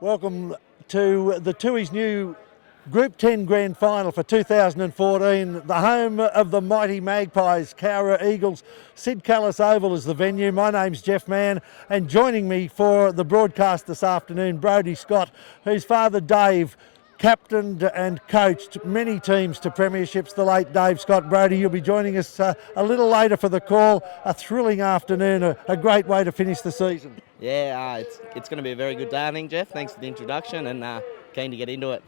Welcome to the Tui's new Group 10 Grand Final for 2014, the home of the mighty Magpies, Cowra Eagles. Sid Callis Oval is the venue. My name's Jeff Mann, and joining me for the broadcast this afternoon, Brodie Scott, whose father Dave captained and coached many teams to premierships, the late Dave Scott. Brodie, you'll be joining us a little later for the call. A thrilling afternoon, a great way to finish the season. Yeah, it's going to be a very good day, I think, Jeff. Thanks for the introduction and keen to get into it.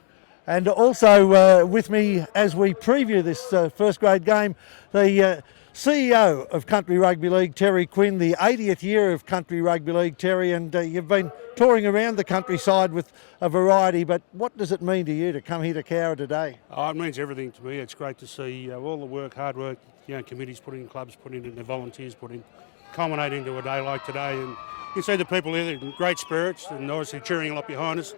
And also with me as we preview this first grade game, the CEO of Country Rugby League, Terry Quinn, the 80th year of Country Rugby League, Terry, and you've been touring around the countryside with a variety, but what does it mean to you to come here to Cowra today? Oh, it means everything to me. It's great to see all the work, hard work, committees put in, clubs put in, and their volunteers put in, culminate into a day like today. And you see the people here in great spirits and obviously cheering a lot behind us.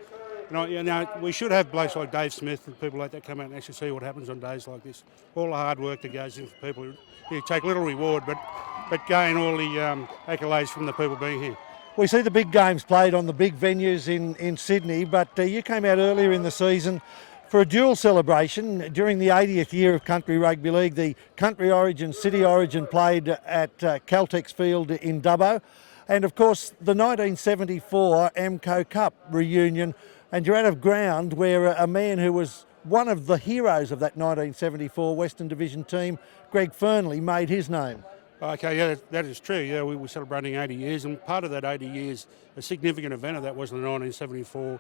We should have blokes like Dave Smith and people like that come out and actually see what happens on days like this. All the hard work that goes in for people who take little reward, but gain all the accolades from the people being here. We see the big games played on the big venues in Sydney, but you came out earlier in the season for a dual celebration during the 80th year of Country Rugby League. The Country Origin, City Origin played at Caltex Field in Dubbo, and of course the 1974 AMCO Cup reunion. And you're at a ground where a man who was one of the heroes of that 1974 Western Division team, Greg Fernley, made his name. Okay, yeah, that is true. Yeah, we were celebrating 80 years, and part of that 80 years, a significant event of that was the 1974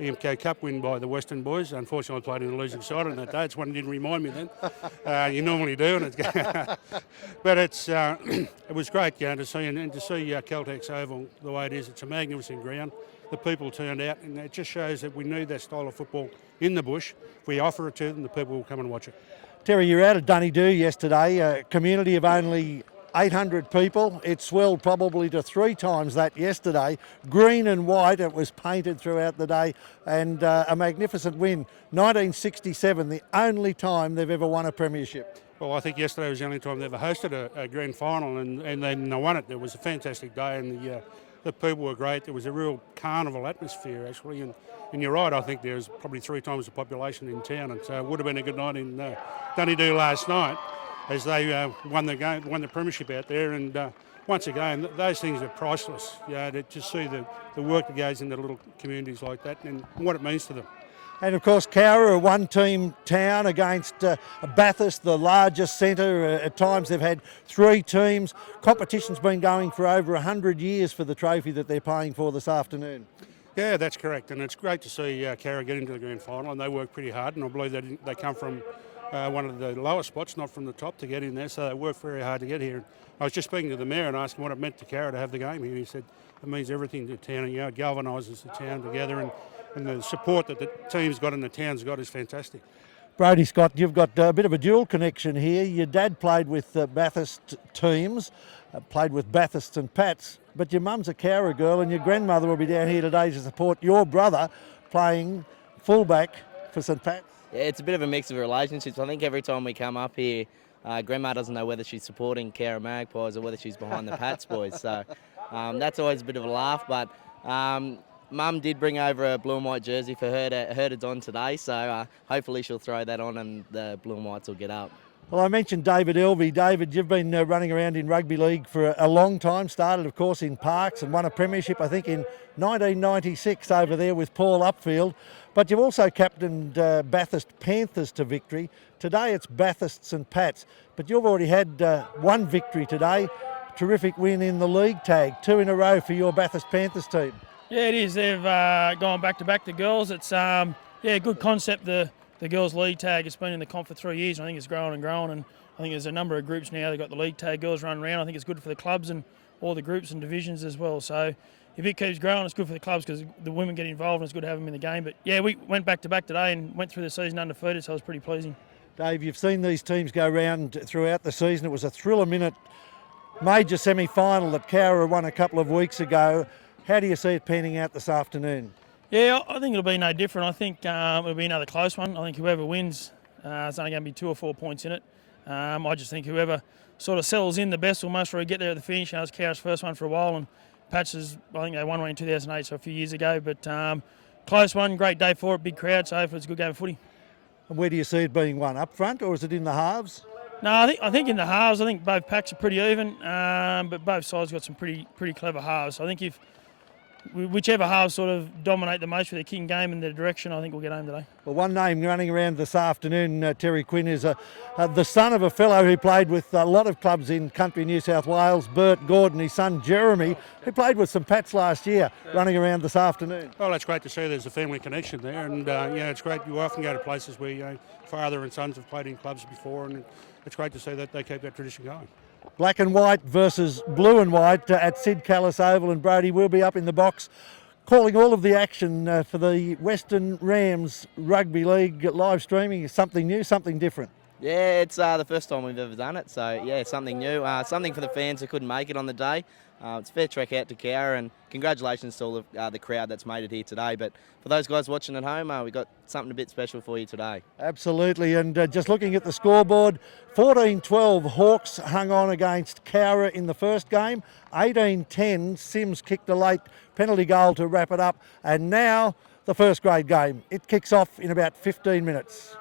EMK Cup win by the Western boys. Unfortunately, I played in the losing side on that day. It's one didn't remind me then. You normally do, but it was great to see and to see Caltex Oval the way it is. It's a magnificent ground. The people turned out, and it just shows that we need that style of football in the bush. If we offer it to them, the people will come and watch it. Terry, you're out at Dunedoo yesterday, a community of only 800 people. It swelled probably to 3 times that yesterday. Green and white, it was painted throughout the day, and a magnificent win. 1967, the only time they've ever won a premiership. Well, I think yesterday was the only time they ever hosted a grand final, and then they won it. It was a fantastic day, and the people were great. There was a real carnival atmosphere, actually, and you're right, I think there's probably 3 times the population in town, and so it would have been a good night in Dunedoo last night as they won the premiership out there, and once again, those things are priceless. To just see the work that goes into little communities like that and what it means to them. And of course, Cowra, a one-team town against Bathurst, the largest centre. At times they've had 3 teams. Competition's been going for over 100 years for the trophy that they're playing for this afternoon. Yeah, that's correct, and it's great to see Cowra get into the grand final, and they work pretty hard, and I believe they come from one of the lower spots, not from the top, to get in there, so they work very hard to get here. I was just speaking to the mayor and asking what it meant to Cowra to have the game here. He said it means everything to the town, and it galvanises the town together, and the support that the team's got and the town's got is fantastic. Brodie Scott, you've got a bit of a dual connection here. Your dad played with Bathurst teams, played with Bathurst and Pats, but your mum's a Cowra girl, and your grandmother will be down here today to support your brother playing fullback for St Pat's. Yeah, it's a bit of a mix of relationships. I think every time we come up here, Grandma doesn't know whether she's supporting Cowra Magpies or whether she's behind the Pats boys. So that's always a bit of a laugh, but Mum did bring over a blue and white jersey for her to don today, so hopefully she'll throw that on and the blue and whites will get up. Well, I mentioned David Elvey. David, you've been running around in rugby league for a long time. Started, of course, in Parks and won a premiership, I think, in 1996 over there with Paul Upfield. But you've also captained Bathurst Panthers to victory. Today it's Bathurst St Pat's, but you've already had 1 victory today. Terrific win in the league tag, 2 in a row for your Bathurst Panthers team. Yeah, it is. They've gone back-to-back, the girls. It's good concept, the girls' league tag. It's been in the comp for 3 years. I think it's grown and grown, and I think there's a number of groups now. They've got the league tag girls running around. I think it's good for the clubs and all the groups and divisions as well. So if it keeps growing, it's good for the clubs because the women get involved and it's good to have them in the game. But yeah, we went back-to-back today and went through the season undefeated, so it was pretty pleasing. Dave, you've seen these teams go round throughout the season. It was a thriller-minute major semi-final that Cowra won a couple of weeks ago. How do you see it panning out this afternoon? Yeah, I think it'll be no different. I think it'll be another close one. I think whoever wins, it's only going to be 2 or 4 points in it. I just think whoever sort of settles in the best will most probably get there at the finish. It was Cowra's first one for a while, and Patches, I think they won one in 2008, so a few years ago. But close one, great day for it, big crowd, so hopefully it's a good game of footy. And where do you see it being won? Up front, or is it in the halves? No, I think in the halves, I think both packs are pretty even, but both sides got some pretty clever halves. So I think if whichever halves sort of dominate the most with their kicking game and their direction, I think we'll get home today. Well, one name running around this afternoon, Terry Quinn, is the son of a fellow who played with a lot of clubs in country New South Wales, Bert Gordon, his son Jeremy, who played with some Pats last year, running around this afternoon. Well, that's great to see there's a family connection there, and it's great. You often go to places where father and sons have played in clubs before, and it's great to see that they keep that tradition going. Black and white versus blue and white at Sid Callis Oval, and Brody will be up in the box calling all of the action for the Western Rams Rugby League live streaming. Is something new, something different. Yeah, it's the first time we've ever done it, so yeah, something new, something for the fans who couldn't make it on the day. It's a fair trek out to Cowra, and congratulations to all of the crowd that's made it here today. But for those guys watching at home, we've got something a bit special for you today. Absolutely, and just looking at the scoreboard, 14-12 Hawks hung on against Cowra in the first game, 18-10 Sims kicked a late penalty goal to wrap it up, and now the first grade game. It kicks off in about 15 minutes.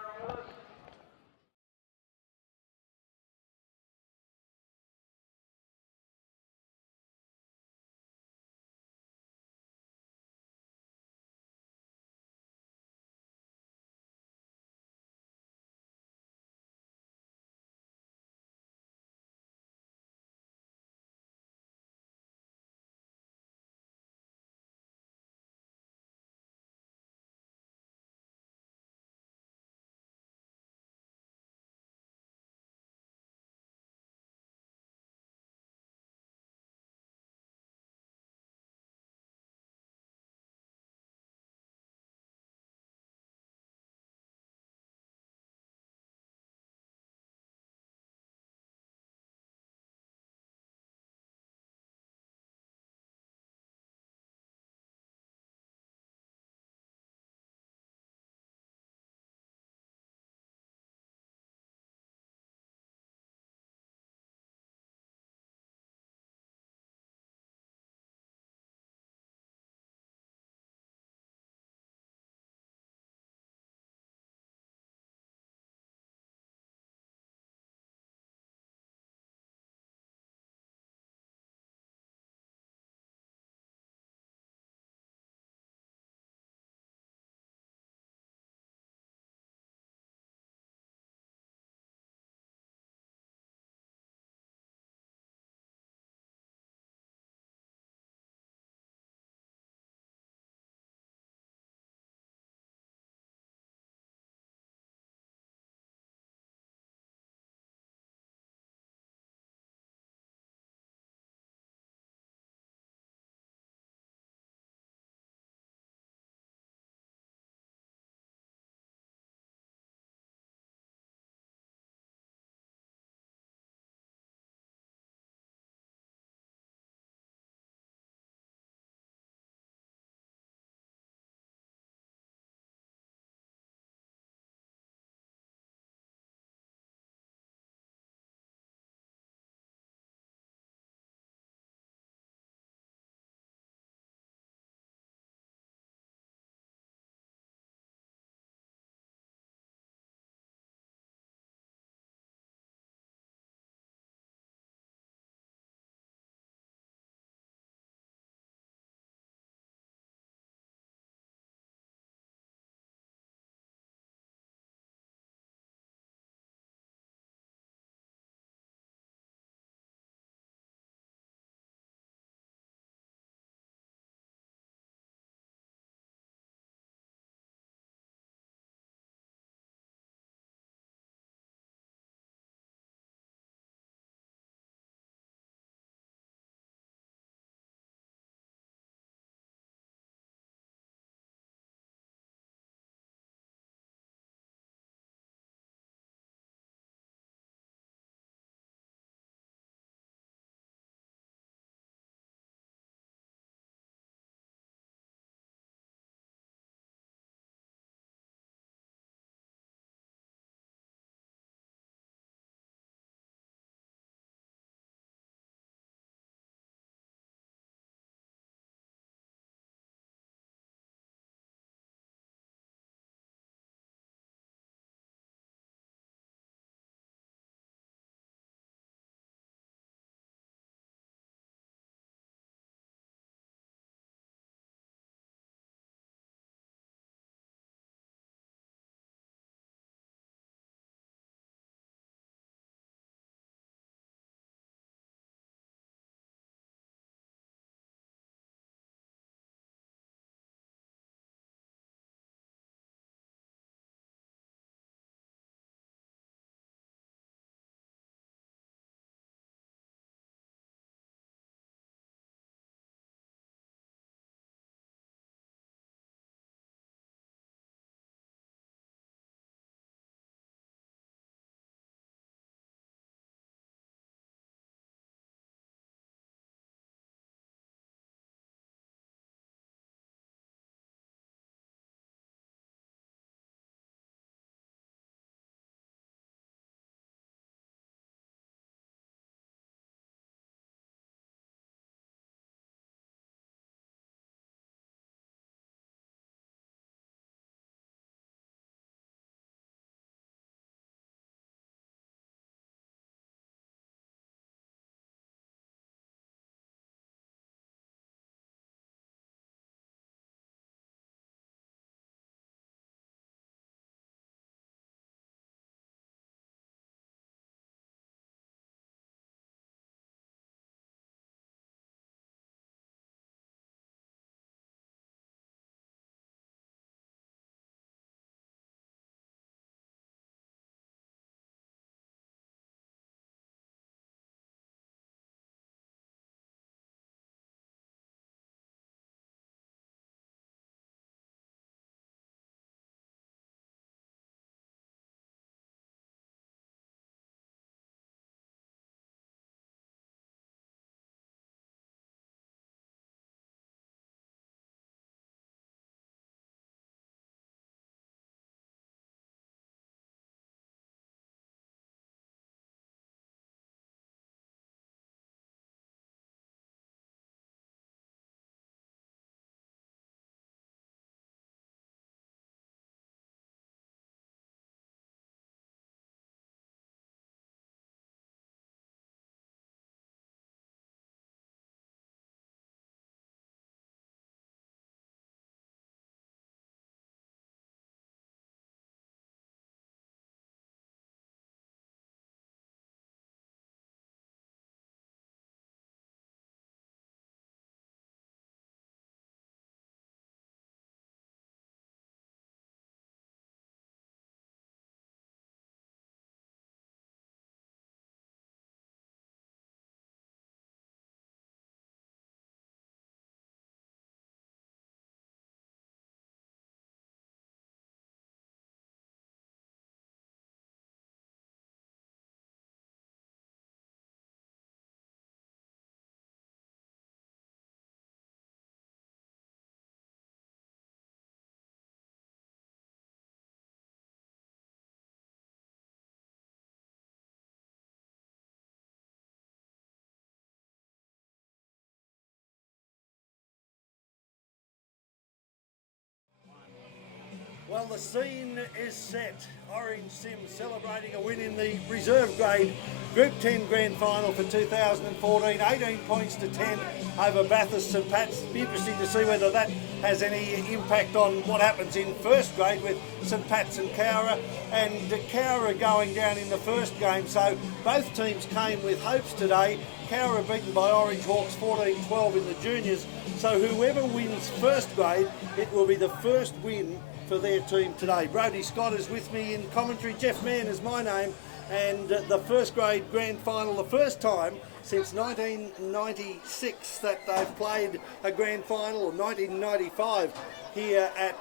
Well, the scene is set. Orange Sims celebrating a win in the reserve grade Group 10 Grand Final for 2014, 18 points to 10 over Bathurst St Pat's. Be interesting to see whether that has any impact on what happens in first grade with St Pat's and Cowra. And Cowra going down in the first game, so both teams came with hopes today. Cowra beaten by Orange Hawks 14-12 in the juniors, so whoever wins first grade, it will be the first win for their team today. Brodie Scott is with me in commentary. Jeff Mann is my name, and the first grade grand final, the first time since 1996 that they've played a grand final, or 1995 here at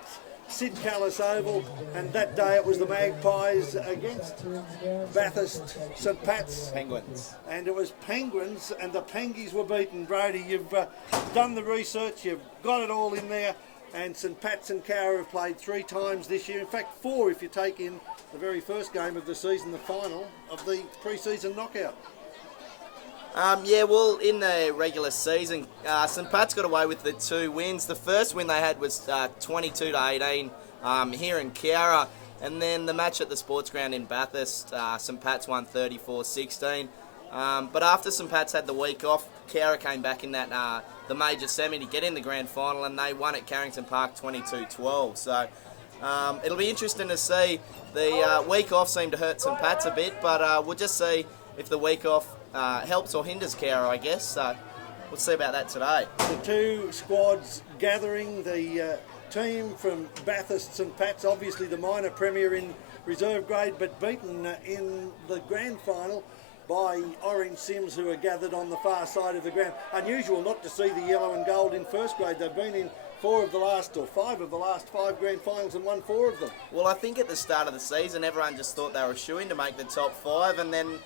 Sid Callis Oval, and that day it was the Magpies against Bathurst St Pat's Penguins. And it was Penguins, and the Pengies were beaten. Brodie, you've done the research, you've got it all in there. And St Pat's and Cowra have played 3 times this year. In fact, 4 if you take in the very first game of the season, the final of the pre-season knockout. Yeah, well, in the regular season, St Pat's got away with the 2 wins. The first win they had was 22-18 here in Cowra. And then the match at the sports ground in Bathurst, St Pat's won 34-16. But after St Pat's had the week off, Cowra came back in that the major semi to get in the grand final, and they won at Carrington Park 22-12. So it'll be interesting to see. The week off seemed to hurt St Pat's a bit, but we'll just see if the week off helps or hinders Cowra, I guess. So we'll see about that today. The 2 squads gathering, the team from Bathurst St Pat's, obviously the minor premier in reserve grade, but beaten in the grand final by Orange Sims, who are gathered on the far side of the ground. Unusual not to see the yellow and gold in first grade. They've been in 5 of the last 5 grand finals and won 4 of them. Well, I think at the start of the season, everyone just thought they were shoo-in to make the top 5, and then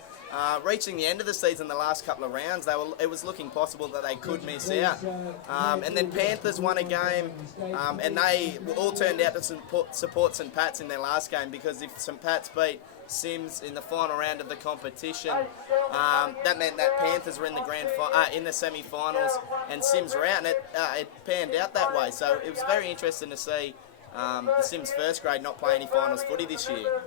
reaching the end of the season, the last couple of rounds, it was looking possible that they could miss out. And then Panthers won a game, and they all turned out to support St Pat's in their last game, because if St Pat's beat Sims in the final round of the competition, that meant that Panthers were in the in the semi-finals, and Sims were out, and it panned out that way. So it was very interesting to see the Sims first grade not play any finals footy this year.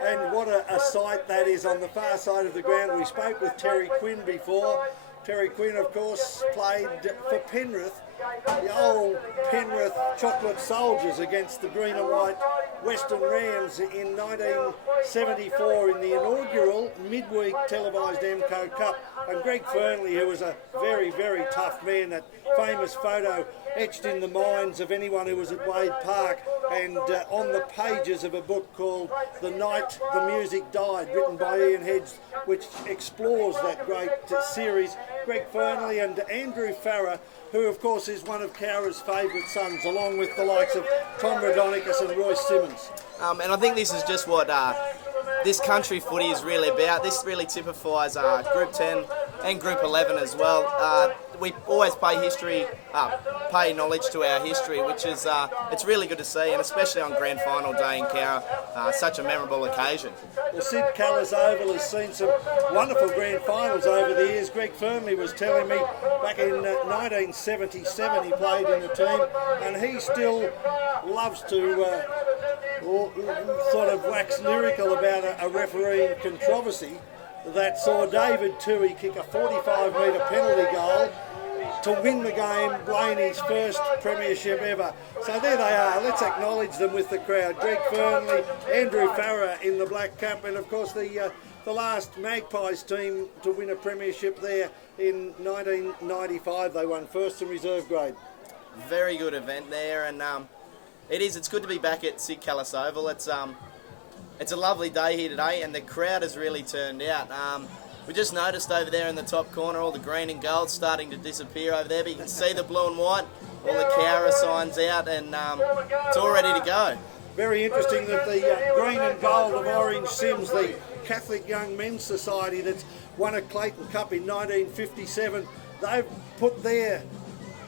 And what a sight that is on the far side of the ground. We spoke with Terry Quinn before. Terry Quinn, of course, played for Penrith, the old Penrith Chocolate Soldiers against the green and white Western Rams in 1974 in the inaugural midweek televised MCO Cup. And Greg Fernley, who was a very, very tough man, that famous photo etched in the minds of anyone who was at Wade Park, and on the pages of a book called The Night the Music Died, written by Ian Hedges, which explores that great series. Greg Fernley and Andrew Farrer, who of course is one of Cowra's favourite sons, along with the likes of Tom Rodonicus and Royce Simmons. And I think this is just what this country footy is really about. This really typifies Group 10 and Group 11 as well. We always pay knowledge to our history, which is it's really good to see, and especially on grand final day in Cowra, such a memorable occasion. The Sid Callis Oval has seen some wonderful grand finals over the years. Greg Fernley was telling me back in 1977 he played in the team, and he still loves to sort of wax lyrical about a refereeing controversy that saw David Toohey kick a 45-metre penalty goal to win the game, Blaney's first premiership ever. So there they are. Let's acknowledge them with the crowd. Greg Fernley, Andrew Farrer in the black cap, and of course the last Magpies team to win a premiership there in 1995. They won first and reserve grade. Very good event there, and it's good to be back at Sid Callis Oval. It's a lovely day here today, and the crowd has really turned out. We just noticed over there in the top corner all the green and gold starting to disappear over there, but you can see the blue and white, all the Cowra signs out, and it's all ready to go. Very interesting that the green and gold of Orange Sims, the Catholic Young Men's Society that's won a Clayton Cup in 1957, they've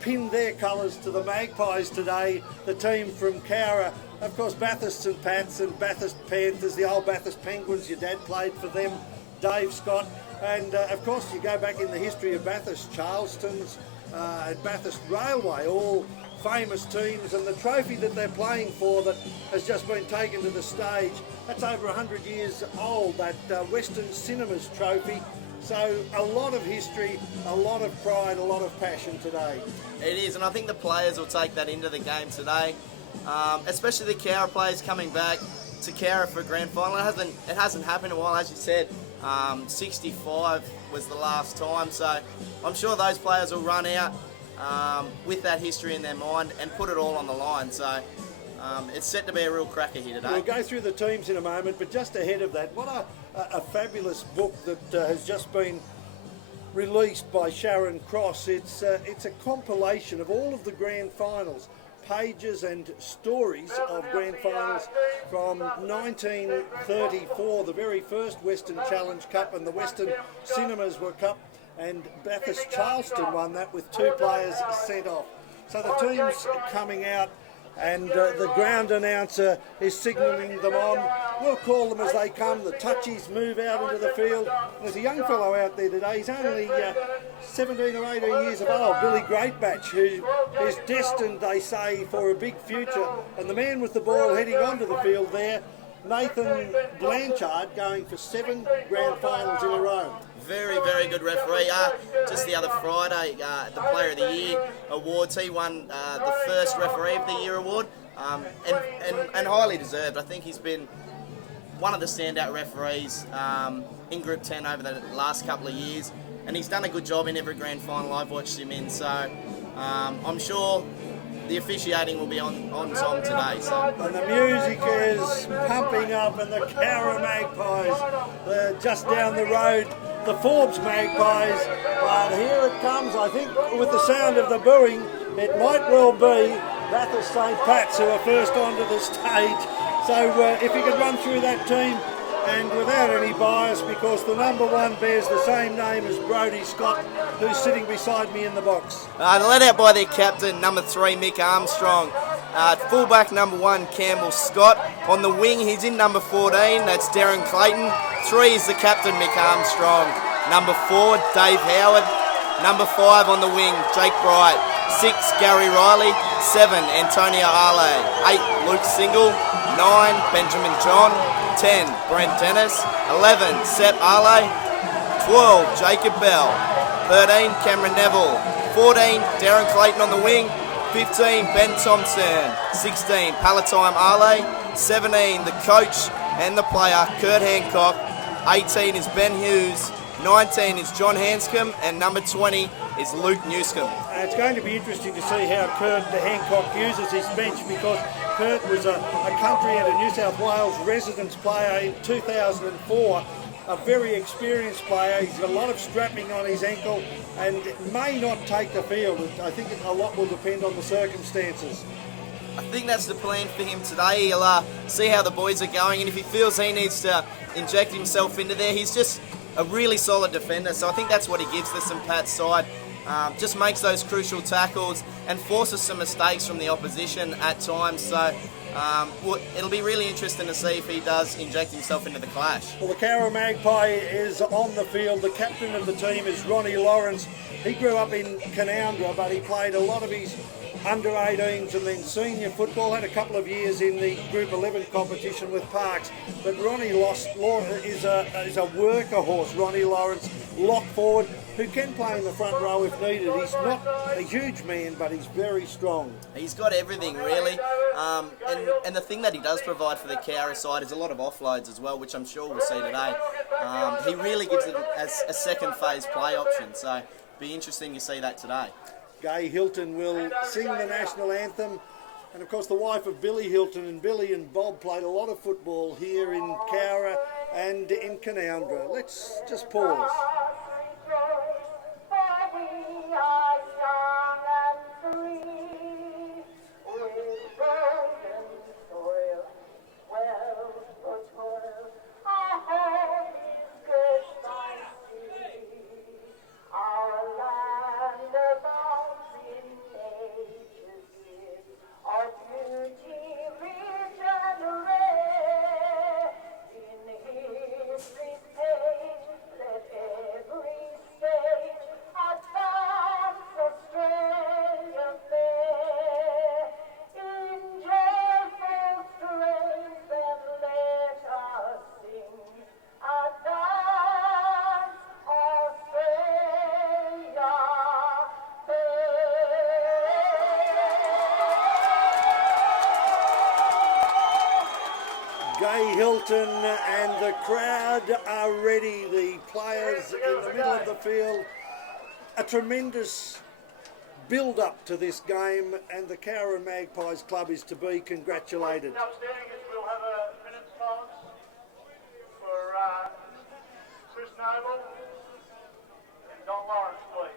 pinned their colours to the Magpies today, the team from Cowra. Of course, Bathurst St Pat's and Bathurst Panthers, the old Bathurst Penguins, your dad played for them, Dave Scott. And of course, you go back in the history of Bathurst, Charleston's and Bathurst Railway all famous teams, and the trophy that they're playing for that has just been taken to the stage, that's over 100 years old, that Western Cinemas trophy. So a lot of history, a lot of pride, a lot of passion today. It is, and I think the players will take that into the game today, especially the Cowra players coming back to Cowra for grand final. It hasn't happened in a while, as you said. 65 was the last time, so I'm sure those players will run out with that history in their mind and put it all on the line. So it's set to be a real cracker here today. We'll go through the teams in a moment, but just ahead of that, what a fabulous book that has just been released by Sharon Cross. It's a compilation of all of the grand finals, pages and stories of grand finals from 1934, the very first Western Challenge Cup and the Western Cinemas World Cup, and Bathurst Charleston won that with 2 players sent off. So the team's coming out, and the ground announcer is signalling them on. We'll call them as they come. The touchies move out into the field. There's a young fellow out there today. He's only 17 or 18 years of old, Billy Greatbatch, who is destined, they say, for a big future. And the man with the ball heading onto the field there, Nathan Blanchard, going for 7 grand finals in a row. Very, very good referee. Just the other Friday, the Player of the Year awards, he won the first Referee of the Year award, and highly deserved. I think he's been one of the standout referees in Group 10 over the last couple of years, and he's done a good job in every grand final I've watched him in. So I'm sure the officiating will be on time today. So. And the music is pumping up, and the Cowra Magpies, they're just down the road, the Forbes Magpies, but here it comes. I think with the sound of the booing, it might well be Bathurst St Pat's who are first onto the stage. So if you could run through that team, and without any bias, because the number 1 bears the same name as Brodie Scott, who's sitting beside me in the box. Led out by their captain, number 3, Mick Armstrong. Fullback number 1, Campbell Scott. On the wing, he's in number 14, that's Darren Clayton. 3 is the captain, Mick Armstrong. Number 4, Dave Howard. Number 5 on the wing, Jake Bright. 6, Gary Riley. 7, Antonio Ale. 8, Luke Single. 9, Benjamin John. 10, Brent Dennis. 11, Sepp Ale. 12, Jacob Bell. 13, Cameron Neville. 14, Darren Clayton on the wing. 15, Ben Thompson. 16, Palatine Ale. 17, the coach and the player, Kurt Hancock. 18 is Ben Hughes. 19 is John Hanscom, and number 20 is Luke Newscombe. It's going to be interesting to see how Kurt Hancock uses his bench, because Kurt was a country and a New South Wales residence player in 2004, a very experienced player. He's got a lot of strapping on his ankle and may not take the field. I think a lot will depend on the circumstances. I think that's the plan for him today. He'll see how the boys are going, and if he feels he needs to inject himself into there, he's just a really solid defender. So I think that's what he gives the St Pat's side. Just makes those crucial tackles and forces some mistakes from the opposition at times. So it'll be really interesting to see if he does inject himself into the clash. Well, the Cowra Magpie is on the field. The captain of the team is Ronnie Lawrence. He grew up in Canoundra, but he played a lot of his under-18s and then senior football. Had a couple of years in the Group 11 competition with Parks. But Ronnie is a worker horse. Ronnie Lawrence, lock forward, who can play in the front row if needed. He's not a huge man, but he's very strong. He's got everything, really. And the thing that he does provide for the Cowra side is a lot of offloads as well, which I'm sure we'll see today. He really gives it as a second phase play option, so it'll be interesting to see that today. Gay Hilton will sing the national anthem, and of course the wife of Billy Hilton, and Billy and Bob played a lot of football here in Cowra and in Canoundra. Let's just pause. Ray Hilton, and the crowd are ready. The players in the middle of the field. A tremendous build-up to this game, and the Cowra Magpies club is to be congratulated. Outstanding is we'll have a minute's silence for Chris Noble and Don Lawrence, please.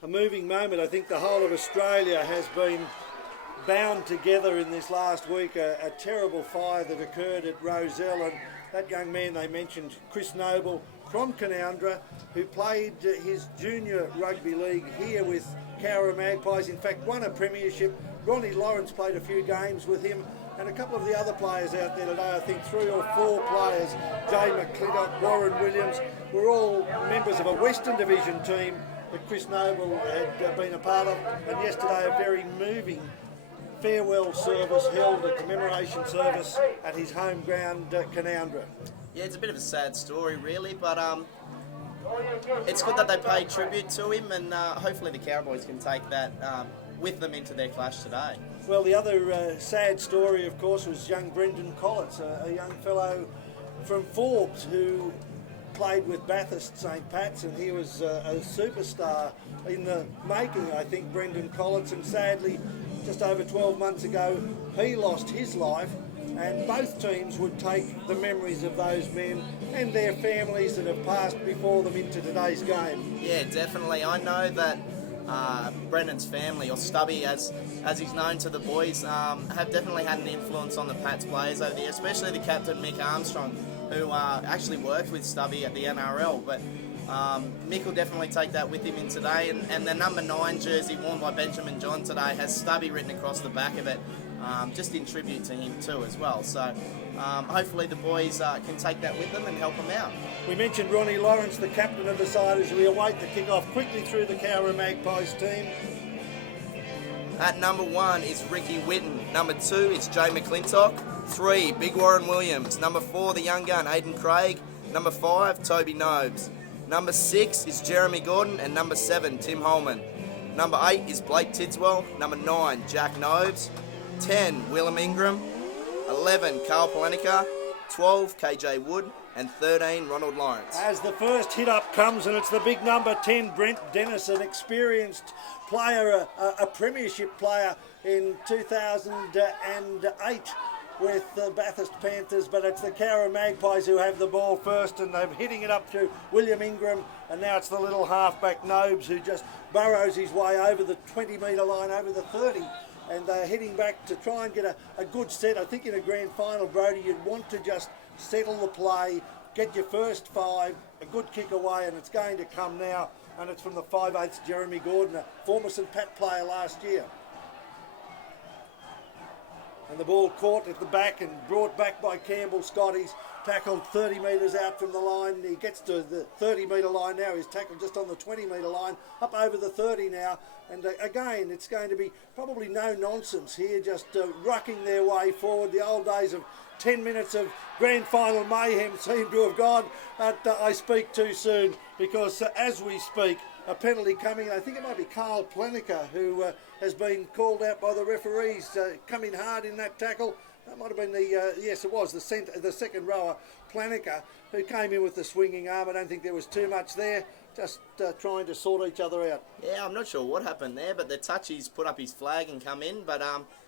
A moving moment. I think the whole of Australia has been bound together in this last week. A terrible fire that occurred at Rozelle, and that young man they mentioned, Chris Noble from Canowindra, who played his junior rugby league here with Cowra Magpies. In fact, won a premiership. Ronnie Lawrence played a few games with him, and a couple of the other players out there today, I think 3 or 4 players, Jay McClintock, Warren Williams, were all members of a Western Division team that Chris Noble had been a part of, and yesterday a very moving farewell service held, a commemoration service at his home ground, Canowindra. Yeah, it's a bit of a sad story really, but it's good that they paid tribute to him, and hopefully the Cowboys can take that with them into their clash today. Well, the other sad story, of course, was young Brendan Collins, a young fellow from Forbes who played with Bathurst St Pat's, and he was a superstar in the making, I think, Brendan Collins, and sadly just over 12 months ago he lost his life, and both teams would take the memories of those men and their families that have passed before them into today's game. Yeah, definitely. I know that Brendan's family, or Stubby as he's known to the boys, have definitely had an influence on the Pats players over the years, especially the captain Mick Armstrong, who actually worked with Stubby at the NRL, but Mick will definitely take that with him in today, and the number 9 jersey worn by Benjamin John today has Stubby written across the back of it, just in tribute to him too as well. So hopefully the boys can take that with them and help them out. We mentioned Ronnie Lawrence, the captain of the side, as we await the kick-off quickly through the Cowra Magpies team. At number 1 is Ricky Whitten. Number 2 is Jay McClintock. 3, Big Warren Williams. Number 4, the young gun, Aidan Craig. Number 5, Toby Nobes. Number 6 is Jeremy Gordon, and number 7, Tim Holman. Number 8 is Blake Tidswell. Number 9, Jack Nobes. 10, Willem Ingram. 11, Carl Palenica. 12, KJ Wood. And 13, Ronald Lawrence. As the first hit up comes, and it's the big number 10, Brent Dennis, an experienced player, a premiership player in 2008 with the Bathurst Panthers, but it's the Cowra Magpies who have the ball first, and they're hitting it up to William Ingram, and now it's the little halfback Nobes who just burrows his way over the 20-metre line, over the 30, and they're heading back to try and get a good set. I think in a grand final, Brodie, you'd want to just settle the play, get your first 5, a good kick away, and it's going to come now, and it's from the 5/8 Jeremy Gordon, a former St Pat player last year. And the ball caught at the back and brought back by Campbell Scott. He's tackled 30 metres out from the line. He gets to the 30-metre line now. He's tackled just on the 20-metre line, up over the 30 now. And again, it's going to be probably no nonsense here, just rucking their way forward. The old days of 10 minutes of grand final mayhem seem to have gone, but I speak too soon, because as we speak, a penalty coming. I think it might be Carl Palenica who has been called out by the referees, coming hard in that tackle. That might have been yes, it was the second rower, Palenica, who came in with the swinging arm. I don't think there was too much there, just trying to sort each other out. Yeah, I'm not sure what happened there, but the touchies put up his flag and come in, but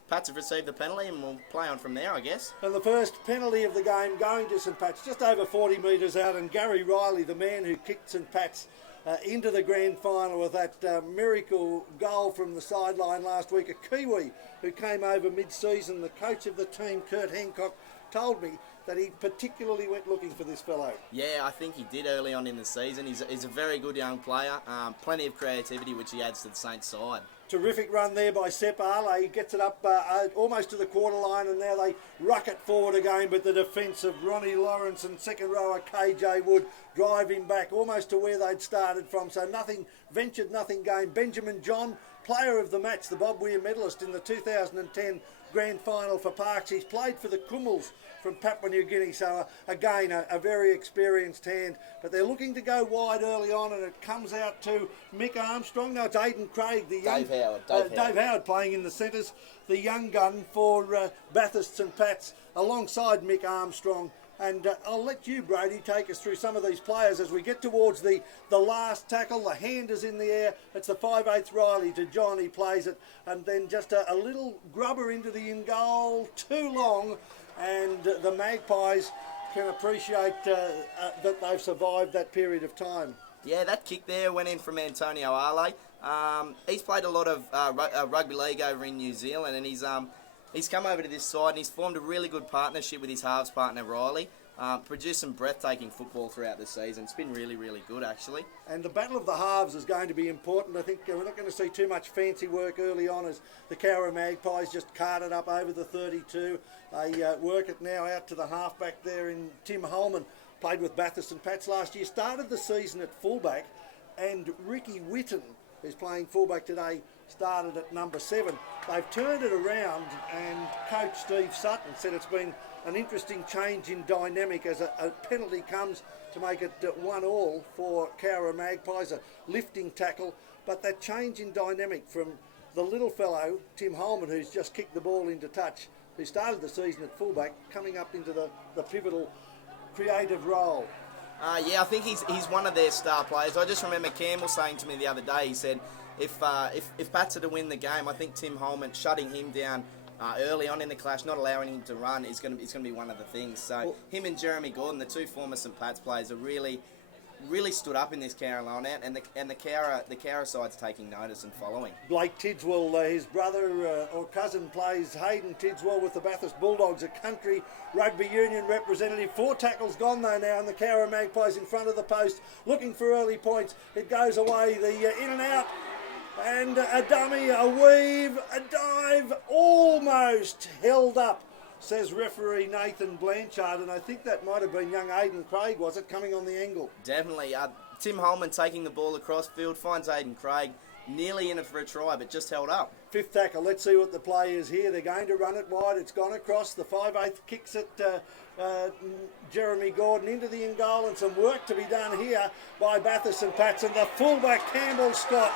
Pats have received the penalty, and we'll play on from there, I guess. And the first penalty of the game going to St Pat's, just over 40 metres out, and Gary Riley, the man who kicked St Pat's into the grand final with that miracle goal from the sideline last week, a Kiwi who came over mid-season. The coach of the team, Kurt Hancock, told me that he particularly went looking for this fellow. Yeah, I think he did early on in the season. He's a very good young player, plenty of creativity which he adds to the Saints side. Terrific run there by Sepp Ale. He gets it up almost to the quarter line, and now they ruck it forward again. But the defence of Ronnie Lawrence and second rower KJ Wood drive him back almost to where they'd started from. So nothing ventured, nothing gained. Benjamin John, player of the match, the Bob Weir medalist in the 2010 grand final for Parks. He's played for the Krummels from Papua New Guinea, so again a very experienced hand, but they're looking to go wide early on, and it comes out to Mick Armstrong. No, it's Aidan Craig, the young Dave Howard playing in the centres, the young gun for Bathurst St Pat's alongside Mick Armstrong. And I'll let you, Brady, take us through some of these players as we get towards the last tackle. The hand is in the air. It's the 5/8 Riley to John. He plays it, and then just a little grubber into the in goal, too long, and the Magpies can appreciate that they've survived that period of time. Yeah, that kick there went in from Antonio Ale. He's played a lot of rugby league over in New Zealand, and he's come over to this side and he's formed a really good partnership with his halves partner Riley. Produced some breathtaking football throughout the season. It's been really, really good actually. And the battle of the halves is going to be important. I think we're not going to see too much fancy work early on as the Cowra Magpies just cart it up over the 32. They work it now out to the halfback there in Tim Holman. Played with Bathurst and Pats last year. Started the season at fullback, and Ricky Witten, who's playing fullback today, started at number 7. They've turned it around, and coach Steve Sutton said it's been an interesting change in dynamic as a penalty comes to make it 1-1 for Cowra Magpies, a lifting tackle. But that change in dynamic from the little fellow, Tim Holman, who's just kicked the ball into touch, who started the season at fullback, coming up into the pivotal creative role. Yeah, I think he's one of their star players. I just remember Campbell saying to me the other day, he said, if Pats are to win the game, I think Tim Holman shutting him down early on in the clash, not allowing him to run, is going to be one of the things. So him and Jeremy Gordon, the two former St Pat's players, are really stood up in this Carolina, and the Cowra side's taking notice and following. Blake Tidswell, his brother or cousin, plays Hayden Tidswell with the Bathurst Bulldogs, a country rugby union representative. 4 tackles gone though now, and the Cowra Magpies in front of the post, looking for early points. It goes away, the in and out. And a dummy, a weave, a dive, almost held up, says referee Nathan Blanchard. And I think that might have been young Aidan Craig, was it, coming on the angle? Definitely. Tim Holman taking the ball across field, finds Aidan Craig, nearly in it for a try, but just held up. 5th tackle, let's see what the play is here. They're going to run it wide, it's gone across. The 5/8 kicks it Jeremy Gordon into the in goal, and some work to be done here by Bathurst and Pats. And the fullback Campbell Scott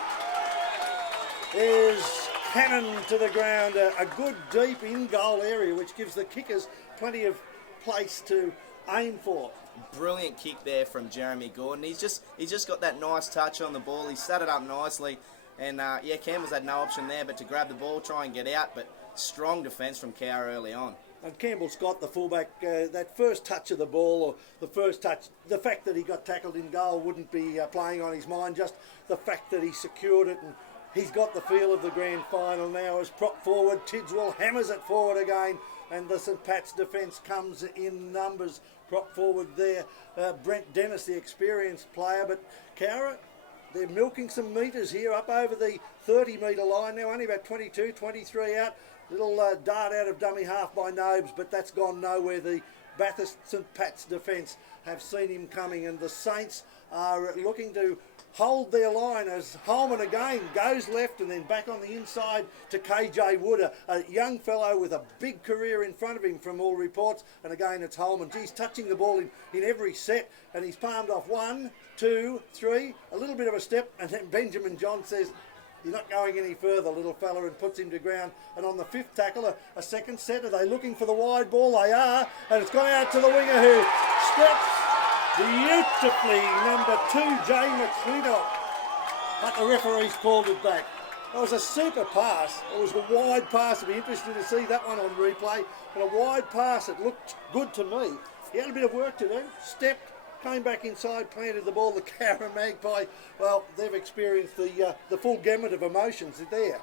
is cannon to the ground, a good deep in-goal area which gives the kickers plenty of place to aim for. Brilliant kick there from Jeremy Gordon. He's just got that nice touch on the ball. He set it up nicely, and Campbell's had no option there but to grab the ball, try and get out, but strong defence from Cowra early on. And Campbell Scott, the fullback, that first touch of the ball, or the first touch, the fact that he got tackled in goal wouldn't be playing on his mind, just the fact that he secured it, and he's got the feel of the grand final now as prop forward. Tidswell hammers it forward again, and the St Pat's defence comes in numbers. Prop forward there, Brent Dennis, the experienced player. But Cowra, they're milking some metres here up over the 30-metre line now, only about 22, 23 out. Little dart out of dummy half by Nobes, but that's gone nowhere. The Bathurst St Pat's defence have seen him coming, and the Saints are looking to hold their line as Holman again goes left and then back on the inside to KJ Wood, a young fellow with a big career in front of him from all reports. And again it's Holman. He's touching the ball in every set, and he's palmed off 1, 2, 3, a little bit of a step, and then Benjamin John says, "You're not going any further, little fella," and puts him to ground. And on the 5th tackle, a second set. Are they looking for the wide ball? They are, and it's gone out to the winger who steps beautifully, number 2, Jay McClintock. But the referee's called it back. It was a super pass. It was a wide pass. I'd be interested to see that one on replay. But a wide pass, it looked good to me. He had a bit of work to do. Stepped, came back inside, planted the ball. The Cowra Magpie, well, they've experienced the full gamut of emotions there.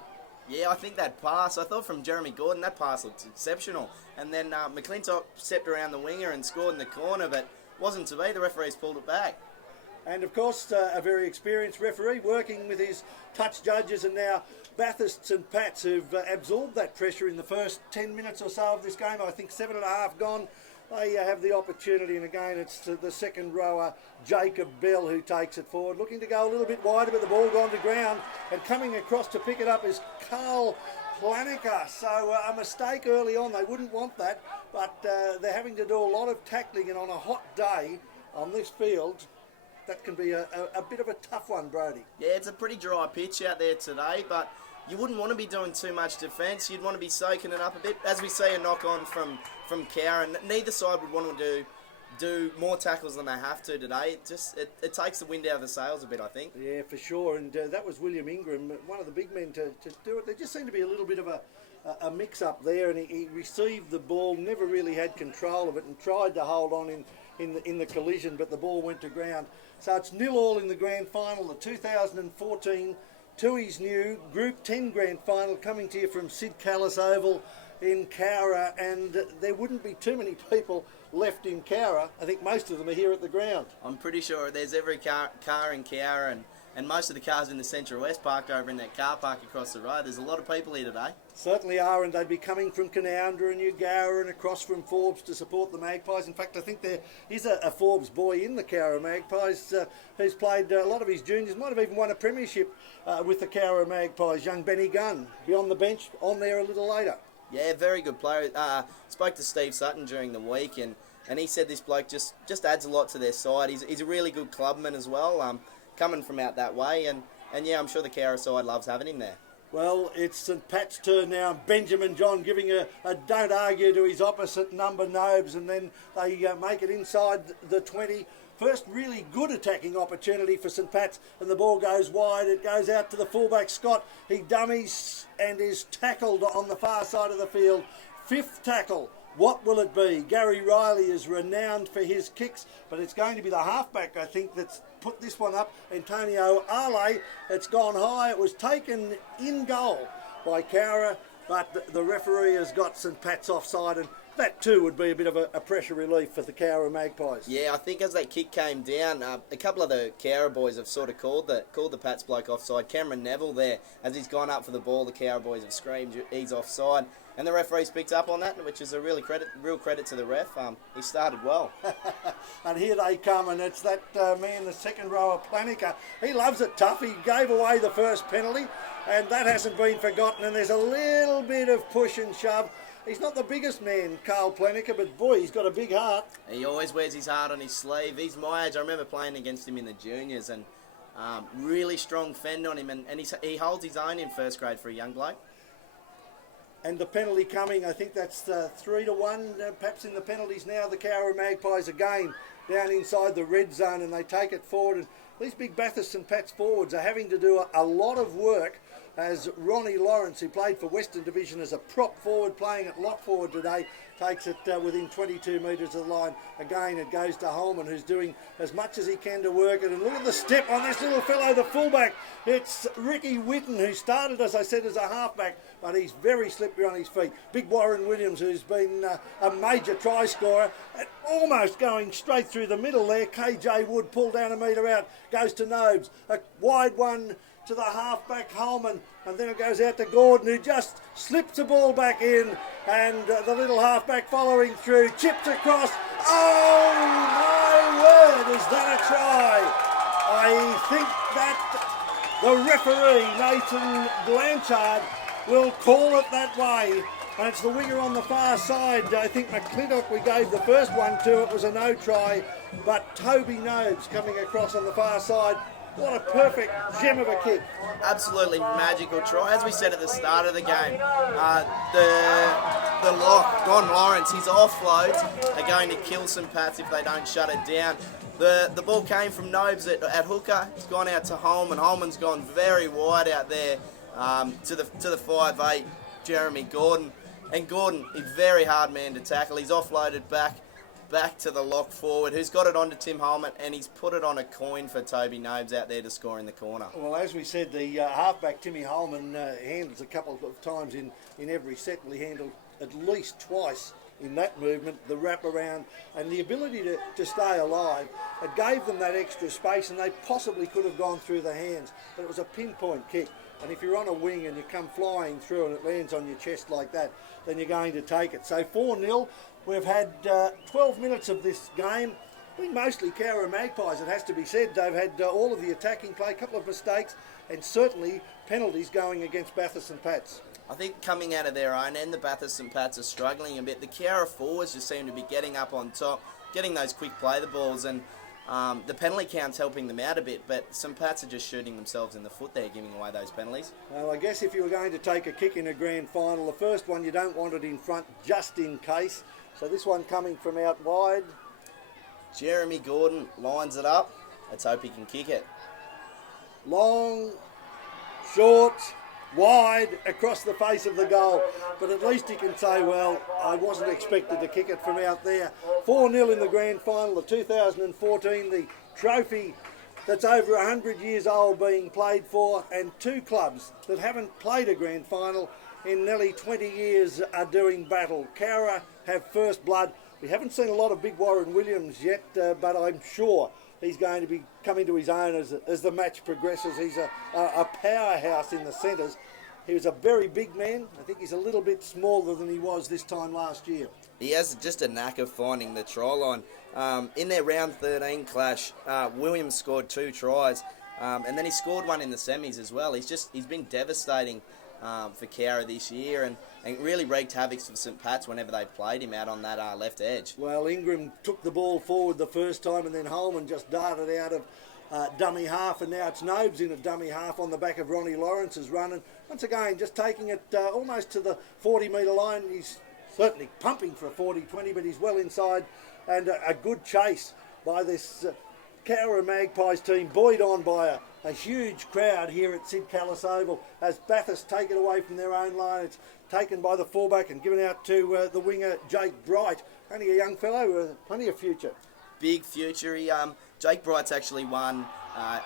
Yeah, I think that pass, I thought from Jeremy Gordon, that pass looked exceptional. And then McClintock stepped around the winger and scored in the corner, but wasn't to be. The referee's pulled it back. And of course, a very experienced referee working with his touch judges, and now Bathurst St Pat's, who've absorbed that pressure in the first 10 minutes or so of this game. I think 7.5 gone. They have the opportunity, and again it's to the second rower, Jacob Bell, who takes it forward, looking to go a little bit wider, but the ball gone to ground, and coming across to pick it up is Carl Planica. So a mistake early on. They wouldn't want that, but they're having to do a lot of tackling, and on a hot day on this field, that can be a bit of a tough one, Brody. Yeah, it's a pretty dry pitch out there today, but you wouldn't want to be doing too much defence. You'd want to be soaking it up a bit. As we see a knock on from Cowra, neither side would want to do more tackles than they have to today. It takes the wind out of the sails a bit, I think. Yeah, for sure. And that was William Ingram, one of the big men to do it. There just seemed to be a little bit of a mix-up there, and he received the ball, never really had control of it, and tried to hold on in the collision, but the ball went to ground. So it's 0-0 in the grand final, the 2014 Tui's New Group 10 grand final, coming to you from Sid Callis Oval in Cowra, and there wouldn't be too many people left in Cowra. I think most of them are here at the ground. I'm pretty sure there's every car in Cowra, and most of the cars in the Central West parked over in that car park across the road. There's a lot of people here today. Certainly are, and they'd be coming from Canowindra and Ugara and across from Forbes to support the Magpies. In fact, I think there is a Forbes boy in the Cowra Magpies who's played a lot of his juniors, might have even won a premiership with the Cowra Magpies, young Benny Gunn, be on the bench, on there a little later. Yeah, very good player. Spoke to Steve Sutton during the week, and he said this bloke just adds a lot to their side. He's a really good clubman as well, coming from out that way, and yeah, I'm sure the Cowra side loves having him there. Well, it's St Pat's turn now. Benjamin John giving a don't argue to his opposite number, Nobes, and then they make it inside the 20. First really good attacking opportunity for St Pat's, and the ball goes wide. It goes out to the fullback, Scott. He dummies and is tackled on the far side of the field. Fifth tackle. What will it be? Gary Riley is renowned for his kicks, but it's going to be the halfback, I think, that's put this one up. Antonio Ale. It's gone high. It was taken in goal by Cowra, but the referee has got St Pat's offside, and that too would be a bit of a pressure relief for the Cowra Magpies. Yeah, I think as that kick came down, a couple of the Cowra boys have sort of called the Pats bloke offside. Cameron Neville there, as he's gone up for the ball, the Cowra boys have screamed he's offside, and the referee's picked up on that, which is a real credit to the ref. He started well. And here they come, and it's that man, the second rower, Planica. He loves it tough. He gave away the first penalty, and that hasn't been forgotten, and there's a little bit of push and shove. He's not the biggest man, Carl Planica, but boy, he's got a big heart. He always wears his heart on his sleeve. He's my age. I remember playing against him in the juniors, and really strong fend on him, and he holds his own in first grade for a young bloke. And the penalty coming, I think that's 3-1, perhaps in the penalties now. The Cowra Magpies again down inside the red zone, and they take it forward. And these big Bathurst and Pats forwards are having to do a lot of work, as Ronnie Lawrence, who played for Western Division as a prop forward, playing at lock forward today, takes it within 22 metres of the line. Again, it goes to Holman, who's doing as much as he can to work it. And look at the step on this little fellow, the fullback. It's Ricky Whitten, who started, as I said, as a halfback, but he's very slippery on his feet. Big Warren Williams, who's been a major try scorer, almost going straight through the middle there. KJ Wood pulled down a metre out, goes to Nobes. A wide one to the halfback Holman, and then it goes out to Gordon, who just slips the ball back in, and the little halfback following through, chips across. Oh my word, is that a try? I think that the referee, Nathan Blanchard, will call it that way, and it's the winger on the far side. I think McClintock, we gave the first one to, it was a no try, but Toby Nobes coming across on the far side. What a perfect gem of a kick. Absolutely magical try. As we said at the start of the game, the lock, Don Lawrence, his offloads are going to kill St Pat's if they don't shut it down. The ball came from Nobes at hooker. It's gone out to Holman. Holman's gone very wide out there to the 5'8", Jeremy Gordon. And Gordon, a very hard man to tackle. He's offloaded back to the lock forward, who's got it onto Tim Holman, and he's put it on a coin for Toby Nobes out there to score in the corner. Well, as we said, the halfback Timmy Holman handles a couple of times in every set. Well, he handled at least twice in that movement, the wrap around and the ability to stay alive. It gave them that extra space, and they possibly could have gone through the hands, but it was a pinpoint kick. And if you're on a wing and you come flying through and it lands on your chest like that, then you're going to take it. So 4-0. We've had 12 minutes of this game. I think mostly Cowra Magpies, it has to be said. They've had all of the attacking play, a couple of mistakes, and certainly penalties going against Bathurst and Pats. I think coming out of their own end, the Bathurst and Pats are struggling a bit. The Cowra forwards just seem to be getting up on top, getting those quick play the balls, and the penalty count's helping them out a bit, but some Pats are just shooting themselves in the foot there, giving away those penalties. Well, I guess if you were going to take a kick in a grand final, the first one you don't want it in front just in case. So this one coming from out wide. Jeremy Gordon lines it up. Let's hope he can kick it. Long, short, wide, across the face of the goal. But at least he can say, well, I wasn't expected to kick it from out there. 4-0 in the grand final of 2014, the trophy that's over 100 years old being played for, and two clubs that haven't played a grand final in nearly 20 years are doing battle. Cowra have first blood. We haven't seen a lot of Big Warren Williams yet, but I'm sure he's going to be coming to his own as the match progresses. He's a powerhouse in the centres. He was a very big man. I think he's a little bit smaller than he was this time last year. He has just a knack of finding the try line. In their round 13 clash, Williams scored 2 tries, and then he scored one in the semis as well. He's been devastating for Cowra this year, and really wreaked havoc for St Pat's whenever they played him out on that left edge. Well, Ingram took the ball forward the first time, and then Holman just darted out of dummy half, and now it's Nobes in a dummy half on the back of Ronnie Lawrence's run, and once again just taking it almost to the 40-metre line. He's certainly pumping for a 40-20, but he's well inside, and a good chase by this Cowra Magpies team, buoyed on by a huge crowd here at Sid Callis Oval as Bathurst take it away from their own line. It's taken by the fullback and given out to the winger Jake Bright, only a young fellow with plenty of future. Big future. Jake Bright's actually won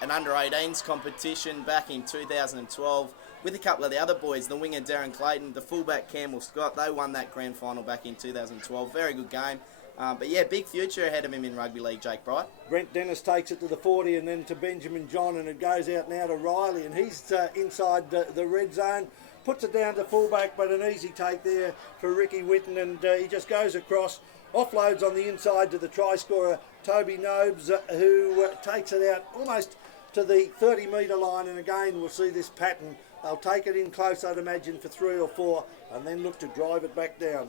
an under-18s competition back in 2012 with a couple of the other boys, the winger Darren Clayton, the fullback Campbell Scott. They won that grand final back in 2012. Very good game. But yeah, big future ahead of him in rugby league, Jake Bright. Brent Dennis takes it to the 40 and then to Benjamin John, and it goes out now to Riley, and he's inside the red zone. Puts it down to fullback, but an easy take there for Ricky Whitten, and he just goes across, offloads on the inside to the try scorer, Toby Nobes, who takes it out almost to the 30-metre line, and again we'll see this pattern. They'll take it in close, I'd imagine, for 3 or 4, and then look to drive it back down.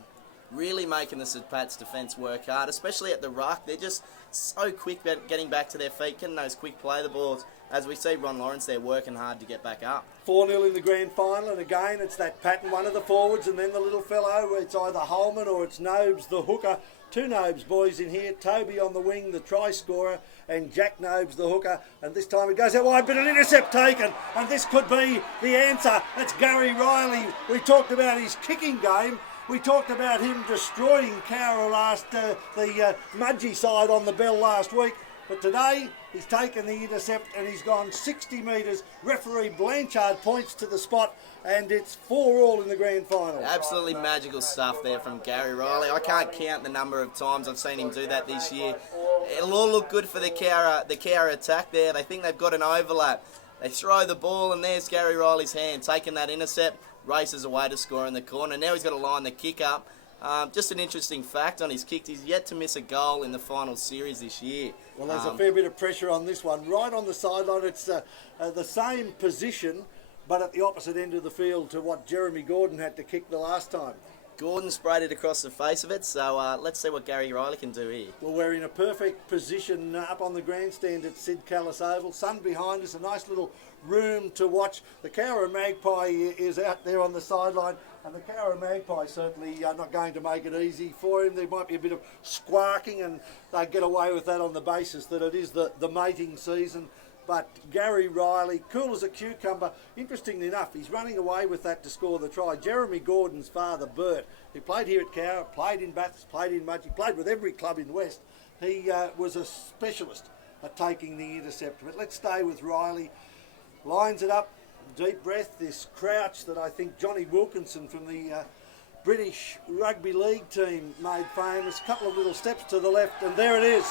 Really making the St Pat's defence work hard, especially at the ruck. They're just so quick at getting back to their feet, getting those quick play the balls. As we see Ron Lawrence, they're working hard to get back up. 4-0 in the grand final, and again it's that pattern, one of the forwards and then the little fellow. It's either Holman or it's Nobes, the hooker. 2 Nobes boys in here, Toby on the wing, the try scorer, and Jack Nobes, the hooker. And this time it goes out wide, but an intercept taken, and this could be the answer. That's Gary Riley. We talked about his kicking game. We talked about him destroying Cowra the Mudgee side on the bell last week. But today, he's taken the intercept and he's gone 60 metres. Referee Blanchard points to the spot, and it's 4-all in the grand final. Absolutely magical stuff there from Gary Riley. I can't count the number of times I've seen him do that this year. It'll all look good for the Cowra attack there. They think they've got an overlap. They throw the ball, and there's Gary Riley's hand, taking that intercept, races away to score in the corner. Now he's got to line the kick up. Just an interesting fact on his kick, he's yet to miss a goal in the final series this year. Well, there's a fair bit of pressure on this one. Right on the sideline, it's the same position, but at the opposite end of the field to what Jeremy Gordon had to kick the last time. Gordon sprayed it across the face of it, so let's see what Gary Riley can do here. Well, we're in a perfect position up on the grandstand at Sid Callis Oval. Sun behind us, a nice little room to watch. The Cowra Magpie is out there on the sideline, and the Cowra Magpie certainly not going to make it easy for him. There might be a bit of squawking, and they get away with that on the basis that it is the mating season. But Gary Riley, cool as a cucumber. Interestingly enough, he's running away with that to score the try. Jeremy Gordon's father, Bert, who played here at Cowra, played in Bathurst, played in Mudgee, played with every club in West. He was a specialist at taking the intercept. But let's stay with Riley. Lines it up, deep breath, this crouch that I think Johnny Wilkinson from the British Rugby League team made famous. A couple of little steps to the left, and there it is.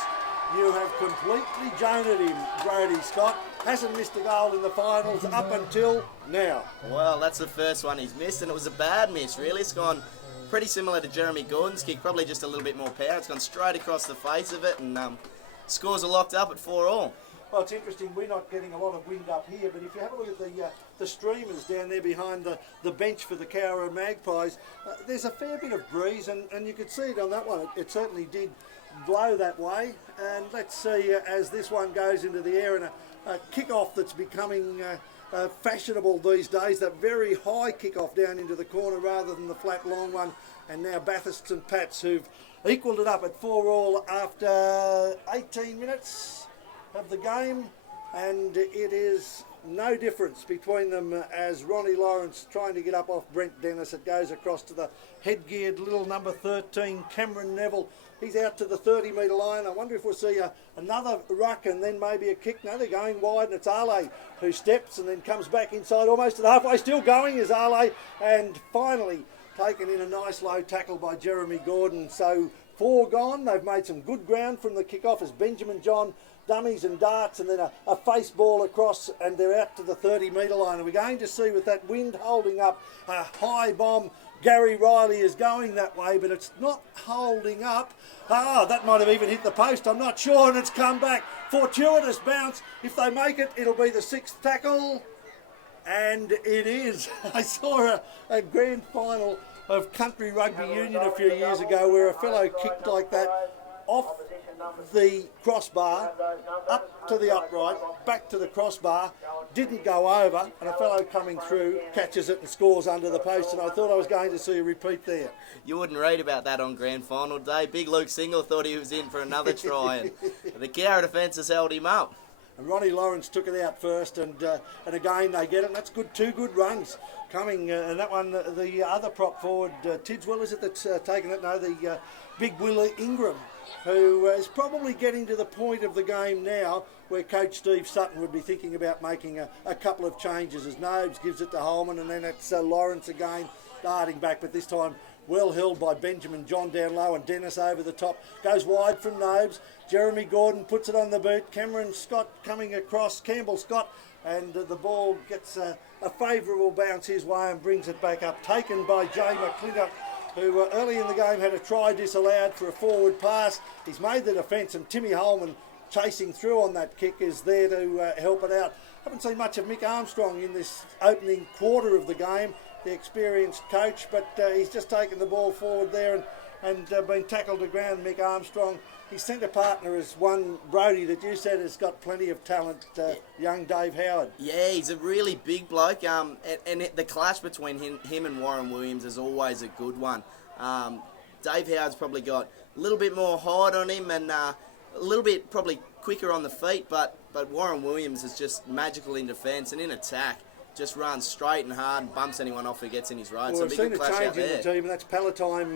You have completely joned him, Brodie Scott. Hasn't missed a goal in the finals up until now. Well, that's the first one he's missed, and it was a bad miss, really. It's gone pretty similar to Jeremy Gordon's kick, probably just a little bit more power. It's gone straight across the face of it, and scores are locked up at 4-all. Well, it's interesting, we're not getting a lot of wind up here, but if you have a look at the streamers down there behind the bench for the Cowra Magpies, there's a fair bit of breeze, and you could see it on that one. It certainly did blow that way, and let's see as this one goes into the air, and a kick-off that's becoming fashionable these days, that very high kick-off down into the corner rather than the flat long one, and now Bathurst and Pats, who've equalled it up at 4-all after 18 minutes of the game, and it is no difference between them as Ronnie Lawrence trying to get up off Brent Dennis. It goes across to the head-geared little number 13, Cameron Neville. He's out to the 30-metre line. I wonder if we'll see another ruck and then maybe a kick. No, they're going wide, and it's Ale who steps and then comes back inside almost at halfway. Still going is Ale, and finally taken in a nice low tackle by Jeremy Gordon. So 4 gone. They've made some good ground from the kick-off as Benjamin John dummies and darts, and then a face ball across, and they're out to the 30-metre line. And we're going to see, with that wind holding up, a high bomb. Gary Riley is going that way, but it's not holding up. That might have even hit the post, I'm not sure, and it's come back. Fortuitous bounce. If they make it, it'll be the 6th tackle, and it is. I saw a grand final of Country Rugby Union a few years ago where a fellow kicked like that off the crossbar, up to the upright, back to the crossbar, didn't go over, and a fellow coming through catches it and scores under the post, and I thought I was going to see a repeat there. You wouldn't read about that on grand final day. Big Luke Single thought he was in for another try, and the Cowra defence has held him up. And Ronnie Lawrence took it out first, and again they get it, and that's good. 2 good runs coming, and that one, the other prop forward, Tidswell, is it, that's taken it? No, the big Willie Ingram, who is probably getting to the point of the game now where Coach Steve Sutton would be thinking about making a couple of changes, as Nobes gives it to Holman, and then it's Lawrence again darting back, but this time well held by Benjamin John down low, and Dennis over the top. Goes wide from Nobes. Jeremy Gordon puts it on the boot. Cameron Scott coming across. Campbell Scott, and the ball gets a favourable bounce his way and brings it back up. Taken by Jay McClintock, who early in the game had a try disallowed for a forward pass. He's made the defence, and Timmy Holman chasing through on that kick is there to help it out. Haven't seen much of Mick Armstrong in this opening quarter of the game, the experienced coach, but he's just taken the ball forward there and been tackled to ground, Mick Armstrong. His centre partner is one, Brodie, that you said has got plenty of talent, young Dave Howard. Yeah, he's a really big bloke, and the clash between him and Warren Williams is always a good one. Dave Howard's probably got a little bit more height on him and a little bit probably quicker on the feet, but Warren Williams is just magical in defence and in attack. Just runs straight and hard and bumps anyone off who gets in his road. Well, so we've seen a change in the team, and that's Palatine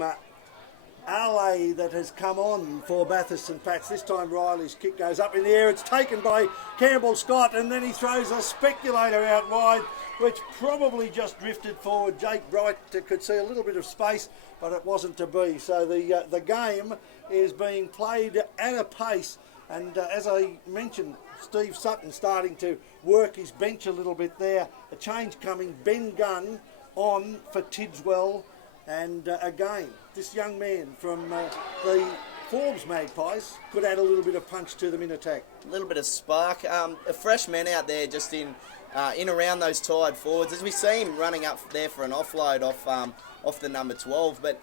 Ale that has come on for Bathurst and Pats. This time Riley's kick goes up in the air. It's taken by Campbell Scott, and then he throws a speculator out wide, which probably just drifted forward. Jake Bright could see a little bit of space, but it wasn't to be. So the game is being played at a pace, and as I mentioned, Steve Sutton starting to work his bench a little bit there. A change coming. Ben Gunn on for Tidswell. And again, this young man from the Forbes Magpies could add a little bit of punch to them in attack. A little bit of spark. A fresh man out there just in around those tired forwards. As we see him running up there for an offload off the number 12. But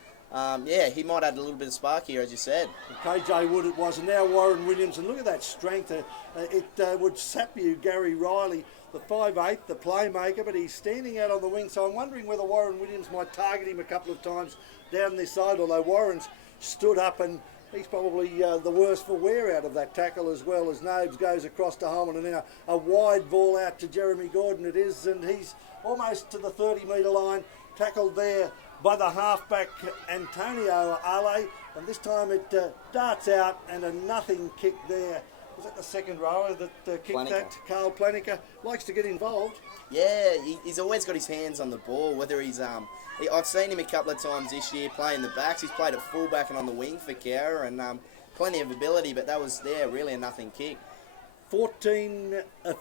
yeah, he might add a little bit of spark here, as you said. KJ Wood it was, and now Warren Williams. And look at that strength. It would sap you, Gary Riley, the 5'8", the playmaker, but he's standing out on the wing. So I'm wondering whether Warren Williams might target him a couple of times down this side, although Warren's stood up and he's probably the worst for wear out of that tackle, as well as Nobes goes across to Holman, and then a wide ball out to Jeremy Gordon it is, and he's almost to the 30-metre line, tackled there by the halfback Antonio Ale, and this time it darts out and a nothing kick there Was that the second rower that kicked Planica. that? Carl Planica likes to get involved. Yeah, he's always got his hands on the ball. Whether he's I've seen him a couple of times this year playing the backs. He's played at fullback and on the wing for Cowra, and plenty of ability. But that was really a nothing kick. 4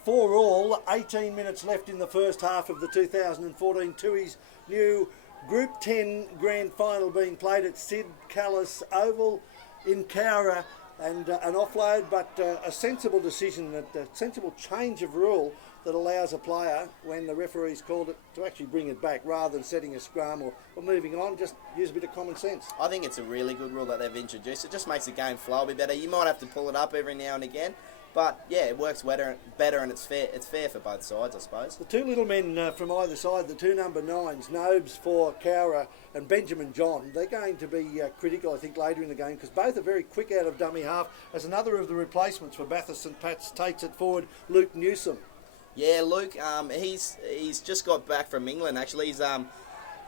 all, 18 minutes left in the first half of the 2014 Tui's new Group 10 Grand Final being played at Sid Callis Oval in Cowra, and an offload, but a sensible decision, a sensible change of rule that allows a player, when the referee's called it, to actually bring it back rather than setting a scrum or moving on. Just use a bit of common sense. I think it's a really good rule that they've introduced. It just makes the game flow a bit better. You might have to pull it up every now and again, but yeah, it works better and it's fair. It's fair for both sides, I suppose. The two little men from either side, the two number 9s, Nobes for Cowra and Benjamin John, they're going to be critical, I think, later in the game, because both are very quick out of dummy half, as another of the replacements for Bathurst and Pats takes it forward, Luke Newsom. Yeah, Luke, he's just got back from England, actually. He's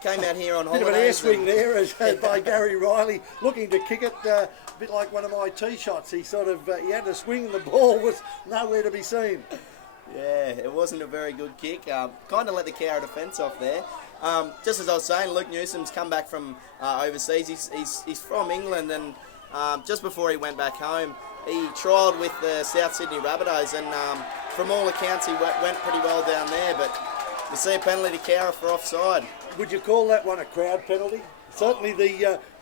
came out here on Bit holidays. of an air swing there by Gary Riley, looking to kick it, a bit like one of my tee shots. He sort of, he had to swing and the ball was nowhere to be seen. Yeah, it wasn't a very good kick. Kind of let the Cowra defence off there. Just as I was saying, Luke Newsom's come back from overseas. He's from England, and just before he went back home, he trialled with the South Sydney Rabbitohs, and from all accounts he went pretty well down there, but we see a penalty to Cowra for offside. Would you call that one a crowd penalty? Certainly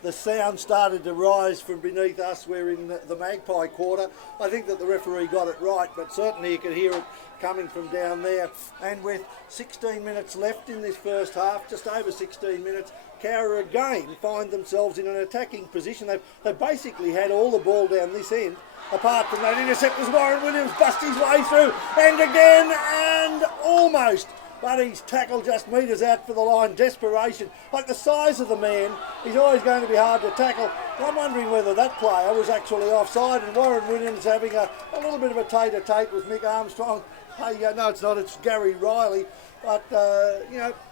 the sound started to rise from beneath us. We're in the Magpie quarter. I think that the referee got it right, but certainly you could hear it coming from down there. And with 16 minutes left in this first half, just over 16 minutes, Cowra again find themselves in an attacking position. They've basically had all the ball down this end. Apart from that intercept was Warren Williams, bust his way through, and again, and almost. But he's tackled just metres out for the line. Desperation. Like the size of the man, he's always going to be hard to tackle. I'm wondering whether that player was actually offside, and Warren Williams having a little bit of a tete-a-tete with Mick Armstrong. Hey, no, it's not. It's Gary Riley. But,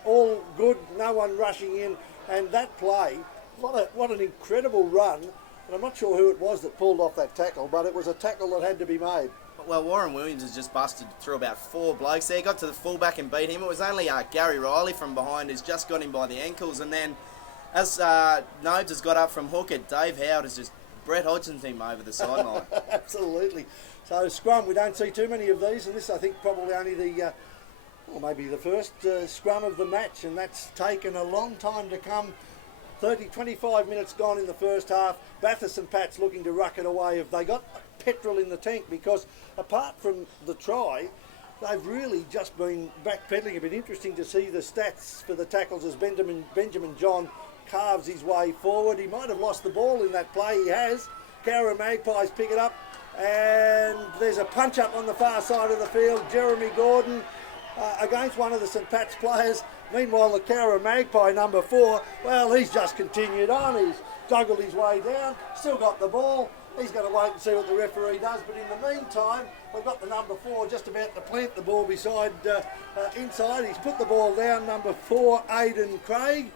all good. No one rushing in. And that play, what an incredible run. And I'm not sure who it was that pulled off that tackle, but it was a tackle that had to be made. Well, Warren Williams has just busted through about 4 blokes there. Got to the fullback and beat him. It was only Gary Riley from behind who's just got him by the ankles. And then as Nodes has got up from hooker, Dave Howard has just Brett Hodgson's him over the sideline. Absolutely. So scrum, we don't see too many of these, and this I think probably only maybe the first scrum of the match, and that's taken a long time to come. 25 minutes gone in the first half. Bathurst and Pats looking to ruck it away. Have they got petrol in the tank? Because apart from the try, they've really just been backpedaling. It's been interesting to see the stats for the tackles as Benjamin John carves his way forward. He might have lost the ball in that play. He has. Cowra Magpies pick it up, and there's a punch up on the far side of the field. Jeremy Gordon against one of the St Pat's players. Meanwhile, the Cowra Magpie number 4, well, he's just continued on. He's juggled his way down, still got the ball. He's going to wait and see what the referee does. But in the meantime, we've got the number 4 just about to plant the ball beside inside. He's put the ball down, number 4, Aidan Craig.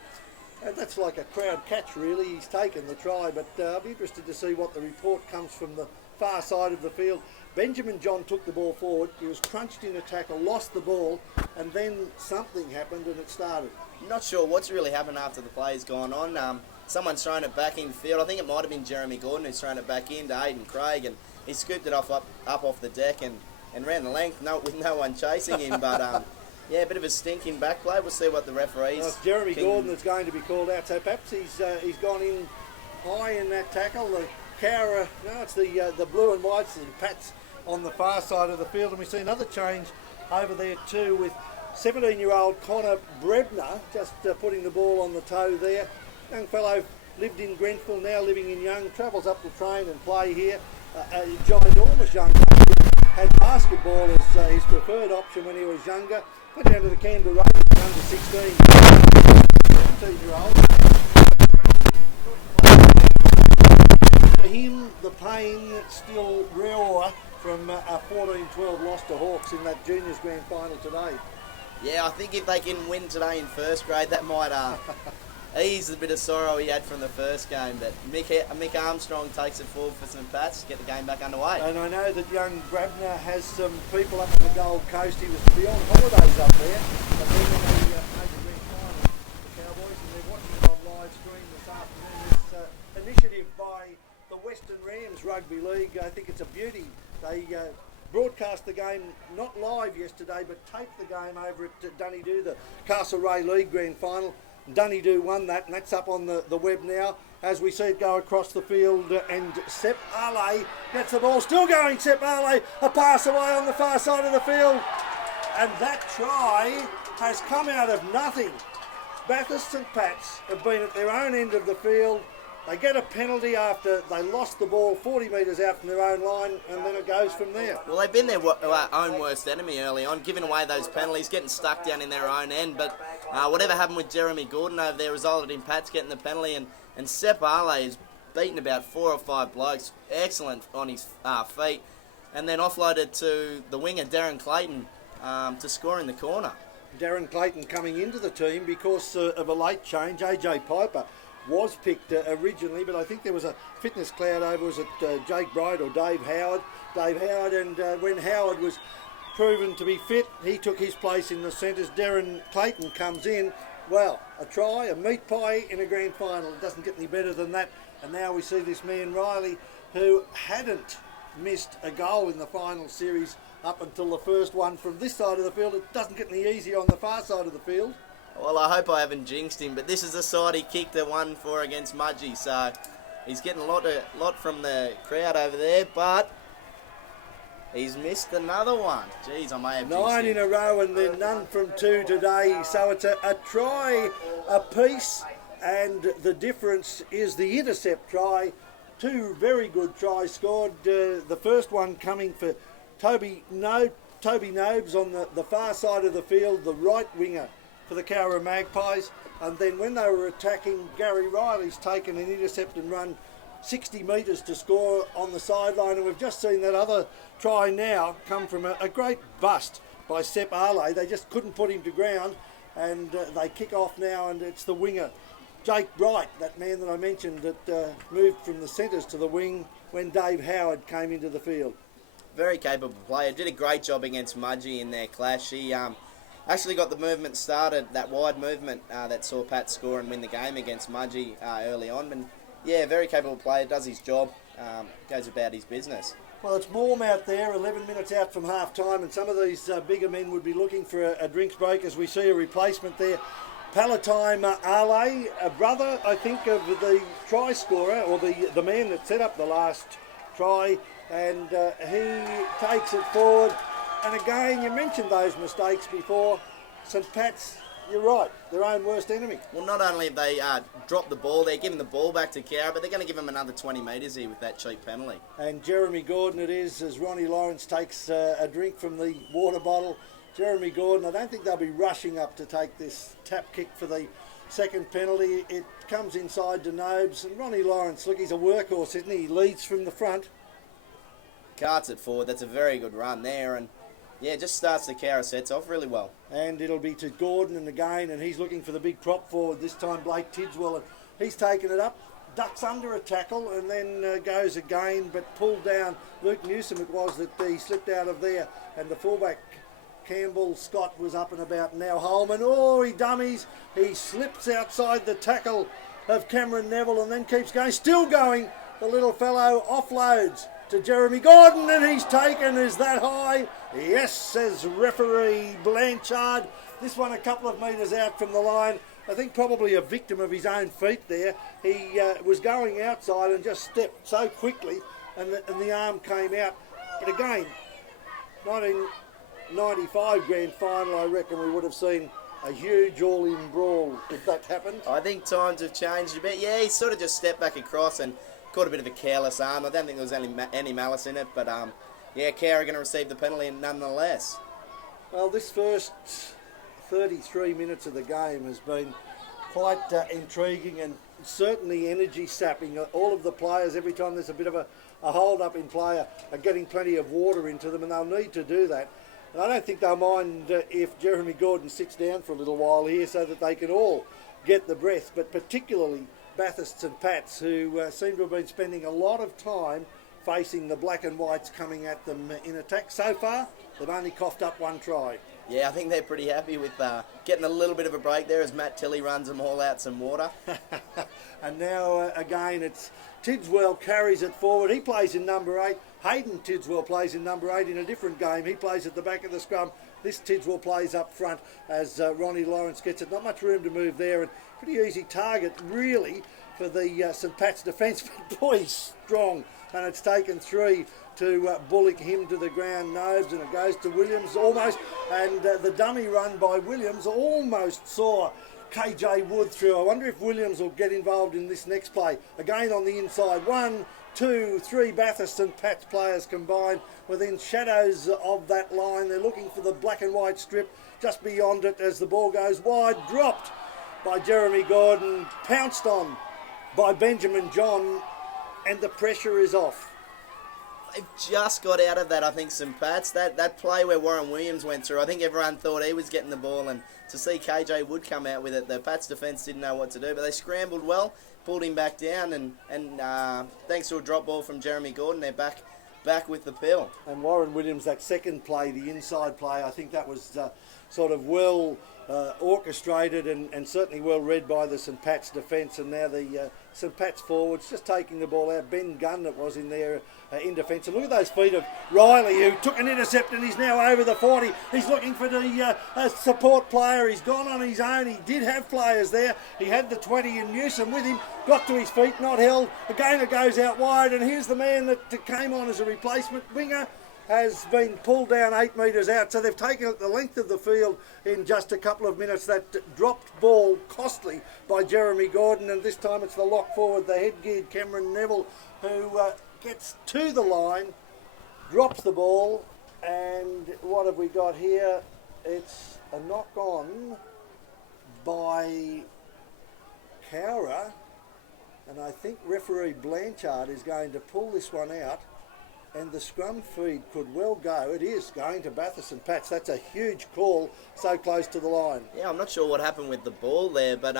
And that's like a crowd catch, really. He's taken the try, but I'll be interested to see what the report comes from the far side of the field. Benjamin John took the ball forward. He was crunched in a tackle, lost the ball, and then something happened and it started. Not sure what's really happened after the play's gone on. Someone's thrown it back in field. I think it might have been Jeremy Gordon who's thrown it back in to Aidan Craig, and he scooped it up off the deck and ran the length with no one chasing him. But a bit of a stinking back play. We'll see what the referees. Well, it's Jeremy Gordon that's going to be called out. So perhaps he's gone in high in that tackle. The Cowra, no, it's the blue and whites and Pats on the far side of the field, and we see another change over there too with 17-year-old Connor Brebner just putting the ball on the toe there. Young fellow lived in Grenfell, now living in Young, travels up to train and play here. A ginormous young man, had basketball as his preferred option when he was younger. Went down to the Canberra Raiders under 16, 17-year-old. For him, the pain still raw from a 14-12 loss to Hawks in that juniors grand final today. Yeah, I think if they can win today in first grade, that might ease the bit of sorrow he had from the first game. But Mick Armstrong takes it forward for St Pat's to get the game back underway. And I know that young Grabner has some people up on the Gold Coast. He was beyond holidays up there. And then when they made the grand final, the Cowboys, and they're watching it on live stream this afternoon. This initiative by the Western Rams Rugby League, I think it's a beauty. They broadcast the game, not live yesterday, but taped the game over at Dunedoo, the Castlereagh League Grand Final. Dunedoo won that, and that's up on the web now as we see it go across the field. And Sepp Ale gets the ball, still going. Sepp Ale, a pass away on the far side of the field, and that try has come out of nothing. Bathurst St Pat's have been at their own end of the field. They get a penalty after they lost the ball 40 metres out from their own line, and then it goes from there. Well, they've been their own worst enemy early on, giving away those penalties, getting stuck down in their own end. But whatever happened with Jeremy Gordon over there resulted in Pats getting the penalty, and Sepp Ale has beaten about 4 or 5 blokes, excellent on his feet, and then offloaded to the winger, Darren Clayton, to score in the corner. Darren Clayton coming into the team because of a late change. AJ Piper was picked originally, but I think there was a fitness cloud over. Was it Jake Bright or Dave Howard? Dave Howard, and when Howard was proven to be fit, he took his place in the centres. Darren Clayton comes in. Well, a try, a meat pie in a grand final. It doesn't get any better than that. And now we see this man Riley, who hadn't missed a goal in the final series up until the first one from this side of the field. It doesn't get any easier on the far side of the field. Well, I hope I haven't jinxed him, but this is the side he kicked at 1-4 against Mudgee, so he's getting a lot from the crowd over there, but he's missed another one. Jeez, I may have jinxed 9 in a row, and then none from 2 today, so it's a try apiece, and the difference is the intercept try. 2 very good tries scored, the first one coming for Toby Nobes on the far side of the field, the right winger for the Cowra Magpies, and then when they were attacking, Gary Riley's taken an intercept and run 60 metres to score on the sideline, and we've just seen that other try now come from a great bust by Sepp Ale. They just couldn't put him to ground, and they kick off now, and it's the winger Jake Bright, that man that I mentioned, that moved from the centres to the wing when Dave Howard came into the field. Very capable player, did a great job against Mudgee in their clash. He actually got the movement started, that wide movement that saw Pat score and win the game against Mudgee early on. And yeah, very capable player, does his job, goes about his business. Well, it's warm out there, 11 minutes out from half time, and some of these bigger men would be looking for a drinks break as we see a replacement there. Palatine Ale, a brother, I think, of the try scorer, or the man that set up the last try, and he takes it forward. And again, you mentioned those mistakes before. St Pat's, you're right, their own worst enemy. Well, not only have they dropped the ball, they're giving the ball back to Cowra, but they're going to give him another 20 metres here with that cheap penalty. And Jeremy Gordon it is, as Ronnie Lawrence takes a drink from the water bottle. Jeremy Gordon, I don't think they'll be rushing up to take this tap kick for the second penalty. It comes inside to Nobes, and Ronnie Lawrence, look, he's a workhorse, isn't he? He leads from the front. Carts it forward, that's a very good run there, and yeah, just starts the Cowra sets off really well. And it'll be to Gordon and again, and he's looking for the big prop forward, this time Blake Tidswell, and he's taken it up, ducks under a tackle, and then goes again, but pulled down. Luke Newsom it was that he slipped out of there, and the fullback Campbell Scott was up and about now. Holman, oh, he dummies, he slips outside the tackle of Cameron Neville and then keeps going, still going. The little fellow offloads to Jeremy Gordon, and he's taken. Is that high? Yes, says referee Blanchard. This one a couple of metres out from the line. I think probably a victim of his own feet there. He was going outside and just stepped so quickly, and the arm came out. But again, 1995 grand final, I reckon we would have seen a huge all-in brawl if that happened. I think times have changed a bit. Yeah, he sort of just stepped back across and caught a bit of a careless arm. I don't think there was any malice in it, but yeah, Cowra going to receive the penalty nonetheless. Well, this first 33 minutes of the game has been quite intriguing and certainly energy sapping. All of the players, every time there's a bit of a hold-up in play, are getting plenty of water into them, and they'll need to do that. And I don't think they'll mind if Jeremy Gordon sits down for a little while here so that they can all get the breath, but particularly Bathurst and Pats, who seem to have been spending a lot of time facing the black and whites coming at them in attack. So far, they've only coughed up one try. Yeah, I think they're pretty happy with getting a little bit of a break there as Matt Tilley runs them all out some water. And now, again, it's Tidswell carries it forward. He plays in number 8. Hayden Tidswell plays in number 8 in a different game. He plays at the back of the scrum. This Tidswell plays up front as Ronnie Lawrence gets it. Not much room to move there, and pretty easy target, really, for the St Pat's defence. But boy, he's strong, and it's taken 3 to bullock him to the ground. Nobes, and it goes to Williams almost, and the dummy run by Williams almost saw KJ Wood through. I wonder if Williams will get involved in this next play. Again on the inside. 1, 2, 3 Bathurst and Pats players combined within shadows of that line. They're looking for the black and white strip just beyond it as the ball goes wide. Dropped by Jeremy Gordon. Pounced on by Benjamin John, and the pressure is off. They've just got out of that, I think, St Pat's. That play where Warren Williams went through, I think everyone thought he was getting the ball, and to see KJ Wood come out with it, the Pats defence didn't know what to do, but they scrambled well, pulled him back down, and thanks to a drop ball from Jeremy Gordon, they're back with the pill. And Warren Williams, that second play, the inside play, I think that was sort of well orchestrated and certainly well read by the St Pat's defence. And now the St Pat's forwards just taking the ball out. Ben Gunn that was in there in defence. And look at those feet of Riley, who took an intercept and he's now over the 40. He's looking for the support player. He's gone on his own. He did have players there. He had the 20 in Newsom with him. Got to his feet, not held. Again, it goes out wide. And here's the man that came on as a replacement winger. Has been pulled down 8 metres out, so they've taken it the length of the field in just a couple of minutes. That dropped ball costly by Jeremy Gordon, and this time it's the lock forward, the head-geared Cameron Neville, who gets to the line, drops the ball, and what have we got here? It's a knock on by Cowra, and I think referee Blanchard is going to pull this one out. And the scrum feed could well go. It is going to Bathurst and Pats. That's a huge call so close to the line. Yeah, I'm not sure what happened with the ball there, but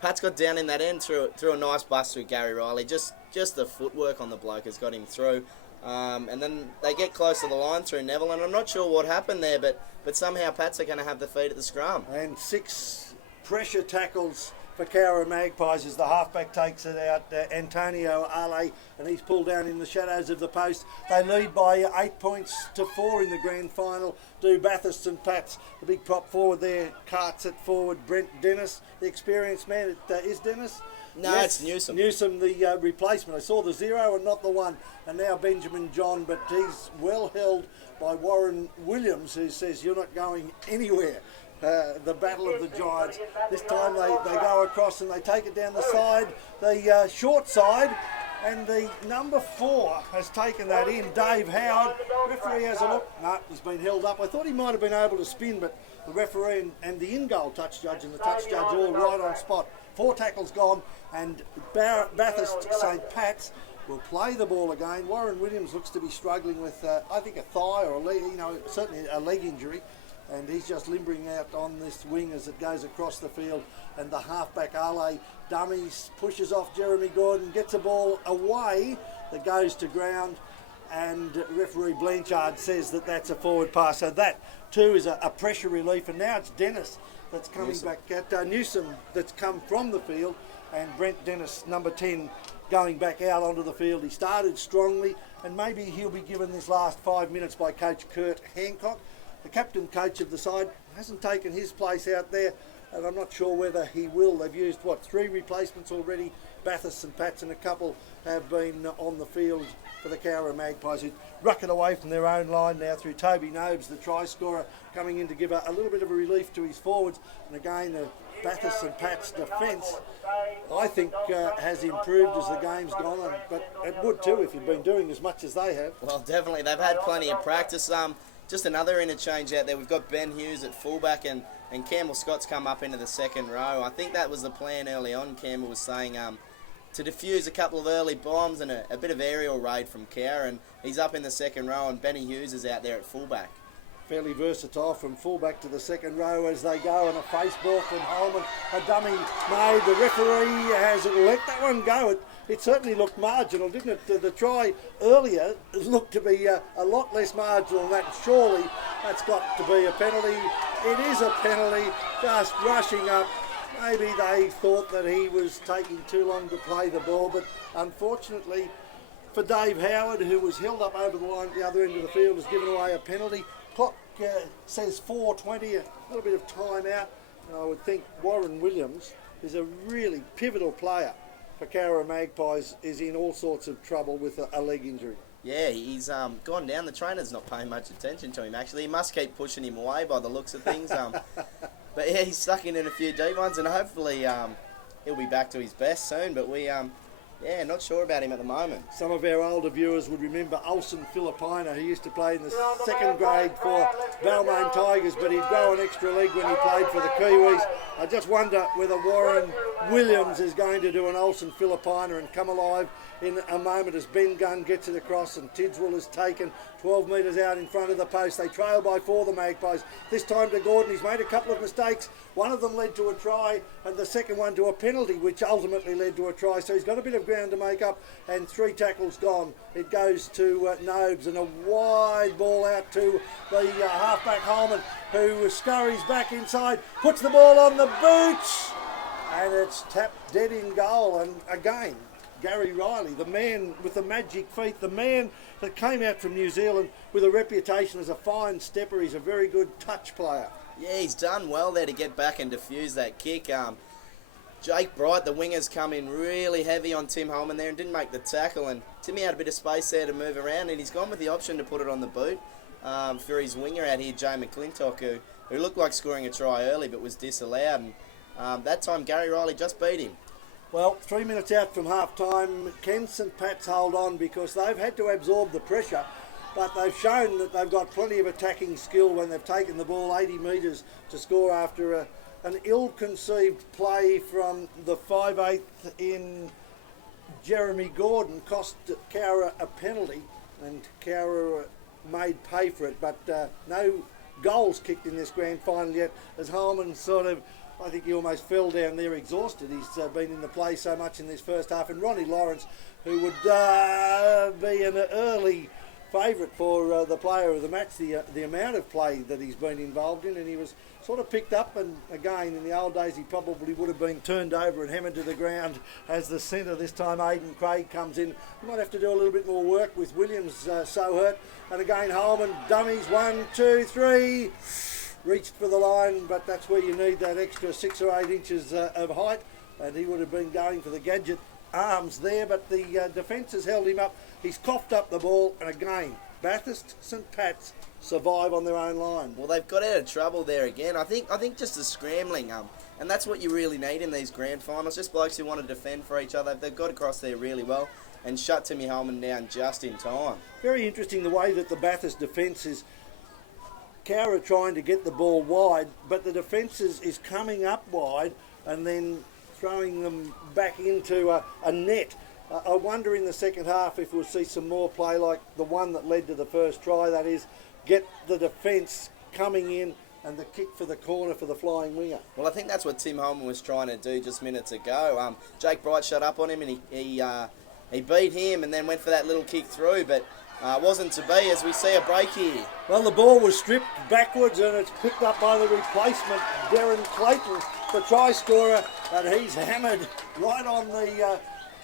Pats got down in that end through a nice bust through Gary Riley. Just the footwork on the bloke has got him through. And then they get close to the line through Neville, and I'm not sure what happened there, but somehow Pats are going to have the feed at the scrum. And 6 pressure tackles for Cowra Magpies as the halfback takes it out, Antonio Ale, and he's pulled down in the shadows of the post. They lead by 8 points to 4 in the grand final, do Bathurst and Pats. The big prop forward there carts it forward, Brent Dennis, the experienced man. Is Dennis? No, yes, it's Newsom. Newsom, the replacement. I saw the 0 and not the 1, and now Benjamin John, but he's well held by Warren Williams, who says you're not going anywhere. The battle of the Giants. This time they go across and they take it down the side, the short side, and the number 4 has taken that in. Dave Howard, referee has a look. No, he's been held up. I thought he might have been able to spin, but the referee and the in-goal touch judge and the touch judge all right on spot. 4 tackles gone, and Bathurst St Pat's will play the ball again. Warren Williams looks to be struggling with, I think, a thigh or a leg, certainly a leg injury. And he's just limbering out on this wing as it goes across the field. And the halfback, Ale, dummies, pushes off Jeremy Gordon, gets a ball away that goes to ground. And referee Blanchard says that that's a forward pass. So that, too, is a pressure relief. And now it's Dennis that's coming back at Newsom that's come from the field. And Brent Dennis, number 10, going back out onto the field. He started strongly, and maybe he'll be given this last 5 minutes by coach Kurt Hancock. The captain coach of the side hasn't taken his place out there, and I'm not sure whether he will. They've used, 3 replacements already, Bathurst and Pats, and a couple have been on the field for the Cowra Magpies, who ruck it away from their own line now through Toby Nobes, the try scorer, coming in to give a little bit of a relief to his forwards. And again, the Bathurst and Pats defence, I think, has improved as the game's gone on, but it would too if you've been doing as much as they have. Well, definitely. They've had plenty of practice. Just another interchange out there. We've got Ben Hughes at fullback and Campbell Scott's come up into the second row. I think that was the plan early on. Campbell was saying to defuse a couple of early bombs and a bit of aerial raid from Cowra, and he's up in the second row, and Benny Hughes is out there at fullback. fairly versatile from fullback to the second row as they go, and a face ball from Holman, a dummy made. The referee has let that one go. It certainly looked marginal, didn't it? The try earlier looked to be a lot less marginal than that. Surely that's got to be a penalty. It is a penalty, just rushing up. Maybe they thought that he was taking too long to play the ball, but unfortunately for Dave Howard, who was held up over the line at the other end of the field, has given away a penalty. Clock says 4:20, a little bit of time out. And I would think Warren Williams is a really pivotal player for Cowra Magpies, is in all sorts of trouble with a leg injury. Yeah, he's gone down. The trainer's not paying much attention to him, actually. He must keep pushing him away by the looks of things. But yeah, he's stuck in a few deep ones, and hopefully he'll be back to his best soon. But we, not sure about him at the moment. Some of our older viewers would remember Olsen Filipina, who used to play in the second grade for Balmain Tigers, but he'd grow an extra leg when he played for the Kiwis. I just wonder whether Warren Williams is going to do an Olsen Filipina and come alive in a moment as Ben Gunn gets it across and Tidswell is taken 12 metres out in front of the post. They trail by 4, the Magpies. This time to Gordon. He's made a couple of mistakes. One of them led to a try and the second one to a penalty, which ultimately led to a try. So he's got a bit of ground to make up, and 3 tackles gone. It goes to Nobes, and a wide ball out to the halfback Holman, who scurries back inside, puts the ball on the boots, and it's tapped dead in goal. And again, Gary Riley, the man with the magic feet, the man that came out from New Zealand with a reputation as a fine stepper. He's a very good touch player. Yeah, he's done well there to get back and defuse that kick. Jake Bright, the wingers, come in really heavy on Tim Holman there and didn't make the tackle, and Timmy had a bit of space there to move around, and he's gone with the option to put it on the boot for his winger out here, Jay McClintock, who looked like scoring a try early but was disallowed, and that time Gary Riley just beat him. Well, 3 minutes out from half-time, Ken St Pat's hold on because they've had to absorb the pressure, but they've shown that they've got plenty of attacking skill when they've taken the ball 80 metres to score after an ill-conceived play from the 5/8 in Jeremy Gordon cost Cowra a penalty, and Cowra made pay for it, but no goals kicked in this grand final yet, as Holman I think he almost fell down there exhausted. He's been in the play so much in this first half. And Ronnie Lawrence, who would be an early favourite for the player of the match, the amount of play that he's been involved in, and he was sort of picked up, and again, in the old days, he probably would have been turned over and hammered to the ground as the centre. This time Aidan Craig comes in. He might have to do a little bit more work with Williams so hurt. And again, Holman, dummies, 1, 2, 3... reached for the line, but that's where you need that extra 6 or 8 inches of height, and he would have been going for the gadget arms there, but the defence has held him up. He's coughed up the ball, and again, Bathurst, St Pat's survive on their own line. Well, they've got out of trouble there again. I think just the scrambling, and that's what you really need in these grand finals, just blokes who want to defend for each other. They've got across there really well and shut Timmy Holman down just in time. Very interesting the way that the Bathurst defence is Cowra trying to get the ball wide, but the defence is coming up wide and then throwing them back into a net. I wonder in the second half if we'll see some more play like the one that led to the first try, that is, get the defence coming in and the kick for the corner for the flying winger. Well, I think that's what Tim Holman was trying to do just minutes ago. Jake Bright shut up on him, and he beat him and then went for that little kick through, but wasn't to be, as we see a break here. Well, the ball was stripped backwards and it's picked up by the replacement, Darren Clayton, the try scorer, and he's hammered right on the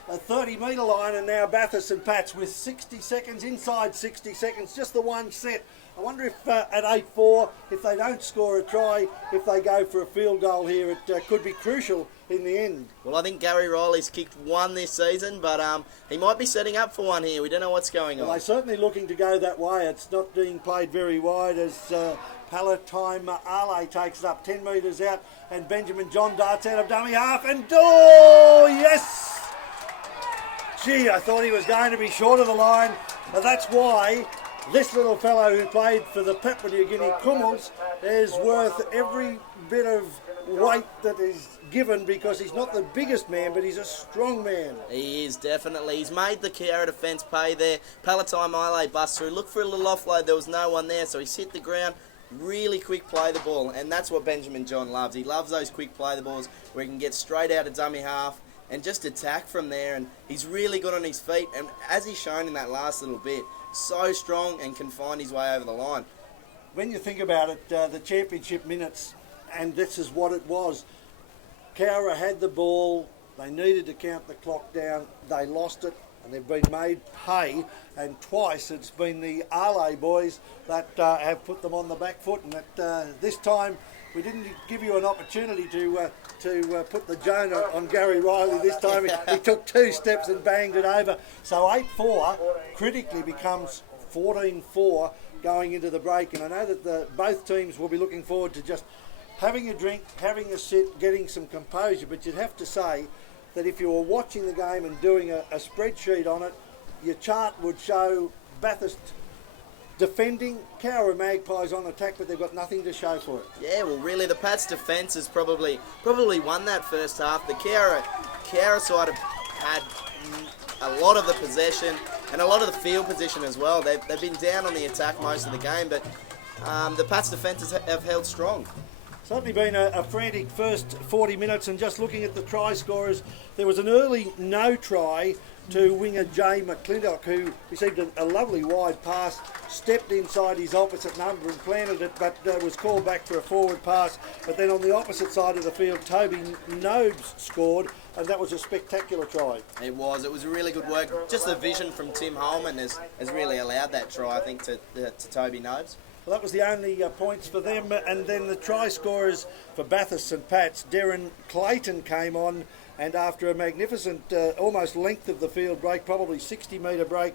30-metre line, and now Bathurst and Pats with 60 seconds, inside 60 seconds, just the one set. I wonder if at 8-4, if they don't score a try, if they go for a field goal here, it could be crucial in the end. Well, I think Gary Riley's kicked one this season, but he might be setting up for one here. We don't know what's going on. Well, they're certainly looking to go that way. It's not being played very wide as Palatine Ale takes it up 10 metres out, and Benjamin John darts out of dummy half, and yes! Gee, I thought he was going to be short of the line, but that's why this little fellow who played for the Papua New Guinea Kumuls is worth every bit of weight that is given, because he's not the biggest man, but he's a strong man. He is, definitely. He's made the Cowra defence pay there. Palatine Miley busts through. Looked for a little offload. There was no one there, so he's hit the ground, really quick play the ball, and that's what Benjamin John loves. He loves those quick play the balls where he can get straight out of dummy half and just attack from there, and he's really good on his feet, and as he's shown in that last little bit, so strong and can find his way over the line. When you think about it, the championship minutes, and this is what it was. Cowra had the ball, they needed to count the clock down, they lost it, and they've been made pay, and twice it's been the Ale boys that have put them on the back foot, and that this time we didn't give you an opportunity to put the Jonah on Gary Riley. This time he took 2 steps and banged it over. So 8-4 critically becomes 14-4 going into the break, and I know that both teams will be looking forward to just having a drink, having a sit, getting some composure, but you'd have to say that if you were watching the game and doing a spreadsheet on it, your chart would show Bathurst defending, Cowra Magpies on attack, but they've got nothing to show for it. Yeah, well, really, the Pats' defence has probably won that first half. The Cowra side have had a lot of the possession and a lot of the field position as well. They've been down on the attack most of the game, but the Pats' defence have held strong. Certainly been a frantic first 40 minutes, and just looking at the try scorers, there was an early no try to winger Jay McClintock, who received a lovely wide pass, stepped inside his opposite number and planted it, but was called back for a forward pass. But then on the opposite side of the field, Toby Nobes scored, and that was a spectacular try. It was really good work. Just the vision from Tim Holman has really allowed that try, I think, to Toby Nobes. Well, that was the only points for them, and then the try scorers for Bathurst and Pats, Darren Clayton came on, and after a magnificent almost length of the field break, probably 60-metre break,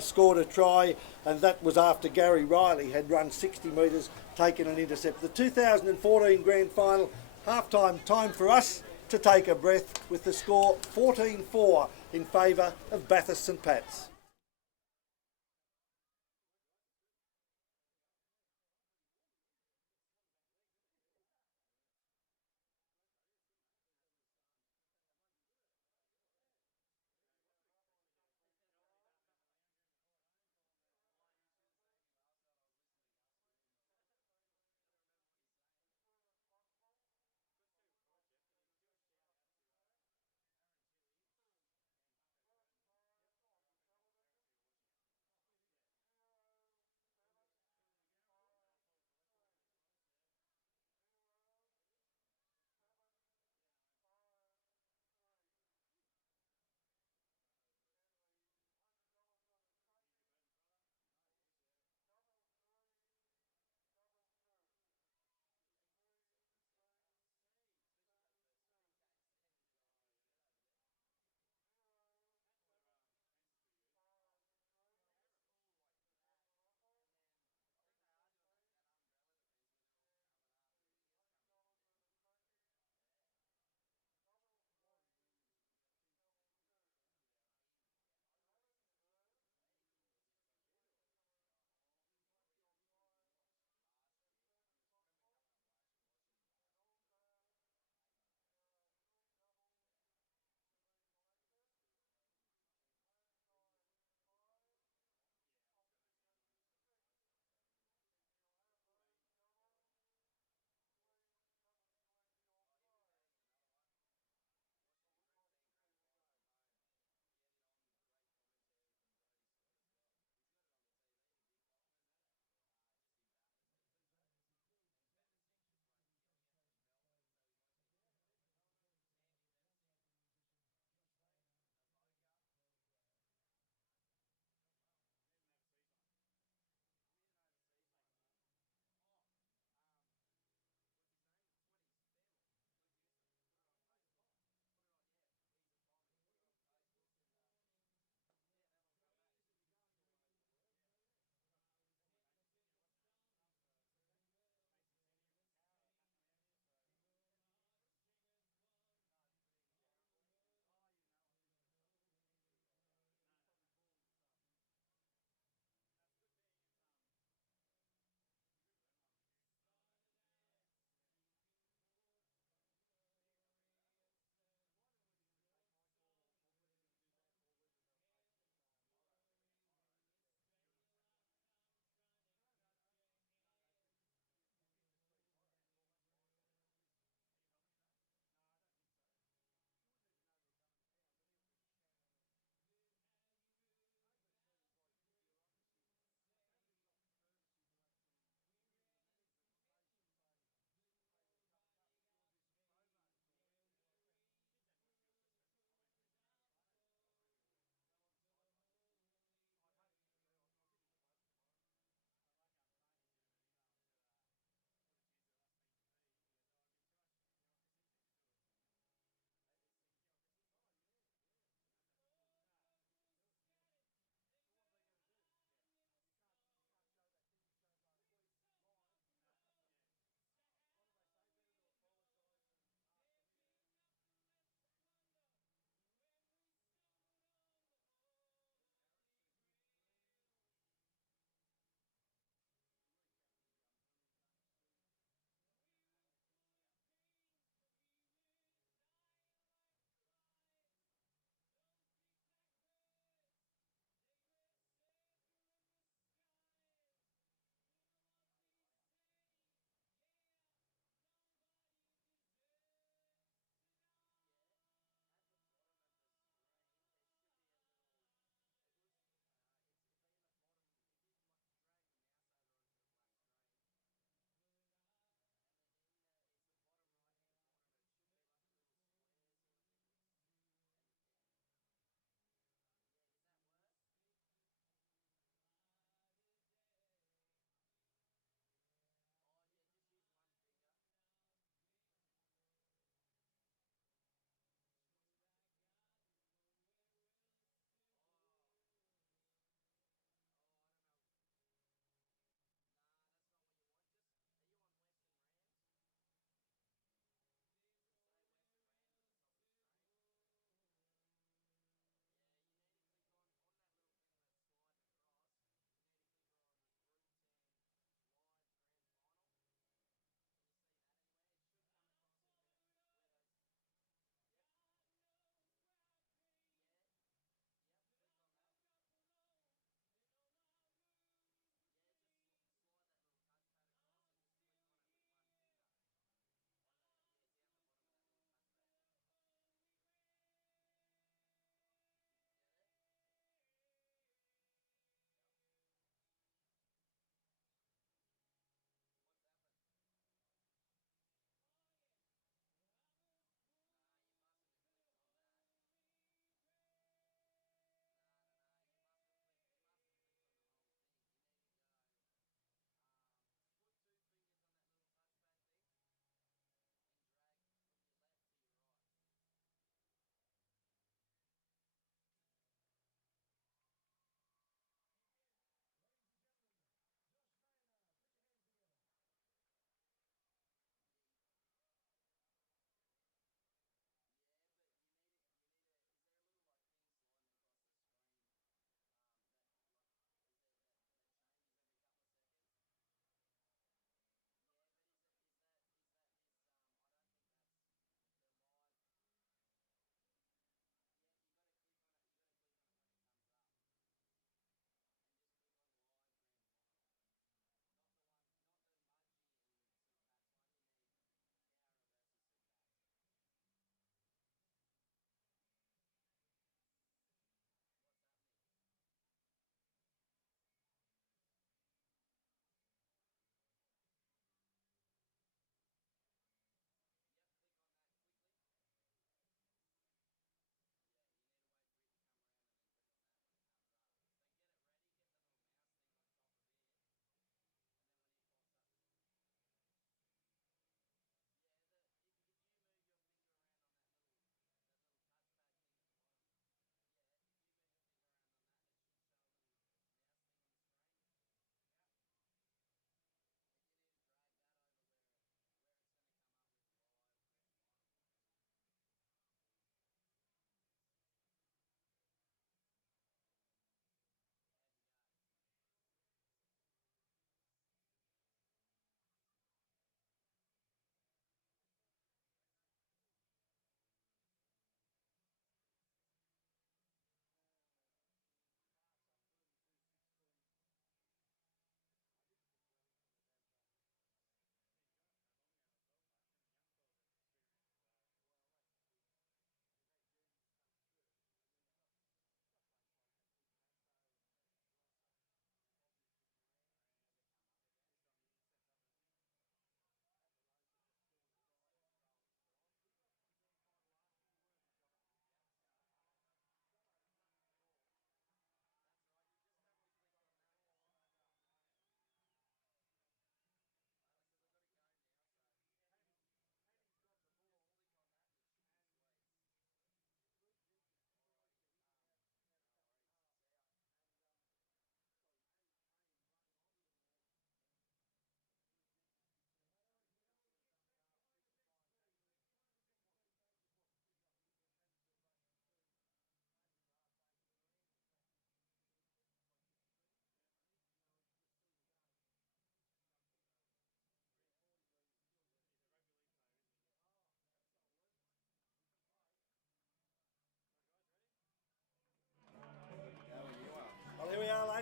scored a try, and that was after Gary Riley had run 60 metres, taken an intercept. The 2014 Grand Final, half-time time for us to take a breath with the score 14-4 in favour of Bathurst and Pats.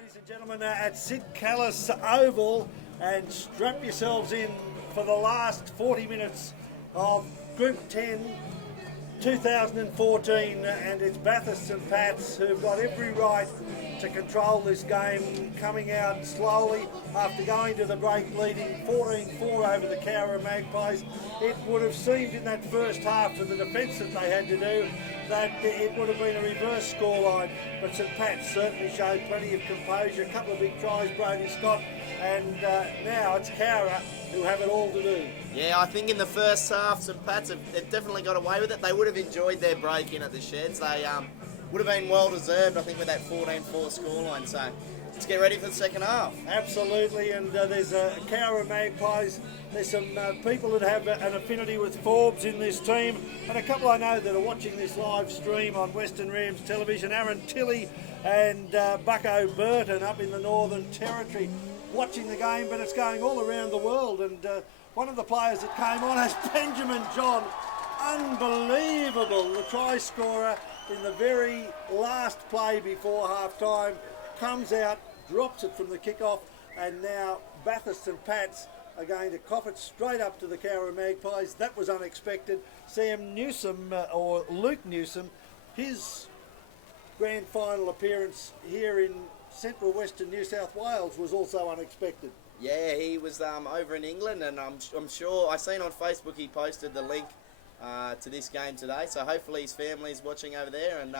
Ladies and gentlemen, at Sid Callis Oval, and strap yourselves in for the last 40 minutes of Group 10 2014, and it's Bathurst and Pats who've got every right to control this game, coming out slowly after going to the break, leading 14-4 over the Cowra Magpies. It would have seemed in that first half, for the defence that they had to do, that it would have been a reverse scoreline, but St Pat's certainly showed plenty of composure. A couple of big tries, Brody Scott, and now it's Cowra who have it all to do. Yeah, I think in the first half, St Pat's have definitely got away with it. They would have enjoyed their break in at the Sheds. They would have been well deserved, I think, with that 14-4 scoreline. So let's get ready for the second half. Absolutely, and there's Cowra Magpies. There's some people that have an affinity with Forbes in this team, and a couple I know that are watching this live stream on Western Rams television. Aaron Tilley and Bucko Burton up in the Northern Territory watching the game, but it's going all around the world. And one of the players that came on is Benjamin John. Unbelievable, the try scorer in the very last play before half-time, comes out, drops it from the kick-off, and now Bathurst and Pats are going to cough it straight up to the Cowra Magpies. That was unexpected. Sam Newsom, or Luke Newsom, his grand final appearance here in central western New South Wales was also unexpected. Yeah, he was over in England, and I'm sure, I seen on Facebook he posted the link to this game today, so hopefully his family's watching over there, and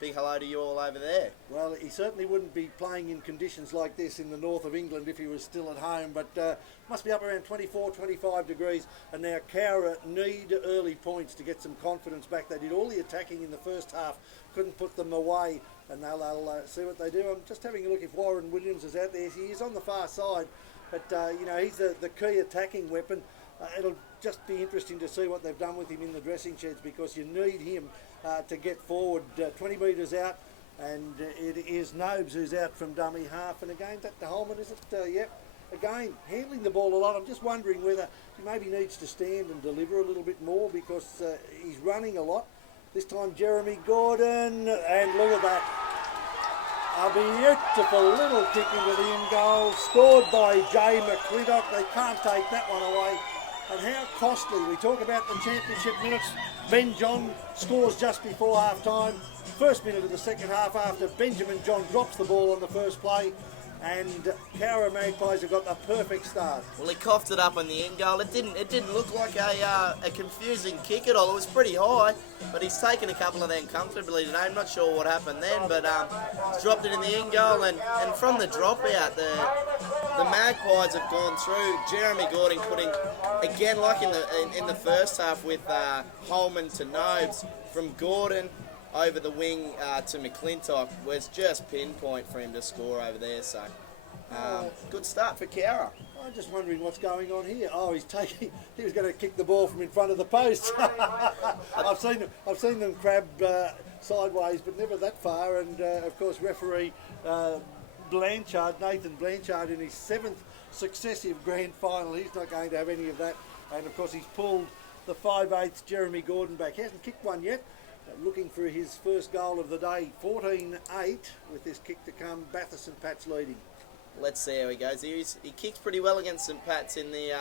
big hello to you all over there. Well, he certainly wouldn't be playing in conditions like this in the north of England if he was still at home, but must be up around 24, 25 degrees, and now Cowra need early points to get some confidence back. They did all the attacking in the first half, couldn't put them away, and they'll see what they do. I'm just having a look if Warren Williams is out there. He is on the far side, but you know, he's the key attacking weapon. It'll just be interesting to see what they've done with him in the dressing sheds, because you need him to get forward 20 metres out, and it is Nobes who's out from dummy half. And again, that the Holman, is it? Yep. Again, handling the ball a lot. I'm just wondering whether he maybe needs to stand and deliver a little bit more, because he's running a lot. This time Jeremy Gordon, and look at that. A beautiful little kick into the in goal, scored by Jay McClintock. They can't take that one away. And how costly. We talk about the championship minutes. Ben John scores just before half time. First minute of the second half, after Benjamin John drops the ball on the first play. And Cowra Magpies have got the perfect start. Well, he coughed it up on the end goal. It didn't look like a confusing kick at all. It was pretty high, but he's taken a couple of them comfortably today. I'm not sure what happened then, but he's dropped it in the end goal. And from the dropout, the Magpies have gone through. Jeremy Gordon putting, again, like in the first half with Holman to Nobes, from Gordon over the wing to McClintock was just pinpoint for him to score over there. So good start for Cowra. I'm just wondering what's going on here. Oh, he was going to kick the ball from in front of the post. I've seen them crab sideways, but never that far. And of course, referee Nathan Blanchard, in his 7th successive grand final, he's not going to have any of that. And of course, he's pulled the 5/8 Jeremy Gordon back. He hasn't kicked one yet. Looking for his first goal of the day. 14-8 with this kick to come. Bathurst and Pats leading. Let's see how he goes. He kicks pretty well against St Pat's in the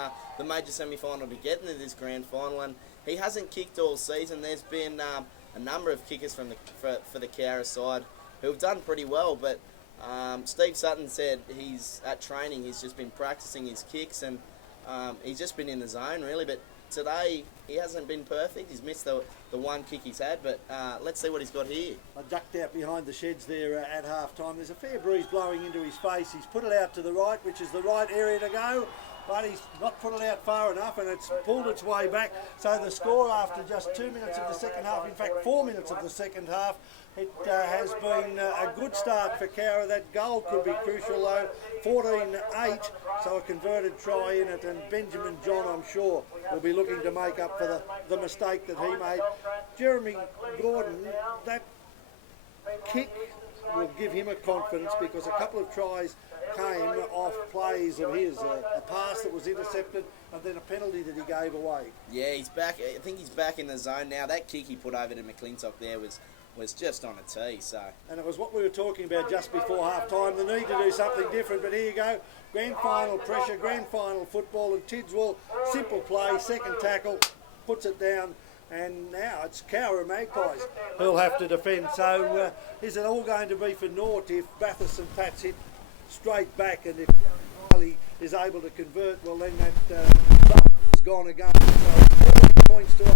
major semi-final to get into this grand final, and he hasn't kicked all season. There's been a number of kickers for the Cowra side who have done pretty well, but Steve Sutton said he's at training. He's just been practicing his kicks, and he's just been in the zone really. But today he hasn't been perfect. He's missed the one kick he's had, but let's see what he's got here. I ducked out behind the sheds there at half time. There's a fair breeze blowing into his face. He's put it out to the right, which is the right area to go, but he's not put it out far enough, and it's pulled its way back. So the score after just 2 minutes of the second half, in fact 4 minutes of the second half, it has been a good start for Cowra. That goal could be crucial though. 14-8, so a converted try in it, and Benjamin John, I'm sure, will be looking to make up for the mistake that he made. Jeremy Gordon, that kick will give him a confidence, because a couple of tries came off plays of his, a pass that was intercepted and then a penalty that he gave away. Yeah, he's back. I think he's back in the zone now. That kick he put over to McClintock there was was just on a tee. So And it was what we were talking about just before half-time, the need to do something different, but here you go, grand final pressure, grand final football, and Tidswell, simple play, second tackle, puts it down, and now it's Cowra Magpies who'll have to defend. So is it all going to be for naught if Bathurst and Pats hit straight back, and if Riley is able to convert, well then that has gone again. So 14 points to 8,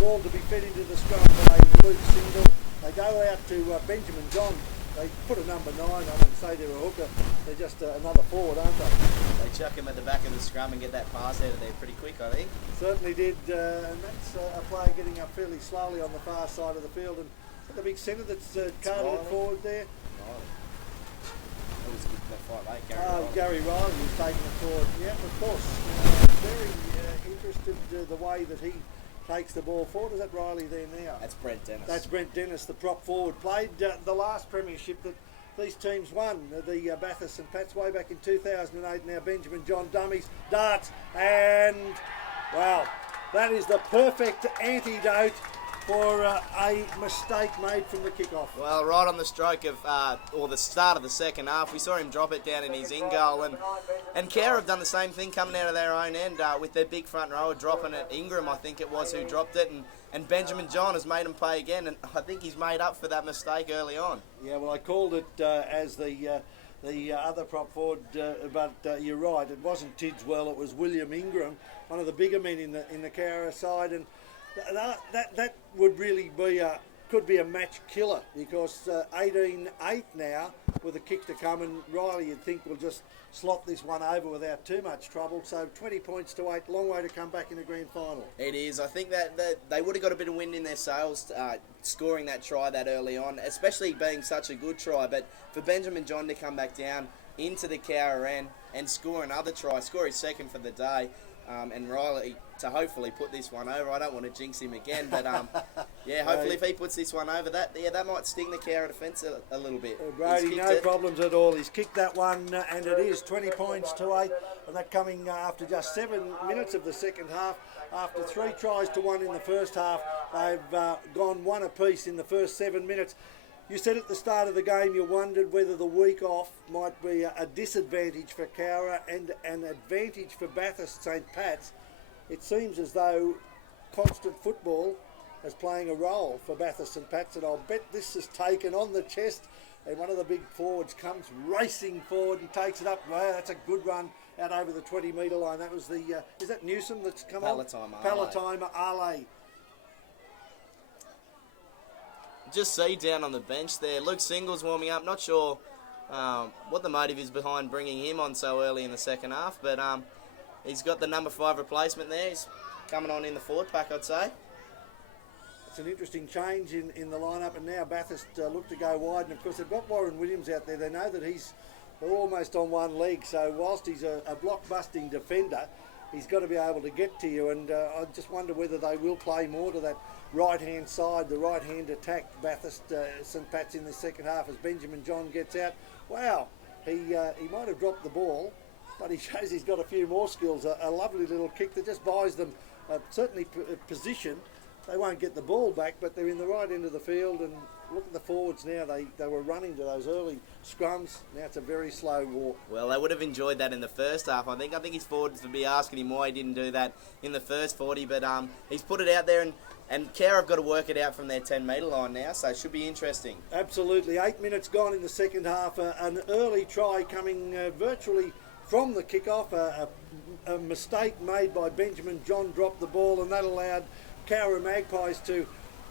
ball to be fed into the scrum by Luke Single. They go out to Benjamin John. They put a number 9 on and say they're a hooker. They're just another forward, aren't they? they chuck him at the back of the scrum and get that pass out of there pretty quick, I think. Certainly did, and that's a player getting up fairly slowly on the far side of the field. And the big centre that's carted it forward there. That was the 5'8", Gary Riley was taking it forward. Yeah, of course. Very interested the way that he takes the ball forward. Is that Riley there now? That's Brent Dennis. That's Brent Dennis, the prop forward. Played the last premiership that these teams won, the Bathurst and Pats, way back in 2008. Now Benjamin John dummies, darts, and wow, that is the perfect antidote for a mistake made from the kickoff. Well, right on the stroke of, or the start of the second half, we saw him drop it down in his in goal, and Cowra have done the same thing coming out of their own end with their big front rower dropping it. Ingram, I think it was, who dropped it, and Benjamin John has made him pay again, and I think he's made up for that mistake early on. Yeah, well, I called it as the other prop forward, but you're right, it wasn't Tidswell, it was William Ingram, one of the bigger men in the Cowra side, and that would really be could be a match killer, because 18-8 now with a kick to come, and Riley, you'd think, will just slot this one over without too much trouble. So 20 points to 8, long way to come back in the grand final. It is. I think that they would have got a bit of wind in their sails scoring that try that early on, especially being such a good try. But for Benjamin John to come back down into the Cowra end and score another try, score his second for the day, and Riley to hopefully put this one over. I don't want to jinx him again, but yeah, hopefully if he puts this one over, that might sting the Cowra defence a little bit. Brady, no problems at all. He's kicked that one, and it is 20 points to 8, and that coming after just 7 minutes of the second half. After 3 tries to 1 in the first half, they've gone one apiece in the first 7 minutes. You said at the start of the game you wondered whether the week off might be a disadvantage for Cowra and an advantage for Bathurst St Pat's. It seems as though constant football is playing a role for Bathurst St Pat's, and I'll bet this is taken on the chest, and one of the big forwards comes racing forward and takes it up. Wow, that's a good run out over the 20-metre line. That was the, is that Newsom that's come on? Palatine Ale. Just see down on the bench there, Luke Single's warming up. Not sure what the motive is behind bringing him on so early in the second half, but he's got the number 5 replacement there. He's coming on in the forward pack, I'd say. It's an interesting change in the lineup, and now Bathurst look to go wide, and of course they've got Warren Williams out there. They know that they're almost on one leg, so whilst he's a block-busting defender, he's got to be able to get to you, and I just wonder whether they will play more to that right-hand side, the right-hand attack, Bathurst St Pat's in the second half as Benjamin John gets out. Wow, he might have dropped the ball, but he shows he's got a few more skills. A lovely little kick that just buys them certainly position. They won't get the ball back, but they're in the right end of the field, and look at the forwards now. They were running to those early scrums. Now it's a very slow walk. Well, they would have enjoyed that in the first half. I think his forwards would be asking him why he didn't do that in the first 40, but he's put it out there, and Cowra have got to work it out from their 10-metre line now, so it should be interesting. Absolutely. 8 minutes gone in the second half. An early try coming virtually from the kickoff. A mistake made by Benjamin John, dropped the ball, and that allowed Cowra Magpies to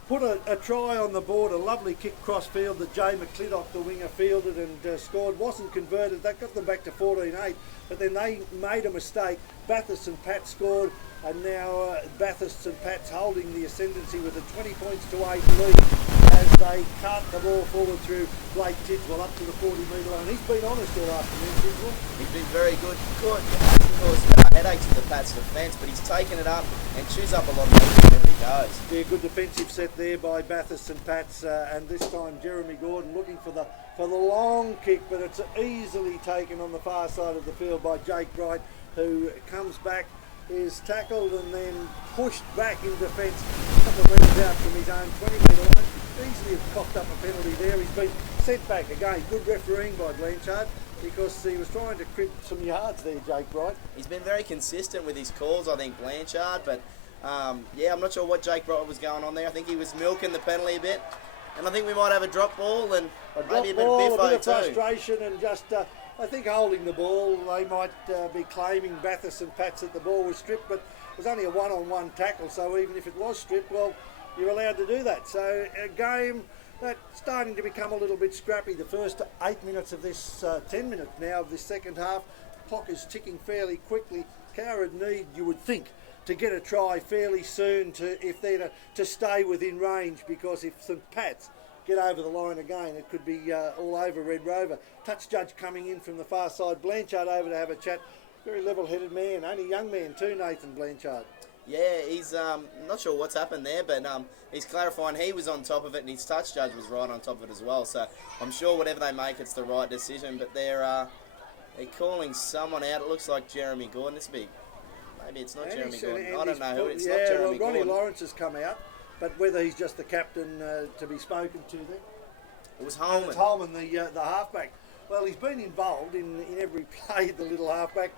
put a try on the board. A lovely kick cross field that Jay McClintock, the winger, fielded and scored. Wasn't converted. That got them back to 14-8, but then they made a mistake. Bathurst and Pats scored, and now Bathurst and Pats holding the ascendancy with a 20 points to 8 lead as they cart the ball forward through Blake Tidswell up to the 40-metre line. He's been honest all afternoon, Tidswell. He's been very good. Of course, headaches to the Pats defence, but he's taken it up and chews up a lot of movement whenever he goes. Yeah, good defensive set there by Bathurst and Pats, and this time Jeremy Gordon looking for the long kick, but it's easily taken on the far side of the field by Jake Bright, who comes back, is tackled and then pushed back in defence a couple of metres out from his own 20-metre line. easily have coughed up a penalty there. He's been sent back again. Good refereeing by Blanchard because he was trying to crib some yards there, Jake Bright. He's been very consistent with his calls, I think, Blanchard, but yeah, I'm not sure what Jake Bright was going on there. I think he was milking the penalty a bit, and I think we might have a drop ball and maybe a bit of biffo of too. frustration and just, I think, holding the ball. They might be claiming Bathurst and Pats that the ball was stripped, but it was only a one-on-one tackle, so even if it was stripped, well, you're allowed to do that. So a game that's starting to become a little bit scrappy. The first 8 minutes of this, 10 minutes now of this second half, clock is ticking fairly quickly. Cowra need, you would think, to get a try fairly soon if they're to stay within range, because if St Pat's get over the line again, it could be all over Red Rover. Touch judge coming in from the far side. Blanchard over to have a chat. Very level-headed man, only young man too, Nathan Blanchard. Yeah, he's not sure what's happened there, but he's clarifying he was on top of it and his touch judge was right on top of it as well. So I'm sure whatever they make, it's the right decision. But they're calling someone out. It looks like Jeremy Gordon. Maybe it's not And Jeremy he's- Gordon. and I don't he's know who. put- It's yeah, not Jeremy well, Ronnie Gordon. Lawrence has come out, but whether he's just the captain to be spoken to there. It was It's Holman. Holman, the halfback. Well, he's been involved in every play, the little halfback.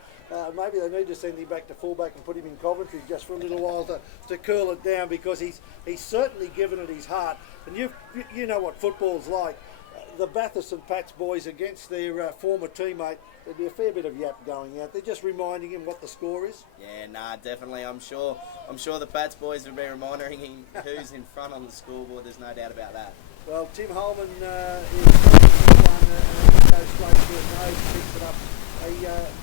Maybe they need to send him back to fullback and put him in Coventry just for a little while to curl it down, because he's certainly given it his heart. And you know what football's like. The Bathurst and Pats boys against their former teammate, there'd be a fair bit of yap going out. They're just reminding him what the score is. Yeah, nah, definitely. I'm sure the Pats boys would be reminding him who's in front on the scoreboard. There's no doubt about that. Well, Tim Holman is one and goes straight to his nose, picks it up. They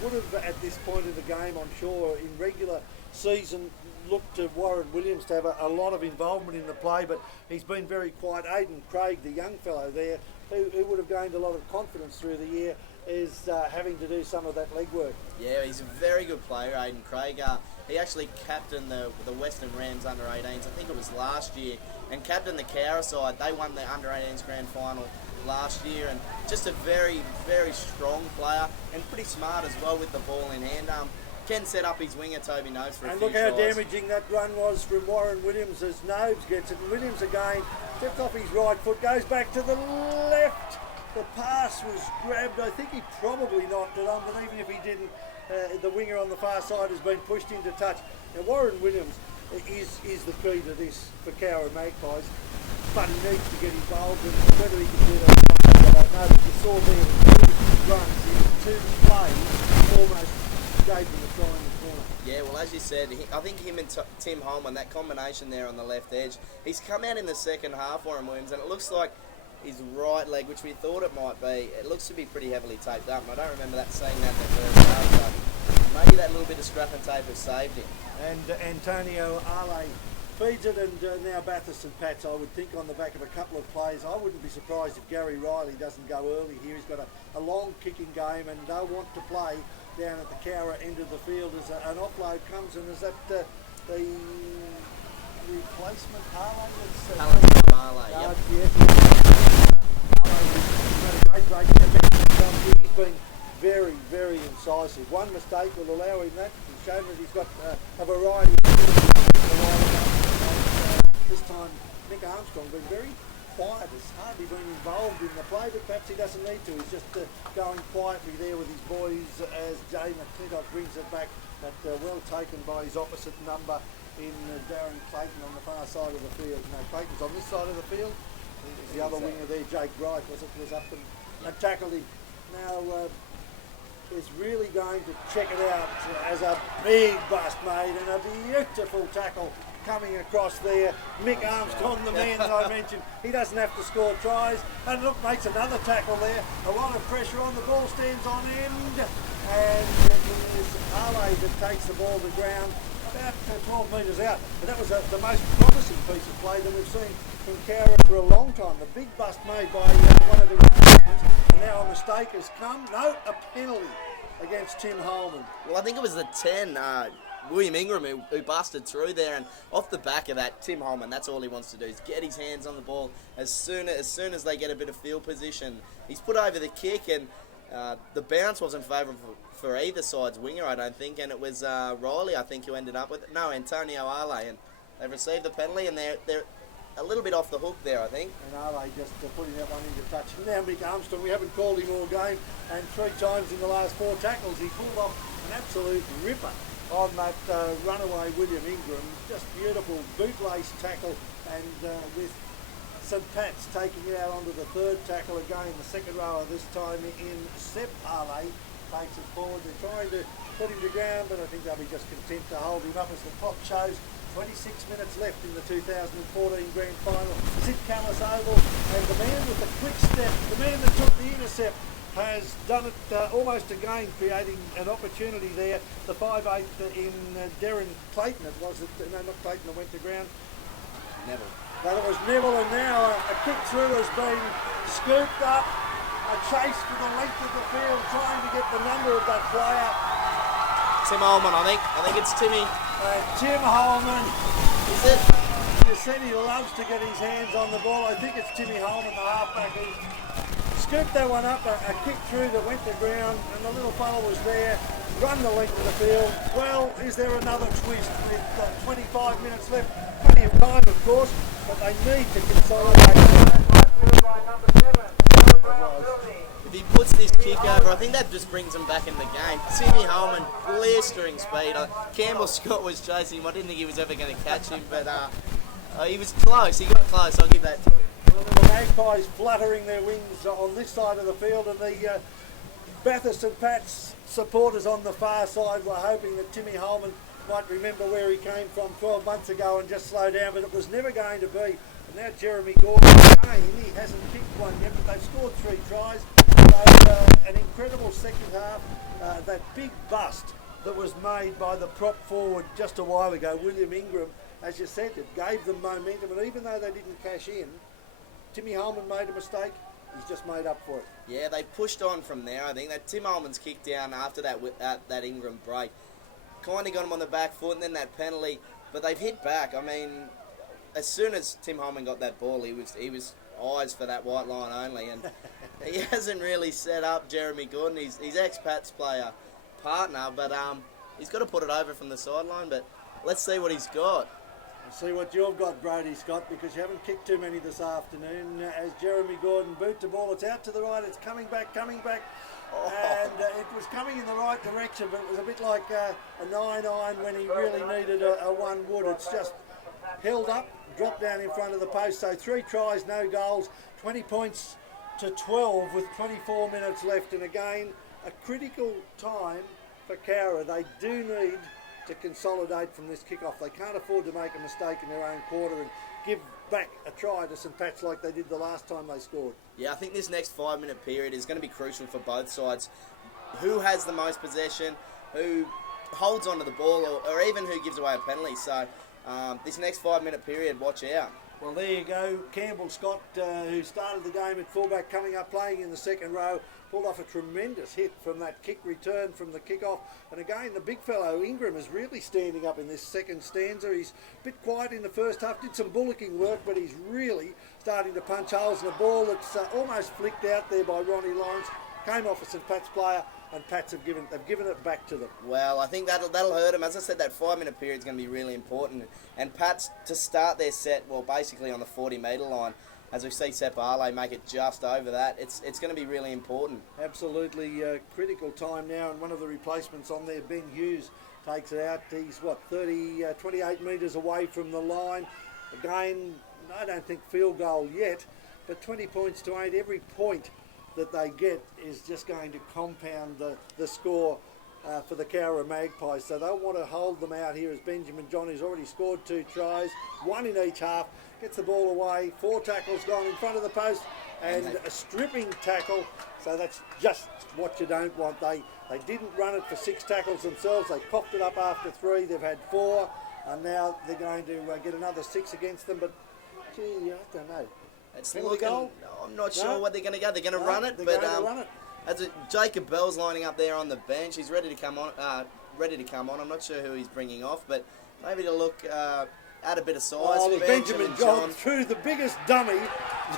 would have, at this point of the game, I'm sure, in regular season, looked to Warren Williams to have a lot of involvement in the play, but he's been very quiet. Aidan Craig, the young fellow there, who would have gained a lot of confidence through the year, is having to do some of that legwork. Yeah, he's a very good player, Aidan Craig. He actually captained the Western Rams under-18s, I think it was last year, and captained the Cowra side. They won the under-18s grand final last year, and just a very, very strong player, and pretty smart as well with the ball in hand. Can set up his winger, Toby Nobes, for a And few look how tries. damaging that run was from Warren Williams as Nobes gets it. And Williams again steps off his right foot, goes back to the left. The pass was grabbed. I think he probably knocked it on, but even if he didn't, the winger on the far side has been pushed into touch. Now Warren Williams is the key to this for Cowra Magpies, but he needs to get involved, and whether he can do that or not, I don't know. But you saw there with 2 runs in 2 plays, almost gave them a try in the corner. Yeah, well, as you said, I think him and Tim Holman, that combination there on the left edge, he's come out in the second half, Warren Williams, and it looks like his right leg, which we thought it might be, it looks to be pretty heavily taped up, and I don't remember saying that in the first half, so maybe that little bit of scrap and tape has saved him. And Antonio Ale feeds it, and now Bathurst and Pats, I would think, on the back of a couple of plays. I wouldn't be surprised if Gary Riley doesn't go early here. He's got a long kicking game, and they'll want to play down at the Cowra end of the field as an offload comes, and is that the replacement Ale? Marley, yep. Yes. Ale has had a great he's been very, very incisive. One mistake will allow him that. He's shown that he's got a variety of this time Nick Armstrong been very quiet, has hardly been involved in the play, but perhaps he doesn't need to. He's just going quietly there with his boys as Jay McClintock brings it back, but well taken by his opposite number in Darren Clayton on the far side of the field. No, Clayton's on this side of the field. There's the other winger there, Jake Wright, was up and tackled him. Now is really going to check it out as a big bust made and a beautiful tackle coming across there. Mick Armstrong, the man that I mentioned, he doesn't have to score tries, and look, makes another tackle there. A lot of pressure on the ball, stands on end, and it is Ale that takes the ball to ground about 12 metres out. But that was the most promising piece of play that we've seen from Cowra for a long time. The big bust made by one of the replacements, and now a mistake has come. No, a penalty against Tim Holman. Well, I think it was the 10, William Ingram, who busted through there, and off the back of that, Tim Holman, that's all he wants to do, is get his hands on the ball as soon as they get a bit of field position. He's put over the kick, and the bounce wasn't favourable for either side's winger, I don't think, and it was Riley, I think, who ended up with it. No, Antonio Ale, and they've received the penalty, and they're a little bit off the hook there, I think. And are they just putting that one into touch? Now Mick Armstrong, we haven't called him all game, and 3 times in the last 4 tackles he pulled off an absolute ripper on that runaway William Ingram. Just beautiful bootlace tackle, and with St Pat's taking it out onto the 3rd tackle again, the 2nd rower this time in Sepp Arley takes it forward. They're trying to put him to ground, but I think they'll be just content to hold him up as the clock shows 26 minutes left in the 2014 Grand Final. Sid Callis Oval, and the man with the quick step, the man that took the intercept, has done it almost again, creating an opportunity there. The 5'8" in Darren Clayton, it was, no, not Clayton that went to ground. Neville. But it was Neville, and now a kick through has been scooped up. A chase for the length of the field, trying to get the number of that player. Tim Holman, I think it's Timmy. Tim Holman. Is it? You said he loves to get his hands on the ball. I think it's Timmy Holman, the halfback. He scooped that one up, a kick through that went to ground, and the little fellow was there, run the length of the field. Well, is there another twist with 25 minutes left? Plenty of time, of course, but they need to consolidate. If he puts this kick over, I think that just brings him back in the game. Timmy Holman, blistering speed. Campbell Scott was chasing him. I didn't think he was ever going to catch him, but he was close. He got close. I'll give that to him. The Magpies fluttering their wings on this side of the field, and the Bathurst and Pats supporters on the far side were hoping that Timmy Holman might remember where he came from 12 months ago and just slow down, but it was never going to be. And now Jeremy Gordon, again, he hasn't kicked one yet, but they've scored 3 tries. An incredible second half. That big bust that was made by the prop forward just a while ago, William Ingram, as you said, it gave them momentum, and even though they didn't cash in, Timmy Holman made a mistake. He's just made up for it. Yeah, they pushed on from there. I think that Tim Holman's kick down after that Ingram break kind of got him on the back foot, and then that penalty. But they've hit back. I mean, as soon as Tim Holman got that ball, he was eyes for that white line only, and he hasn't really set up Jeremy Gordon. He's ex-Pats player partner, but he's got to put it over from the sideline. But let's see what he's got. See what you've got, Brody Scott, because you haven't kicked too many this afternoon. As Jeremy Gordon boots the ball, it's out to the right, it's coming back, Oh. and it was coming in the right direction, but it was a bit like a 9-iron when he really needed a 1 wood. It's just held up, dropped down in front of the post. So 3 tries, no goals, 20 points to 12 with 24 minutes left, and again, a critical time for Cowra. They do need to consolidate from this kick-off. They can't afford to make a mistake in their own quarter and give back a try to St Pat's like they did the last time they scored. Yeah, I think this next 5-minute period is going to be crucial for both sides. Who has the most possession, who holds onto the ball, or even who gives away a penalty. So this next 5-minute period, watch out. Well, there you go. Campbell Scott, who started the game at fullback, coming up playing in the second row, pulled off a tremendous hit from that kick return from the kick-off. And again, the big fellow, Ingram, is really standing up in this second stanza. He's a bit quiet in the first half, did some bullocking work, but he's really starting to punch holes in a ball that's almost flicked out there by Ronnie Lawrence. Came off a St Pat's player, and Pats have given it back to them. Well, I think that'll hurt them. As I said, that 5-minute period is going to be really important. And Pats, to start their set, well, basically on the 40-metre line, as we see Sepp Arley make it just over that, it's going to be really important. Absolutely critical time now, and one of the replacements on there, Ben Hughes, takes it out. He's, 28 metres away from the line. Again, I don't think field goal yet, but 20 points to 8. Every point that they get is just going to compound the score for the Cowra Magpies. So they'll want to hold them out here as Benjamin John, who's already scored 2 tries, 1 in each half, gets the ball away, 4 tackles gone in front of the post, and a stripping tackle. So that's just what you don't want. They didn't run it for 6 tackles themselves. They coughed it up after 3. They've had 4, and now they're going to get another 6 against them. But gee, I don't know. It's looking, I'm not sure what they're going to go. They're going to run it, but as Jacob Bell's lining up there on the bench, he's ready to come on. I'm not sure who he's bringing off, but maybe to look add a bit of size. Oh, Benjamin John threw the biggest dummy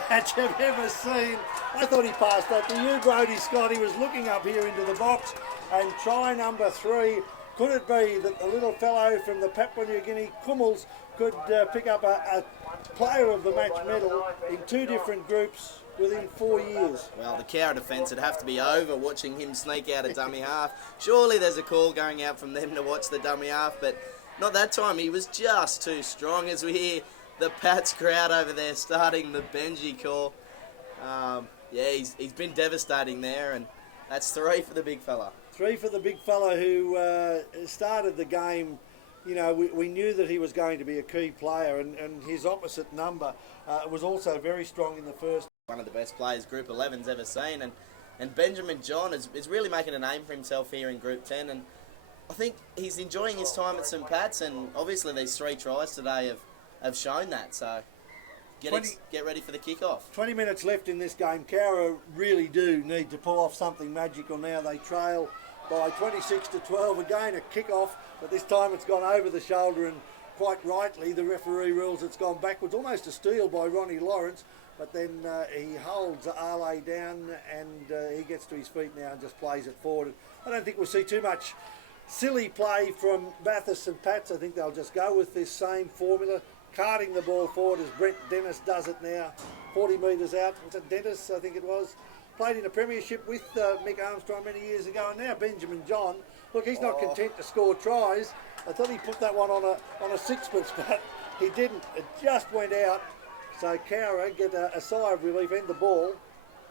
that you've ever seen. I thought he passed that to you, Brody Scott. He was looking up here into the box, and try number 3. Could it be that the little fellow from the Papua New Guinea Kummels could pick up a player of the match medal in 2 different groups within 4 years. Well, the Cowra defence would have to be over watching him sneak out a dummy half. Surely there's a call going out from them to watch the dummy half, but not that time. He was just too strong, as we hear the Pats crowd over there starting the Benji call. He's been devastating there, and that's 3 for the big fella. 3 for the big fella who started the game. You know, we knew that he was going to be a key player, and his opposite number was also very strong in the first. One of the best players Group 11's ever seen, and Benjamin John is really making a name for himself here in Group 10, and I think he's enjoying his time at St Pat's, and obviously these 3 tries today have shown that, so get ready for the kick-off. 20 minutes left in this game. Cowra really do need to pull off something magical now. They trail by 26-12. Again, a kick-off, but this time it's gone over the shoulder, and quite rightly the referee rules it's gone backwards. Almost a steal by Ronnie Lawrence, but then he holds Ale down, and he gets to his feet now and just plays it forward. I don't think we'll see too much silly play from Bathurst and Pats. I think they'll just go with this same formula, carting the ball forward as Brent Dennis does it now, 40 metres out. Was it Dennis? I think it was. Played in a premiership with Mick Armstrong many years ago, and now Benjamin John. Look, he's not content to score tries. I thought he put that one on a sixpence, but he didn't. It just went out. So Cowra get a sigh of relief, end the ball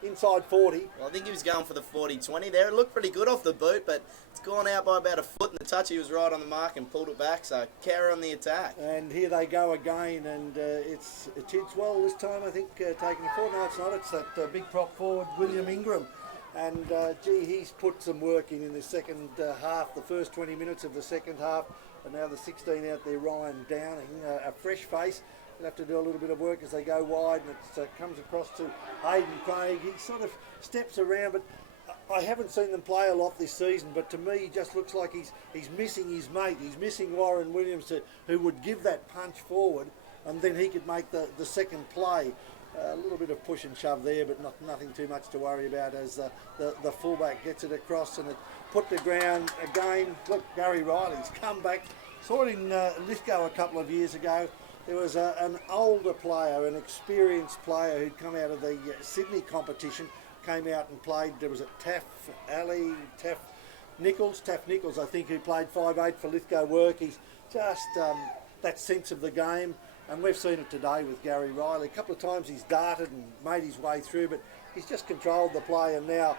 inside 40. Well, I think he was going for the 40-20 there. It looked pretty good off the boot, but it's gone out by about a foot, and the touch, he was right on the mark and pulled it back. So Cowra on the attack. And here they go again, and it's Tidswell this time, I think, taking a fortnight's not. It's that big prop forward, William Ingram. And, he's put some work in the second half, the first 20 minutes of the second half, and now the 16 out there, Ryan Downing, a fresh face. They'll have to do a little bit of work as they go wide, and it comes across to Hayden Craig. He sort of steps around, but I haven't seen them play a lot this season, but to me he just looks like he's missing his mate. He's missing Warren Williams, who would give that punch forward, and then he could make the second play. A little bit of push and shove there, but nothing too much to worry about as the fullback gets it across, and it put the ground again. Look, Gary Riley's come back. Saw it in Lithgow a couple of years ago. There was an older player, an experienced player who'd come out of the Sydney competition, came out and played. There was a Taff Nichols, I think, who played 5'8" for Lithgow work. He's just that sense of the game, and we've seen it today with Gary Riley. A couple of times he's darted and made his way through, but he's just controlled the play, and now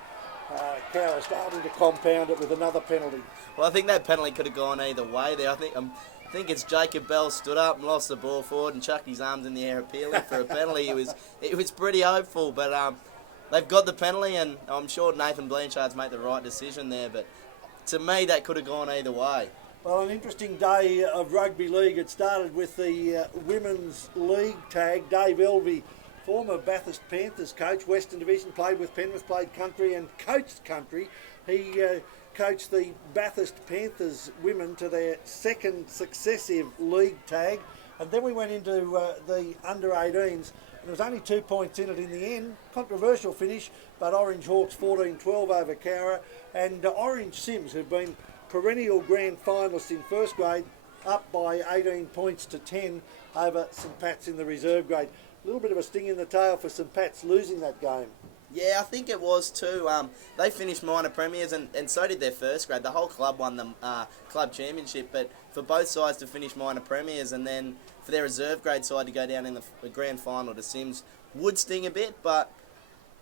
Cowra starting to compound it with another penalty. Well, I think that penalty could have gone either way there. I think it's Jacob Bell stood up and lost the ball forward and chucked his arms in the air appealing for a penalty. It was pretty hopeful, but they've got the penalty, and I'm sure Nathan Blanchard's made the right decision there, but to me that could have gone either way. Well, an interesting day of rugby league. It started with the Women's League tag. Dave Elvey, former Bathurst Panthers coach, Western Division, played with Penrith, played country and coached country. He coached the Bathurst Panthers women to their second successive league tag, and then we went into the under-18s, and there was only 2 points in it in the end. Controversial finish, but Orange Hawks 14-12 over Cowra, and Orange Sims, who've been perennial grand finalists in first grade, up by 18 points to 10 over St Pat's in the reserve grade. A little bit of a sting in the tail for St Pat's losing that game. Yeah, I think it was too. They finished minor premiers, and so did their first grade. The whole club won the club championship, but for both sides to finish minor premiers and then for their reserve grade side to go down in the grand final to Sims would sting a bit, but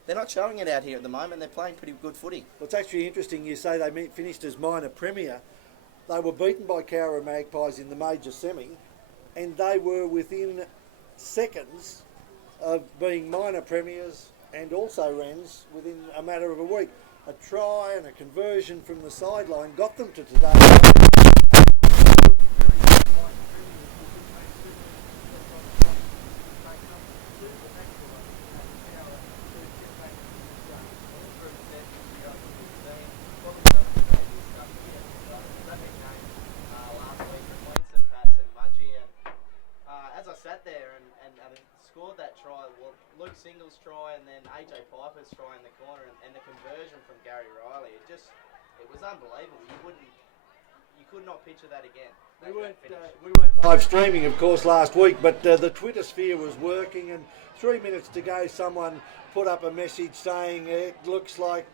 they're not showing it out here at the moment. They're playing pretty good footy. Well, it's actually interesting you say they finished as minor premier. They were beaten by Cowra Magpies in the major semi, and they were within seconds of being minor premiers and also Wrens within a matter of a week. A try and a conversion from the sideline got them to today. As I sat there and scored that try, well, Luke Single's try and then AJ Piper's try in the corner and the conversion from Gary Riley, it was unbelievable. You you could not picture that again. We weren't live streaming, of course, last week, but the Twitter sphere was working, and 3 minutes to go, someone put up a message saying it looks like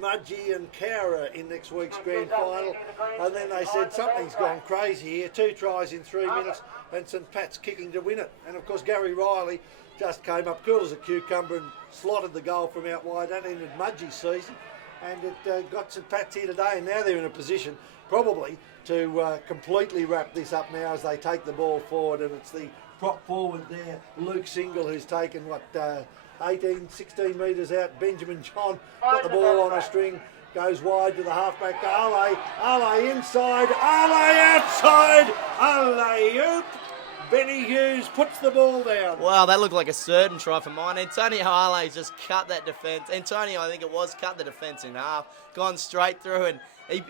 Mudgee and Cowra in next week's grand final, and then they said something's gone crazy here. 2 tries in 3 minutes, and St Pat's kicking to win it. And of course, Gary Riley just came up cool as a cucumber and slotted the goal from out wide. That ended Mudgee's season, and it got St Pat's here today, and now they're in a position probably to completely wrap this up now as they take the ball forward. And it's the prop forward there, Luke Single, who's taken 18, 16 metres out. Benjamin John got the ball on a string, goes wide to the halfback. Ale inside, Ale outside, Ale oop. Benny Hughes puts the ball down. Wow, that looked like a certain try for mine. Antonio Ale just cut that defence. Antonio, I think it was, cut the defence in half, gone straight through, and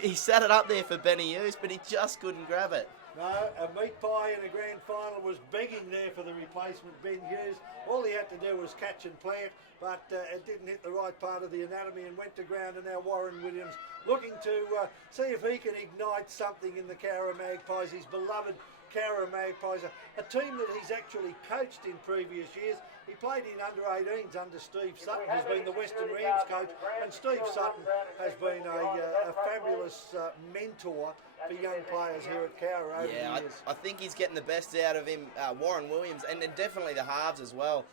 he sat it up there for Benny Hughes, but he just couldn't grab it. No, a meat pie in a grand final was begging there for the replacement, Ben Hughes. All he had to do was catch and plant, but it didn't hit the right part of the anatomy and went to ground. And now Warren Williams looking to see if he can ignite something in the Cowra Magpies, his beloved Cowra Magpies, a team that he's actually coached in previous years. He played in under-18s under Steve Sutton, who's been the Western Rams coach, and Steve Sutton has been a fabulous mentor for young players here at Cowra over the years. I think he's getting the best out of him, Warren Williams, and definitely the halves as well.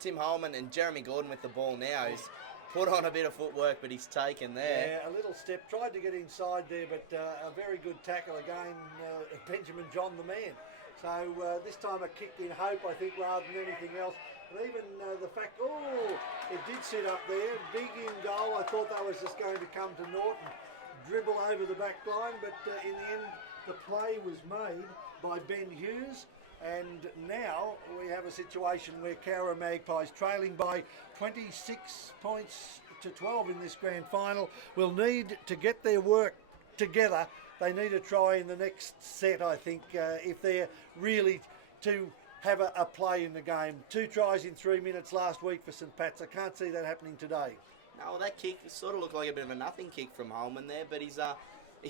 Tim Holman and Jeremy Gordon with the ball now. He's put on a bit of footwork, but he's taken there. Yeah, a little step. Tried to get inside there, but a very good tackle again. Benjamin John, the man. So this time it kicked in hope, I think, rather than anything else. And even the fact, it did sit up there. Big in goal. I thought that was just going to come to naught and dribble over the back line, but in the end, the play was made by Ben Hughes. And now we have a situation where Cowra Magpies, trailing by 26 points to 12 in this grand final, will need to get their work together. They need a try in the next set, I think, if they're really to have a play in the game. 2 tries in 3 minutes last week for St Pat's. I can't see that happening today. No, well, that kick sort of looked like a bit of a nothing kick from Holman there, but he's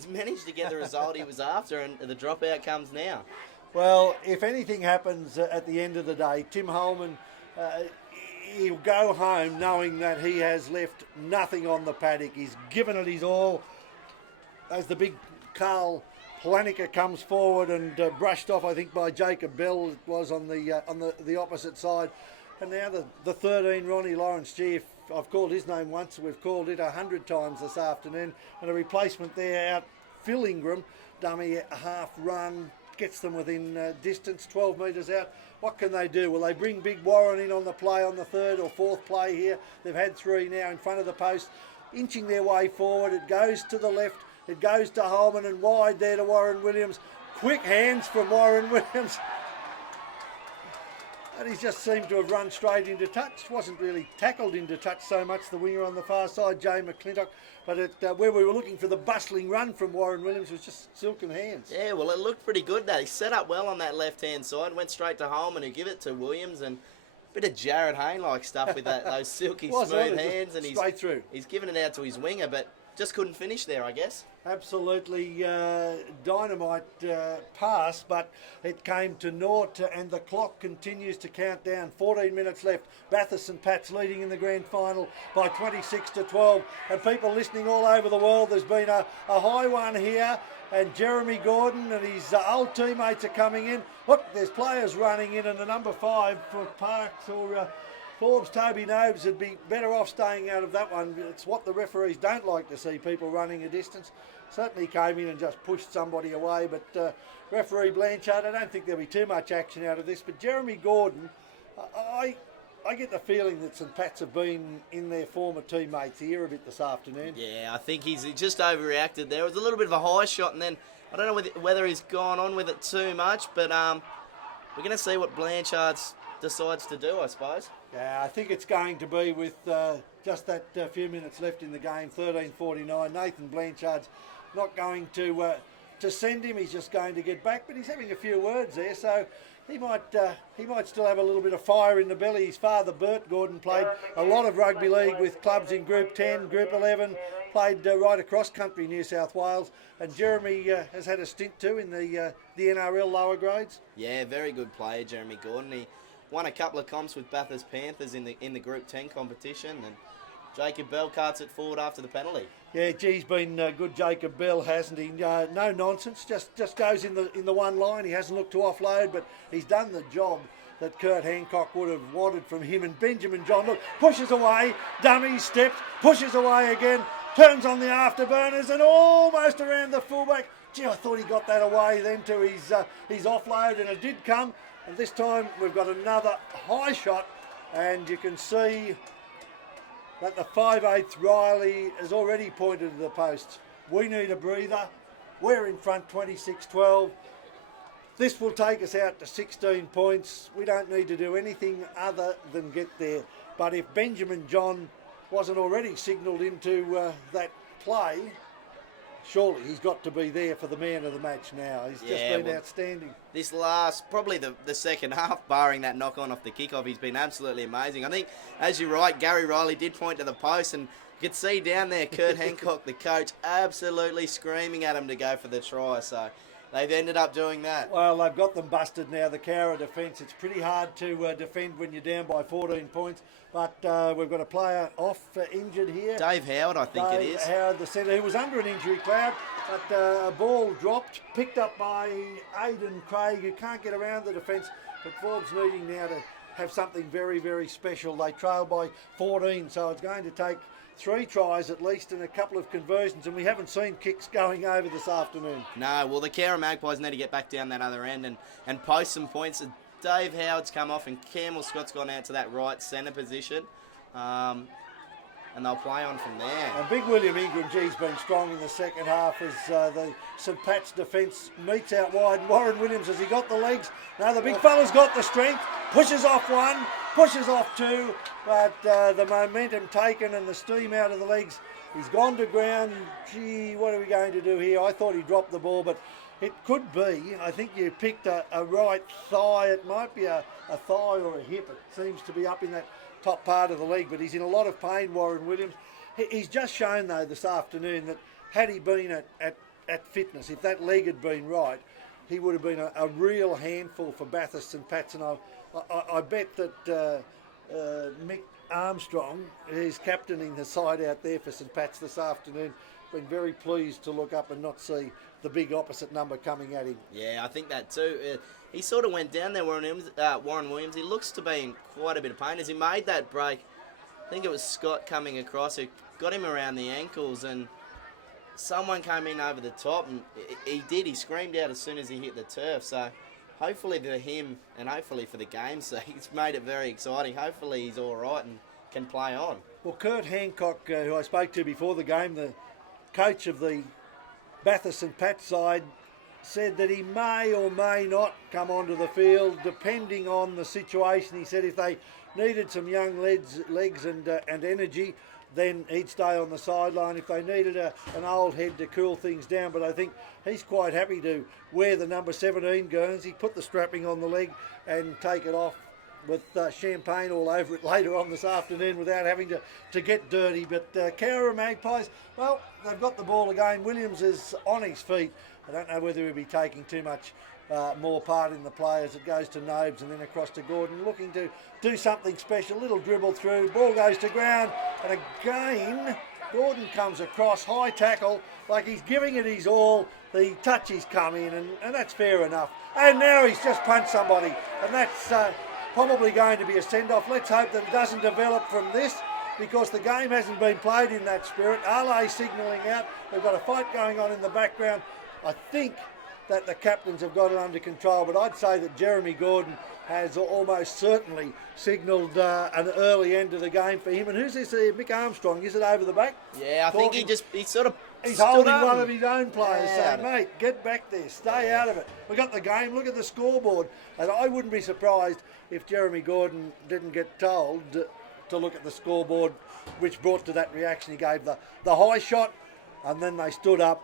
managed to get the result he was after, and the dropout comes now. Well, if anything happens at the end of the day, Tim Holman, he'll go home knowing that he has left nothing on the paddock. He's given it his all. As the big Carl Planiker comes forward and brushed off, I think, by Jacob Bell, it was on the opposite side. And now the 13, Ronnie Lawrence. Gee, I've called his name once, we've called it 100 times this afternoon. And a replacement there out, Phil Ingram, dummy half run, gets them within distance, 12 metres out. What can they do? Will they bring Big Warren in on the play on the 3rd or 4th play here? They've had 3 now in front of the post, inching their way forward. It goes to the left. It goes to Holman and wide there to Warren Williams. Quick hands from Warren Williams. And he's just seemed to have run straight into touch. Wasn't really tackled into touch so much, the winger on the far side, Jay McClintock. But where we were looking for the bustling run from Warren Williams was just silken hands. Yeah, well, it looked pretty good, that. He set up well on that left-hand side, went straight to Holman, who give it to Williams, and a bit of Jared Hayne-like stuff with those silky, smooth hands. And straight through. He's given it out to his winger, but just couldn't finish there, I guess. Absolutely dynamite pass, but it came to naught, and the clock continues to count down. 14 minutes left. Bathurst and Pats leading in the grand final by 26 to 12. And people listening all over the world, there's been a high one here, and Jeremy Gordon and his old teammates are coming in. Look, there's players running in, and the number 5 for Parks or Forbes, Toby Nobes would be better off staying out of that one. It's what the referees don't like to see, people running a distance. Certainly came in and just pushed somebody away, but referee Blanchard, I don't think there'll be too much action out of this. But Jeremy Gordon, I get the feeling that St Pat's have been in their former teammates here a bit this afternoon. Yeah, I think he's just overreacted there. It was a little bit of a high shot, and then I don't know whether he's gone on with it too much, but we're going to see what Blanchard decides to do, I suppose. Yeah, I think it's going to be with just that few minutes left in the game, 13:49. Nathan Blanchard's not going to send him. He's just going to get back, but he's having a few words there. So he might still have a little bit of fire in the belly. His father, Bert Gordon, played a lot of rugby league with clubs in Group 10, Group 11, played right across country New South Wales, and Jeremy has had a stint too in the NRL lower grades. Yeah, very good player, Jeremy Gordon. He won a couple of comps with Bathurst Panthers in the Group 10 competition, and Jacob Bell carts it forward after the penalty. Yeah, he's been good, Jacob Bell, hasn't he? No nonsense, just goes in the one line. He hasn't looked to offload, but he's done the job that Kurt Hancock would have wanted from him. And Benjamin John, look, pushes away, dummy steps, pushes away again, turns on the afterburners and almost around the fullback. Gee, I thought he got that away then to his offload, and it did come. And this time we've got another high shot, and you can see that the 5/8 Riley has already pointed to the posts. We need a breather. We're in front 26-12. This will take us out to 16 points. We don't need to do anything other than get there. But if Benjamin John wasn't already signalled into that play, surely he's got to be there for the man of the match now. He's just been outstanding. This last, probably the second half, barring that knock-on off the kickoff, he's been absolutely amazing. I think, as you're right, Gary Riley did point to the post, and you could see down there Kurt Hancock, the coach, absolutely screaming at him to go for the try. So they've ended up doing that. Well, they've got them busted now, the Cowra defence. It's pretty hard to defend when you're down by 14 points. But we've got a player off injured here. Dave Howard, I think it is. Dave Howard, the centre, who was under an injury cloud. But a ball dropped, picked up by Aidan Craig, who can't get around the defence. But Forbes needing now to have something very, very special. They trail by 14, so it's going to take 3 tries at least and a couple of conversions, and we haven't seen kicks going over this afternoon. No, well, the Cowra Magpies need to get back down that other end and post some points. Dave Howard's come off and Campbell Scott's gone out to that right centre position. And they'll play on from there. And big William Ingram, he's been strong in the second half as the St Pat's defence meets out wide. Warren Williams, has he got the legs? No, the big fella's got the strength. Pushes off one, pushes off two, but the momentum taken and the steam out of the legs. He's gone to ground. Gee, what are we going to do here? I thought he dropped the ball, but it could be. I think you picked a right thigh. It might be a thigh or a hip. It seems to be up in that top part of the leg, but he's in a lot of pain, Warren Williams. He's just shown, though, this afternoon that had he been at fitness, if that leg had been right, he would have been a real handful for Bathurst and Pats. And I bet that Mick Armstrong, who's captaining the side out there for St Pat's this afternoon, been very pleased to look up and not see the big opposite number coming at him. Yeah, I think that too. He sort of went down there, Warren Williams. He looks to be in quite a bit of pain. As he made that break, I think it was Scott coming across who got him around the ankles, and someone came in over the top, and he screamed out as soon as he hit the turf. So hopefully for him and hopefully for the game's sake, it's made it very exciting. Hopefully he's all right and can play on. Well, Kurt Hancock, who I spoke to before the game, the coach of the Bathurst and Pat side, said that he may or may not come onto the field depending on the situation. He said if they needed some young legs and energy, then he'd stay on the sideline. If they needed an old head to cool things down, but I think he's quite happy to wear the number 17 Guernsey, put the strapping on the leg and take it off with champagne all over it later on this afternoon without having to get dirty. But Cowra Magpies, well, they've got the ball again. Williams is on his feet. I don't know whether he'll be taking too much more part in the play as it goes to Nobes and then across to Gordon, looking to do something special. Little dribble through, ball goes to ground, and again Gordon comes across, high tackle, like he's giving it his all. The touches come in, and that's fair enough. And now he's just punched somebody, and that's probably going to be a send-off. Let's hope that it doesn't develop from this, because the game hasn't been played in that spirit. Ale signalling out. They've got a fight going on in the background. I think that the captains have got it under control, but I'd say that Jeremy Gordon has almost certainly signalled an early end to the game for him. And who's this here? Mick Armstrong, is it over the back? Yeah, I think he's sort of He's holding one of his own players, saying, mate, get back there, stay out of it. We got the game, look at the scoreboard. And I wouldn't be surprised if Jeremy Gordon didn't get told to look at the scoreboard, which brought to that reaction. He gave the high shot, and then they stood up.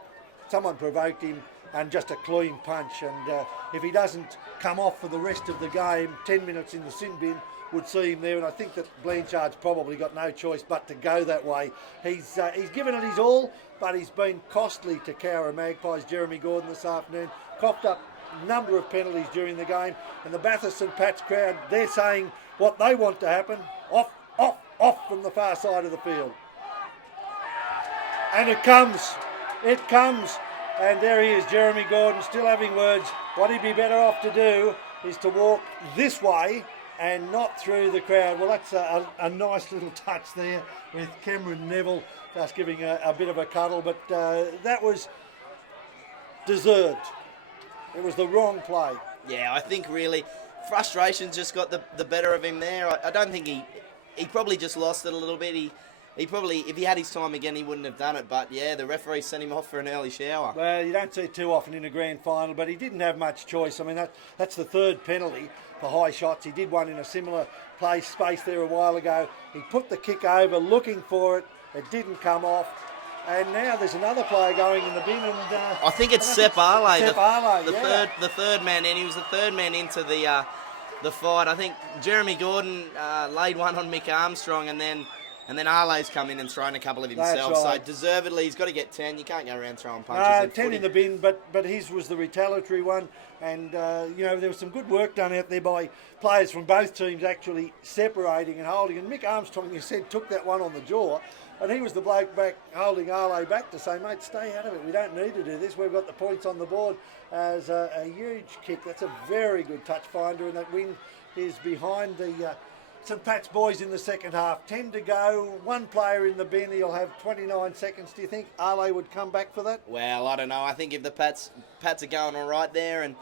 Someone provoked him, and just a clean punch. And if he doesn't come off for the rest of the game, 10 minutes in the sin bin would see him there. And I think that Blanchard's probably got no choice but to go that way. He's given it his all, but he's been costly to Cowra Magpies. Jeremy Gordon this afternoon coughed up a number of penalties during the game, and the Bathurst and Pats crowd, they're saying what they want to happen: off, off, off from the far side of the field. And it comes, and there he is, Jeremy Gordon, still having words. What he'd be better off to do is to walk this way and not through the crowd. Well, that's a nice little touch there with Cameron Neville just giving a bit of a cuddle, but that was deserved. It was the wrong play. Yeah, I think really frustration just got the better of him there. I don't think he probably just lost it a little bit. He probably, if he had his time again, he wouldn't have done it. But yeah, the referee sent him off for an early shower. Well, you don't see it too often in a grand final, but he didn't have much choice. I mean, that's the third penalty for high shots. He did one in a similar space there a while ago. He put the kick over, looking for it. It didn't come off. And now there's another player going in the bin. And I think it's Sepp Arley, the third man in. He was the third man into the fight. I think Jeremy Gordon laid one on Mick Armstrong, and then Arley's come in and thrown a couple of himself. That's right. So deservedly, he's got to get 10. You can't go around throwing punches. 10 in the bin, but his was the retaliatory one. And, there was some good work done out there by players from both teams actually separating and holding. And Mick Armstrong, you said, took that one on the jaw. And he was the bloke back holding Arley back to say, mate, stay out of it. We don't need to do this. We've got the points on the board as a huge kick. That's a very good touch finder, and that win is behind the St Pat's boys in the second half. 10 to go, one player in the bin. He'll have 29 seconds. Do you think Arley would come back for that? Well, I don't know. I think if the Pats are going all right there, and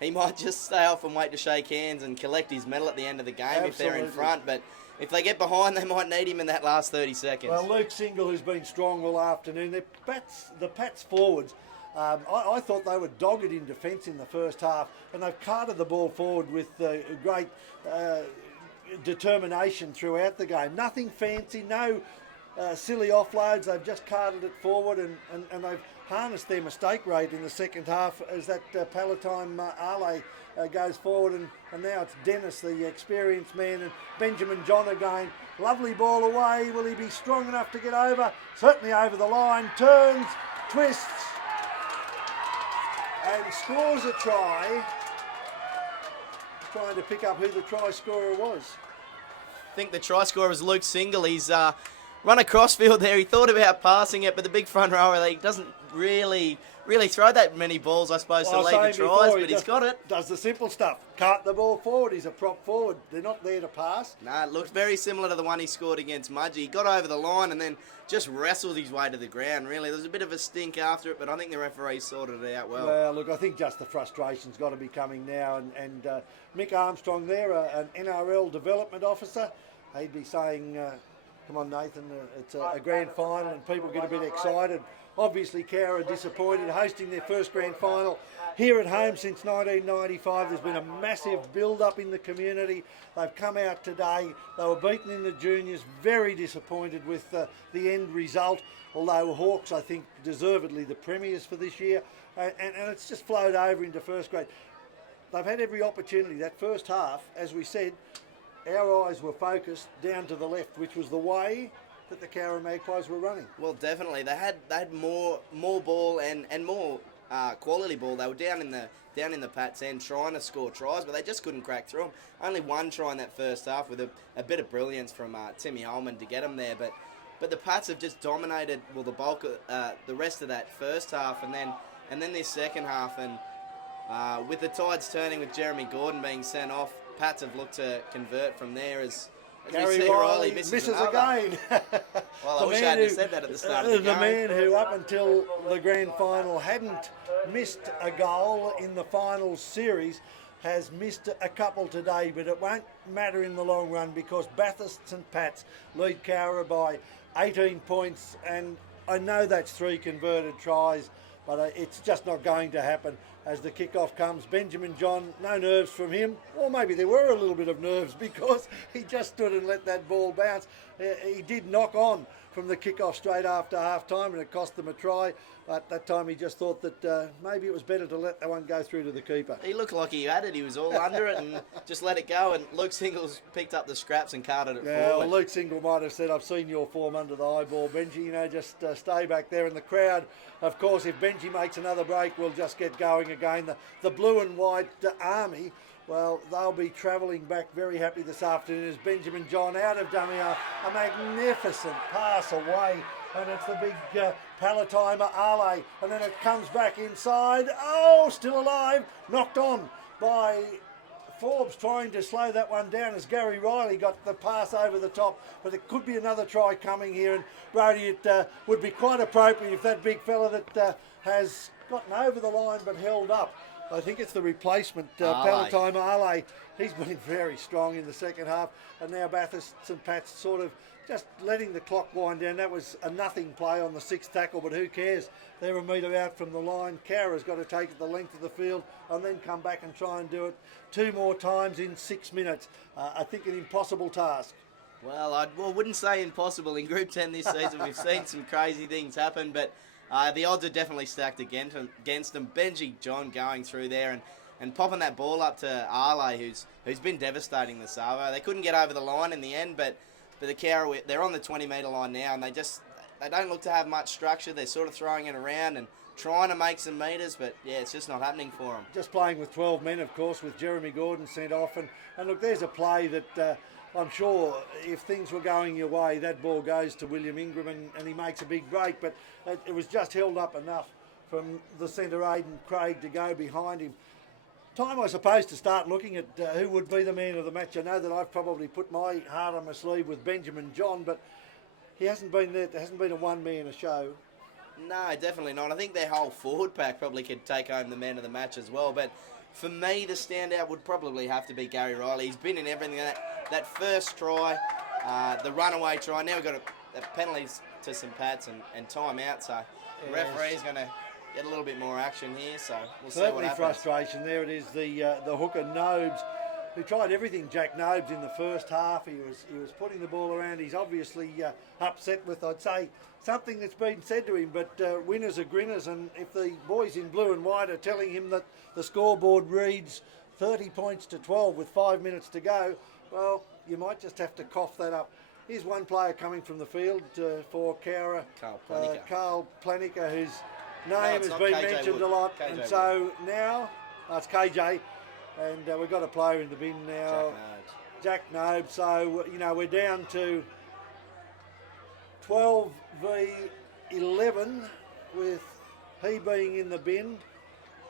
he might just stay off and wait to shake hands and collect his medal at the end of the game. Absolutely. If they're in front. But if they get behind, they might need him in that last 30 seconds. Well, Luke Single, who's been strong all afternoon. The Pats forwards, I thought they were dogged in defence in the first half, and they've carted the ball forward with great determination throughout the game. Nothing fancy, no silly offloads. They've just carted it forward, and they've harnessed their mistake rate in the second half as that Palatine Arley goes forward, and now it's Dennis, the experienced man, and Benjamin John again. Lovely ball away. Will he be strong enough to get over? Certainly over the line. Turns, twists, and scores a try. Trying to pick up who the try scorer was. I think the try scorer was Luke Single. He's run a crossfield there. He thought about passing it, but the big front rower, he doesn't really throw that many balls, I suppose, to lead the tries, but he's got it. Does the simple stuff. Cart the ball forward. He's a prop forward. They're not there to pass. No, it looks very similar to the one he scored against Mudgee. He got over the line and then just wrestled his way to the ground, really. There was a bit of a stink after it, but I think the referee sorted it out well. Well, look, I think just the frustration's got to be coming now, and Mick Armstrong there, an NRL development officer, he'd be saying, come on, Nathan, it's a grand final and people get a bit excited. Obviously, Cowra disappointed, hosting their first grand final here at home since 1995. There's been a massive build-up in the community. They've come out today. They were beaten in the juniors, very disappointed with the end result, although Hawks, I think, deservedly the premiers for this year. And it's just flowed over into first grade. They've had every opportunity. That first half, as we said, our eyes were focused down to the left, which was the way that the Cowra Magpies were running. Well, definitely. They had more ball and more quality ball. They were down in the Pats end trying to score tries, but they just couldn't crack through them. Only one try in that first half with a bit of brilliance from Timmy Holman to get them there. But the Pats have just dominated the bulk of the rest of that first half, and then this second half. And with the tides turning, with Jeremy Gordon being sent off, Pats have looked to convert from there as Gary Riley misses again. Well, I wish I hadn't said that at the start of the game. The man who up until the grand final hadn't missed a goal in the finals series has missed a couple today, but it won't matter in the long run because Bathurst and Pats lead Cowra by 18 points, and I know that's 3 converted tries, but it's just not going to happen. As the kickoff comes, Benjamin John, no nerves from him, or maybe there were a little bit of nerves because he just stood and let that ball bounce. He did knock on from the kick-off straight after half-time, and it cost them a try. At that time, he just thought that maybe it was better to let that one go through to the keeper. He looked like he had it. He was all under it and just let it go. And Luke Singles picked up the scraps and carted it Yeah, forward. well, Luke Single might have said, I've seen your form under the eyeball, Benji. You know, just stay back there. And the crowd, of course, if Benji makes another break, we'll just get going again. The blue and white army, well, they'll be travelling back very happy this afternoon as Benjamin John out of dummy, a magnificent pass away. And it's the big Palatimer Ale, and then it comes back inside. Oh, still alive, knocked on by Forbes, trying to slow that one down as Gary Riley got the pass over the top. But there could be another try coming here, and Brody, it would be quite appropriate if that big fella that has gotten over the line but held up. I think it's the replacement, Palatimer Ale. He's been very strong in the second half, and now Bathurst St Pat's sort of just letting the clock wind down. That was a nothing play on the sixth tackle, but who cares? They're a metre out from the line. Cowra's got to take it the length of the field and then come back and try and do it 2 more times in 6 minutes. I think an impossible task. Well, I wouldn't say impossible. In Group 10 this season, we've seen some crazy things happen, but the odds are definitely stacked against them. Benji John going through there and popping that ball up to Ale, who's been devastating the Savo. They couldn't get over the line in the end, but the Cowra, they're on the 20-metre line now, and they don't look to have much structure. They're sort of throwing it around and trying to make some metres, but yeah, it's just not happening for them. Just playing with 12 men, of course, with Jeremy Gordon sent off. And look, there's a play that I'm sure if things were going your way, that ball goes to William Ingram and he makes a big break, but it was just held up enough from the centre Aidan Craig to go behind him. Time, I suppose, to start looking at who would be the man of the match. I know that I've probably put my heart on my sleeve with Benjamin John, but he hasn't been there. There hasn't been a one-man show. No, definitely not. I think their whole forward pack probably could take home the man of the match as well. But for me, the standout would probably have to be Gary Riley. He's been in everything. That first try, the runaway try. Now we've got penalties to St Pat's and time out. So the referee's going to get a little bit more action here. So we'll see what happens. Frustration. There it is, the hooker Nobes, who tried everything. Jack Nobes in the first half. He was putting the ball around. He's obviously upset with, I'd say, something that's been said to him. But winners are grinners, and if the boys in blue and white are telling him that the scoreboard reads 30 points to 12 with 5 minutes to go, well, you might just have to cough that up. Here's one player coming from the field for Cowra, Carl Planica, whose name has been mentioned a lot. KJ and so now, it's KJ, and we've got a player in the bin now, Jack Nobe. So, you know, we're down to 12 v 11 with he being in the bin,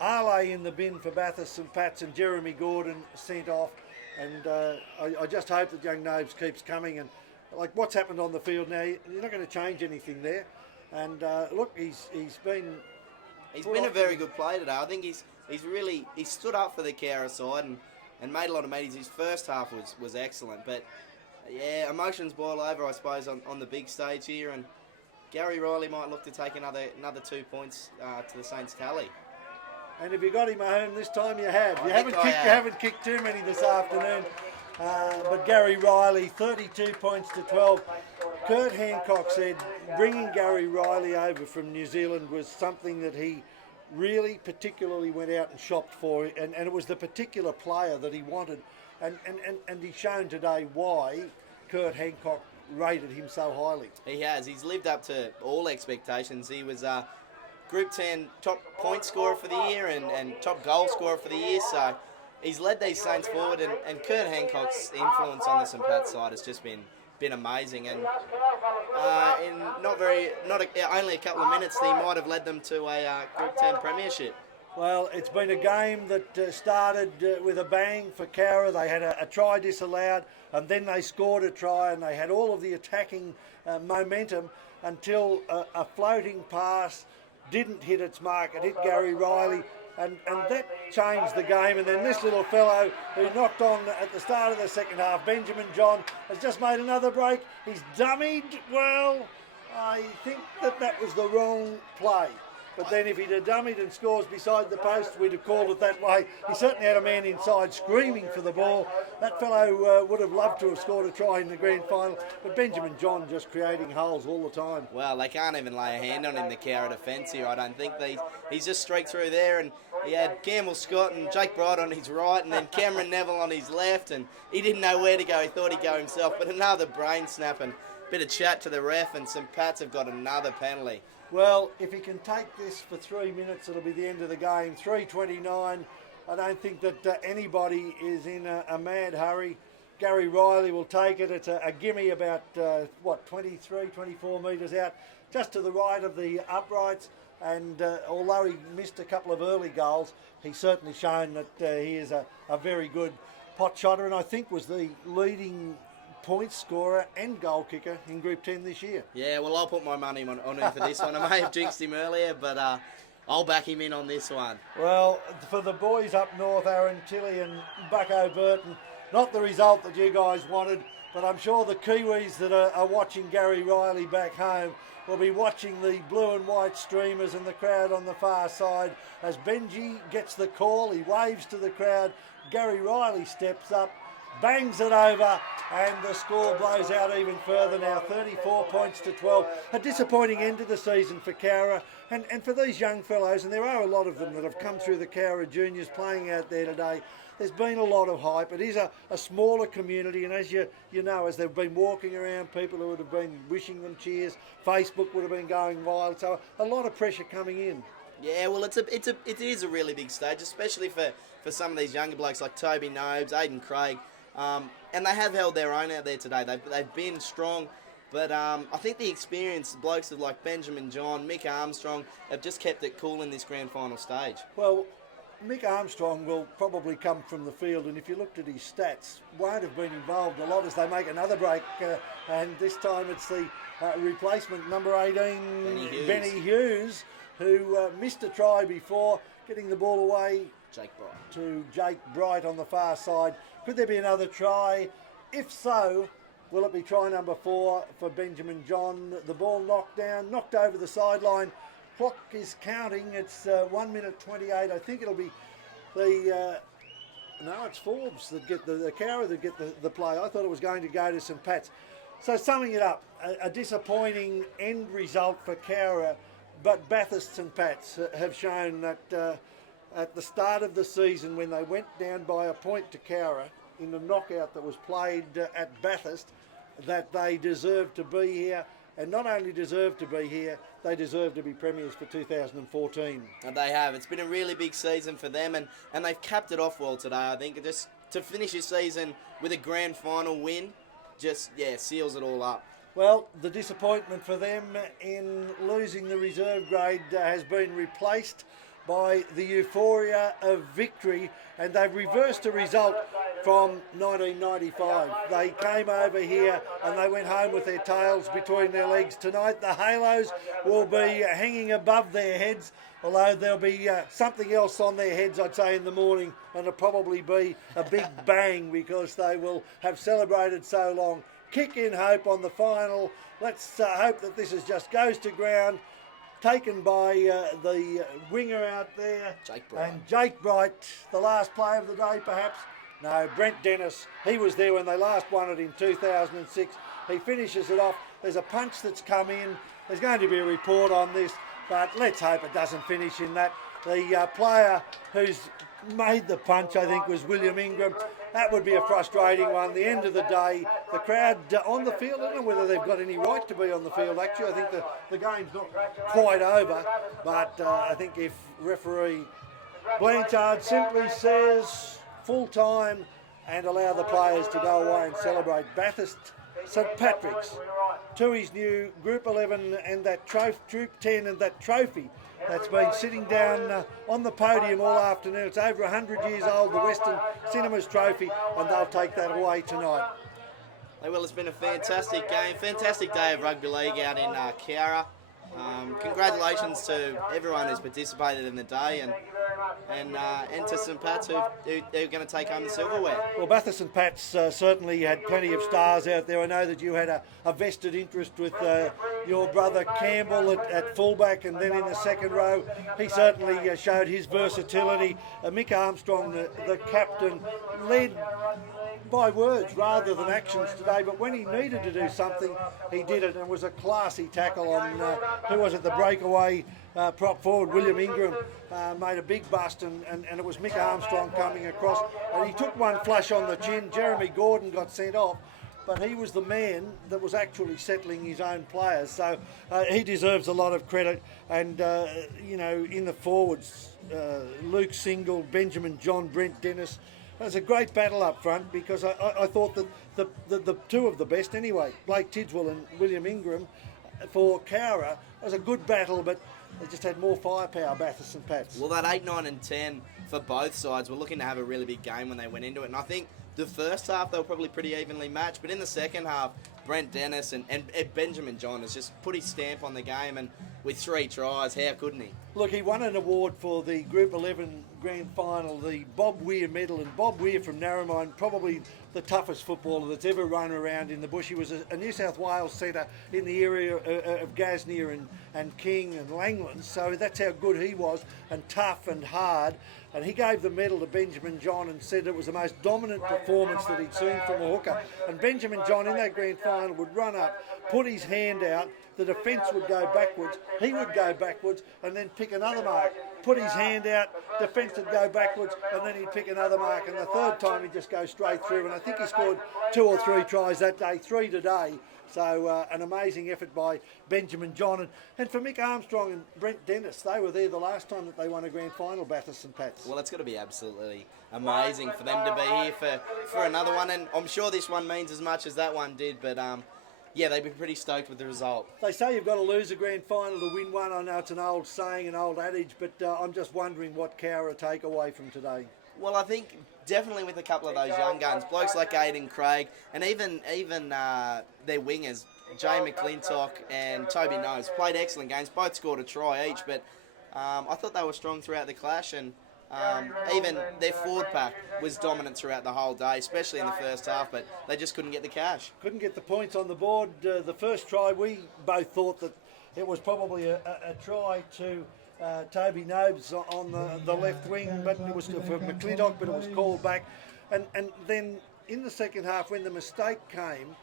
Ale in the bin for Bathurst St Pat's, and Jeremy Gordon sent off. And I just hope that young Nobes keeps coming. And like what's happened on the field now, you're not going to change anything there. And look, he's been a very good player today. I think he's stood up for the Cowra side and made a lot of meetings. His first half was excellent, but yeah, emotions boil over, I suppose, on the big stage here. And Gary Riley might look to take another 2 points to the Saints tally. And if you got him at home this time, you have. You haven't kicked too many this afternoon. But Gary Riley, 32 points to 12. Kurt Hancock said bringing Gary Riley over from New Zealand was something that he really particularly went out and shopped for, and it was the particular player that he wanted. And he's shown today why Kurt Hancock rated him so highly. He has. He's lived up to all expectations. He was Group 10 top point scorer for the year and top goal scorer for the year. So he's led these Saints forward, and Kurt Hancock's influence on the St Pat's side has just been amazing. And in only a couple of minutes, he might have led them to a Group 10 premiership. Well, it's been a game that started with a bang for Cowra. They had a try disallowed, and then they scored a try, and they had all of the attacking momentum until a floating pass didn't hit its mark. It hit Gary Riley, and that changed the game. And then this little fellow who knocked on at the start of the second half, Benjamin John, has just made another break. He's dummied. Well, I think that was the wrong play. but then if he'd have dummied and scores beside the post, we'd have called it that way. He certainly had a man inside screaming for the ball. That fellow would have loved to have scored a try in the grand final, but Benjamin John just creating holes all the time. Well, they can't even lay a hand on him, the Cowra defence here, I don't think. He's just streaked through there, and he had Campbell Scott and Jake Bright on his right, and then Cameron Neville on his left, and he didn't know where to go. He thought he'd go himself, but another brain snap and bit of chat to the ref, and St Pat's have got another penalty. Well, if he can take this for 3 minutes, it'll be the end of the game. 3:29. I don't think that anybody is in a mad hurry. Gary Riley will take it. It's a gimme about, 23, 24 metres out, just to the right of the uprights. And although he missed a couple of early goals, he's certainly shown that he is a very good pot shotter, and I think was the leading point scorer and goal kicker in Group 10 this year. Yeah, well, I'll put my money on him for this one. I may have jinxed him earlier, but I'll back him in on this one. Well, for the boys up north, Aaron Tilley and Bucko Burton, not the result that you guys wanted, but I'm sure the Kiwis that are watching Gary Riley back home will be watching the blue and white streamers and the crowd on the far side as Benji gets the call. He waves to the crowd. Gary Riley steps up, bangs it over, and the score blows out even further now, 34 points to 12. A disappointing end of the season for Cowra, and for these young fellows, and there are a lot of them that have come through the Cowra juniors playing out there today. There's been a lot of hype. It is a smaller community, and as you know, as they've been walking around, people who would have been wishing them cheers, Facebook would have been going wild, so a lot of pressure coming in. Yeah, well, it is a really big stage, especially for some of these younger blokes like Toby Nobes, Aidan Craig. And they have held their own out there today. They've been strong, but I think the experienced blokes of like Benjamin John, Mick Armstrong have just kept it cool in this grand final stage. Well, Mick Armstrong will probably come from the field, and if you looked at his stats, won't have been involved a lot as they make another break, and this time it's the replacement, number 18, Benny Hughes, who missed a try before, getting the ball away to Jake Bright on the far side. Could there be another try? If so, will it be try number 4 for Benjamin John? The ball knocked over the sideline. Clock is counting. It's 1 minute 28. I think it'll be it's Forbes that get the Cowra that get the play. I thought it was going to go to St Pat's. So summing it up, a disappointing end result for Cowra, but Bathurst St Pat's have shown that at the start of the season, when they went down by a point to Cowra in the knockout that was played at Bathurst, that they deserve to be here. And not only deserve to be here, they deserve to be premiers for 2014. And they have. It's been a really big season for them, and they've capped it off well today. I think just to finish this season with a grand final win, seals it all up. Well, the disappointment for them in losing the reserve grade has been replaced by the euphoria of victory, and they've reversed a result from 1995. They came over here and they went home with their tails between their legs. Tonight the halos will be hanging above their heads, although there'll be something else on their heads, I'd say, in the morning, and it'll probably be a big bang because they will have celebrated so long. Kick in hope on the final. Let's hope that this just goes to ground. Taken by the winger out there, Jake Bright, the last play of the day perhaps. No, Brent Dennis, he was there when they last won it in 2006. He finishes it off. There's a punch that's come in. There's going to be a report on this, but let's hope it doesn't finish in that. The player who's made the punch, I think, was William Ingram. That would be a frustrating one. The end of the day, the crowd on the field, I don't know whether they've got any right to be on the field, actually. I think the game's not quite over, but I think if referee Blanchard simply says full time and allow the players to go away and celebrate. Bathurst St Patrick's to his new Group 11 and that Troop 10 and that trophy that's been sitting down on the podium all afternoon. It's over 100 years old, the Western Cinemas Trophy, and they'll take that away tonight. Well, it's been a fantastic game, fantastic day of rugby league out in Cowra. Congratulations to everyone who's participated in the day, and and to St Pat's who are going to take home the silverware. Well, Bathurst and Pats certainly had plenty of stars out there. I know that you had a vested interest with your brother Campbell at fullback, and then in the second row, he certainly showed his versatility. Mick Armstrong, the captain, led by words rather than actions today, but when he needed to do something, he did it, and it was a classy tackle on, who was it, the breakaway prop forward, William Ingram, made a big bust, and it was Mick Armstrong coming across, and he took one flush on the chin. Jeremy Gordon got sent off, but he was the man that was actually settling his own players, so he deserves a lot of credit. And you know, in the forwards, Luke Single, Benjamin John, Brent Dennis. It was a great battle up front, because I thought that the two of the best anyway, Blake Tidswell and William Ingram for Cowra, it was a good battle, but they just had more firepower, Bathurst and Pats. Well, that 8, 9 and 10 for both sides were looking to have a really big game when they went into it, and I think the first half they were probably pretty evenly matched, but in the second half, Brent Dennis and Benjamin John has just put his stamp on the game, and with 3 tries, how couldn't he? Look, he won an award for the Group 11 Grand Final, the Bob Weir Medal, and Bob Weir from Narromine, probably the toughest footballer that's ever run around in the bush. He was a New South Wales centre in the area of Gasnier and King and Langland, so that's how good he was, and tough and hard. And he gave the medal to Benjamin John and said it was the most dominant performance that he'd seen from a hooker. And Benjamin John in that grand final would run up, put his hand out, the defence would go backwards, he would go backwards and then pick another mark. Put his hand out, defence would go backwards, and then he'd pick another mark. And the third time he'd just go straight through. And I think he scored 2 or 3 tries that day, 3 today. So an amazing effort by Benjamin John. And for Mick Armstrong and Brent Dennis, they were there the last time that they won a grand final, Bathurst and Pats. Well, it's got to be absolutely amazing for them to be here for another one. And I'm sure this one means as much as that one did, but yeah, they'd be pretty stoked with the result. They say you've got to lose a grand final to win one. I know it's an old saying, an old adage, but I'm just wondering what Cowra take away from today. Well, I think definitely with a couple of those young guns, blokes like Aidan Craig, and even their wingers, Jay McClintock and Toby Nose, played excellent games. Both scored a try each, but I thought they were strong throughout the clash, and even their forward pack was dominant throughout the whole day, especially in the first half, but they just couldn't get the cash. Couldn't get the points on the board. The first try, we both thought that it was probably a try to Toby Nobes on the left wing, but it was for McClintock, but it was called back. And then in the second half, when the mistake came,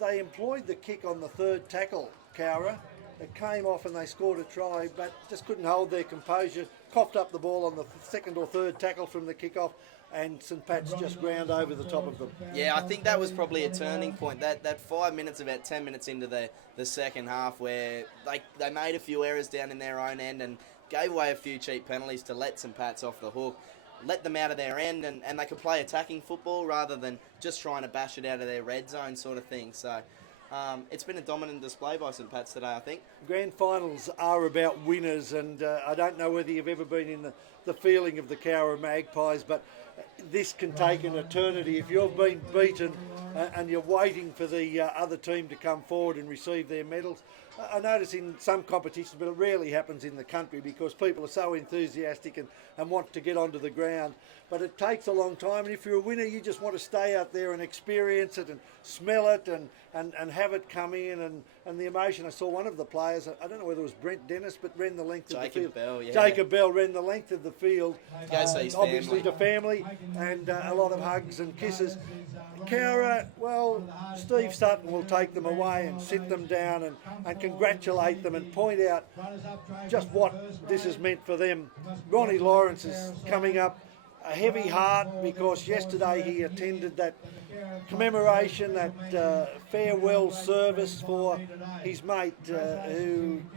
they employed the kick on the third tackle, Cowra. It came off and they scored a try, but just couldn't hold their composure, coughed up the ball on the second or third tackle from the kick-off, and St Pat's just ground over the top of them. Yeah, I think that was probably a turning point. That 5 minutes, about 10 minutes into the second half, where they made a few errors down in their own end and gave away a few cheap penalties to let St Pat's off the hook, let them out of their end, and they could play attacking football rather than just trying to bash it out of their red zone sort of thing. So it's been a dominant display by St Pat's today, I think. Grand finals are about winners, and I don't know whether you've ever been in the feeling of the Cowra Magpies, but this can take an eternity. If you've been beaten and you're waiting for the other team to come forward and receive their medals, I notice in some competitions, but it rarely happens in the country because people are so enthusiastic and want to get onto the ground. But it takes a long time, and if you're a winner, you just want to stay out there and experience it and smell it and have it come in and the emotion. I saw one of the players, I don't know whether it was Brent Dennis, but ran the length of the field. Bell, yeah. Jacob Bell ran the length of the field. Obviously to family and a lot of hugs and kisses. Cowra, well, Steve Sutton will take them away and sit them down and congratulate them and point out just what this has meant for them. Ronnie Lawrence is coming up, a heavy heart, because yesterday he attended that commemoration, that farewell service for his mate,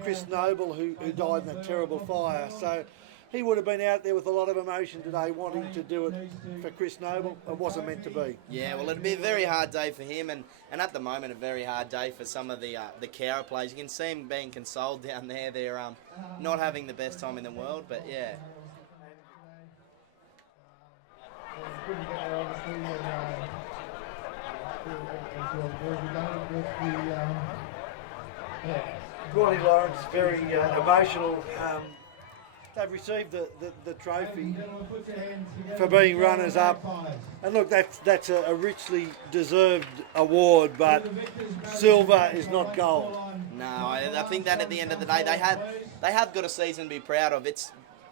Chris Noble, who died in that terrible fire. So he would have been out there with a lot of emotion today wanting to do it for Chris Noble. It wasn't meant to be. Yeah, well, it'd be a very hard day for him, and at the moment a very hard day for some of the Cowra players. You can see them being consoled down there. They're not having the best time in the world, but yeah. Ronnie Lawrence, very emotional. they've received the trophy for being runners-up. And look, that's a richly deserved award, but silver is not gold. No, I think that at the end of the day, they have got a season to be proud of. It's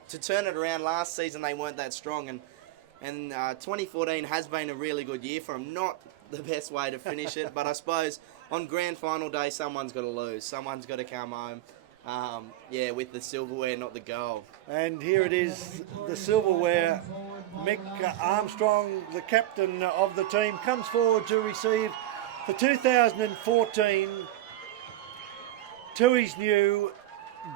to turn it around. Last season they weren't that strong, and 2014 has been a really good year for them. Not the best way to finish it, but I suppose on grand final day someone's got to lose. Someone's got to come home. With the silverware, not the gold. And here it is, the silverware. Mick Armstrong, the captain of the team, comes forward to receive the 2014 Tui's new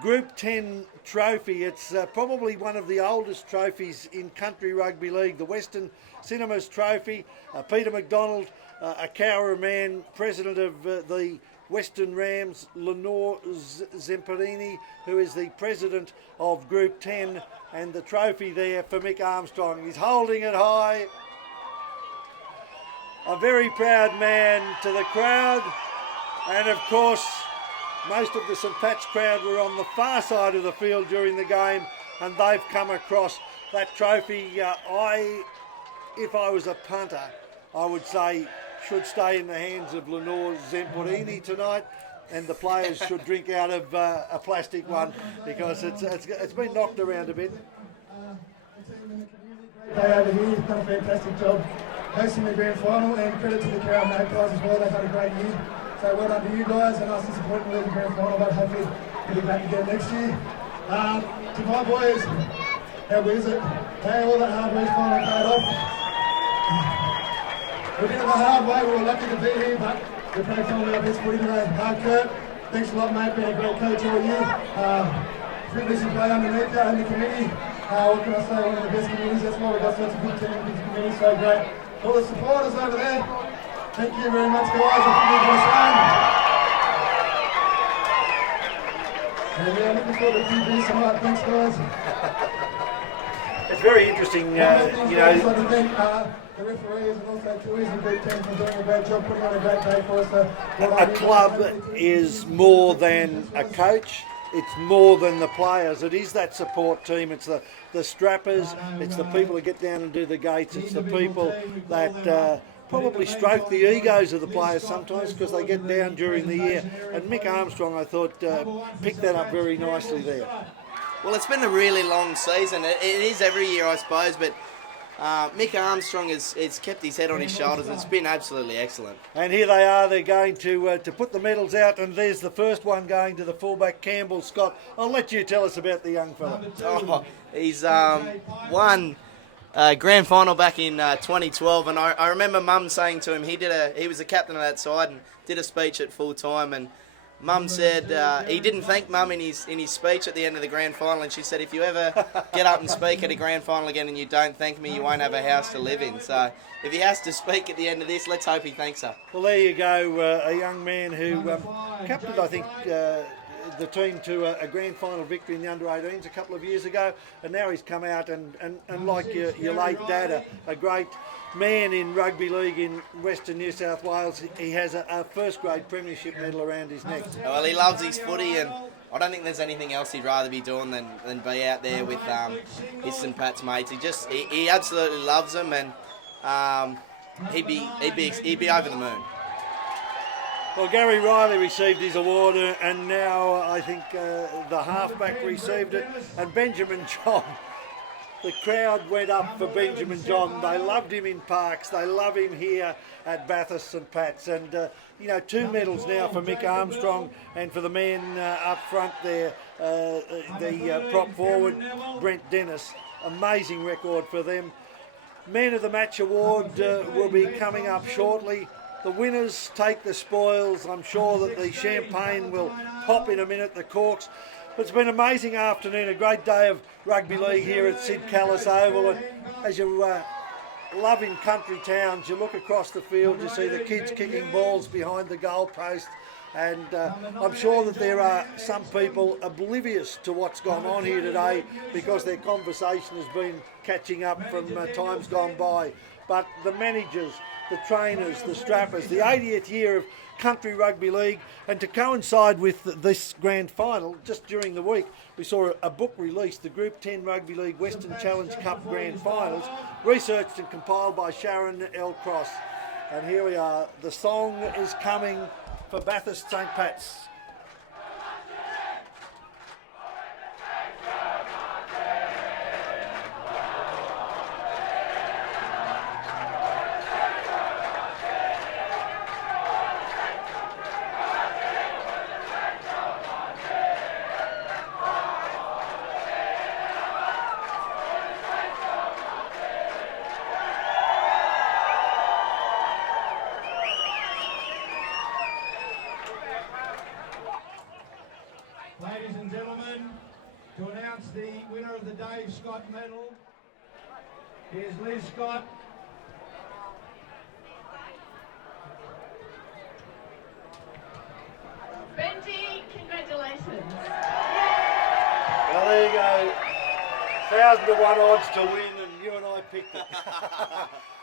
Group 10 trophy. It's probably one of the oldest trophies in country rugby league, the Western Cinemas Trophy. Peter McDonald, a Cowra man, president of the Western Rams, Lenore Zamperini, who is the president of Group 10, and the trophy there for Mick Armstrong. He's holding it high. A very proud man to the crowd, and of course most of the St Pat's crowd were on the far side of the field during the game, and they've come across that trophy. If I was a punter, I would say should stay in the hands of Lenore Zamperini tonight, and the players should drink out of a plastic one because it's been knocked around a bit. Day over here, you've done a fantastic job hosting the grand final, and credit to the Cowra Magpies as well. They've had a great year, so well done to you guys, and us disappointing with the grand final, but hopefully we'll be back again next year. To my boys, how is it? Hey, all that hard work's finally paid off. We did it the hard way, we were lucky to be here, but we're playing some of our best footy today. Kurt, thanks a lot, mate, been a great coach all year. Privilege to play underneath you in the committee. What can I say, one of the best committees, that's why we've got such a good team in this committee, so great. All the supporters over there, thank you very much, guys. And looking forward to QB tonight, thanks, guys. It's very interesting, I'd like to thank the referees and also Tui's and Group 10 for doing a great job, putting on a great day for us. A club is more than a coach. It's more than the players. It is that support team. It's the strappers. It's the people that get down and do the gates. It's the people that probably stroke the egos of the players sometimes because they get down during the year. And Mick Armstrong, I thought, picked that up very nicely there. Well, it's been a really long season. It is every year, I suppose, but Mick Armstrong has kept his head on his shoulders. It's been absolutely excellent. And here they are. They're going to put the medals out, and there's the first one going to the fullback, Campbell Scott. I'll let you tell us about the young fella. Oh, he's won grand final back in 2012, and I remember Mum saying to him, he was the captain of that side and did a speech at full time, and Mum said he didn't thank Mum in his speech at the end of the grand final, and she said, if you ever get up and speak at a grand final again and you don't thank me, you won't have a house to live in. So if he has to speak at the end of this, let's hope he thanks her. Well, there you go, a young man who captained, I think, the team to a grand final victory in the under-18s a couple of years ago, and now he's come out and like your late dad, a great man in rugby league in Western New South Wales. He has a first grade premiership medal around his neck. Well, he loves his footy, and I don't think there's anything else he'd rather be doing than be out there with his St Pat's mates. He absolutely loves them, and he'd be over the moon. Well, Gary Riley received his award, and now I think the halfback received it, and Benjamin John. The crowd went up for Benjamin John. They loved him in Parks. They love him here at Bathurst St Pat's. And, 2 medals now for Mick Armstrong, and for the man up front there, the prop forward, Brent Dennis. Amazing record for them. Man of the Match award will be coming up shortly. The winners take the spoils. I'm sure that the champagne will pop in a minute, the corks. But it's been an amazing afternoon, a great day of rugby league here at Sid Callis Oval. And as you love in country towns, you look across the field, you see the kids kicking balls behind the goalpost. And I'm sure that there are some people oblivious to what's gone on here today because their conversation has been catching up from times gone by. But the managers, the trainers, the strappers, the 80th year of country rugby league, and to coincide with this grand final, just during the week, we saw a book released, the Group 10 Rugby League Western Challenge Cup Grand Finals, researched and compiled by Sharon L. Cross. And here we are, the song is coming for Bathurst St. Pat's. Ladies and gentlemen, to announce the winner of the Dave Scott medal, here's Liz Scott. Benji, congratulations. Well, there you go. 1,000-to-1 odds to win, and you and I picked it.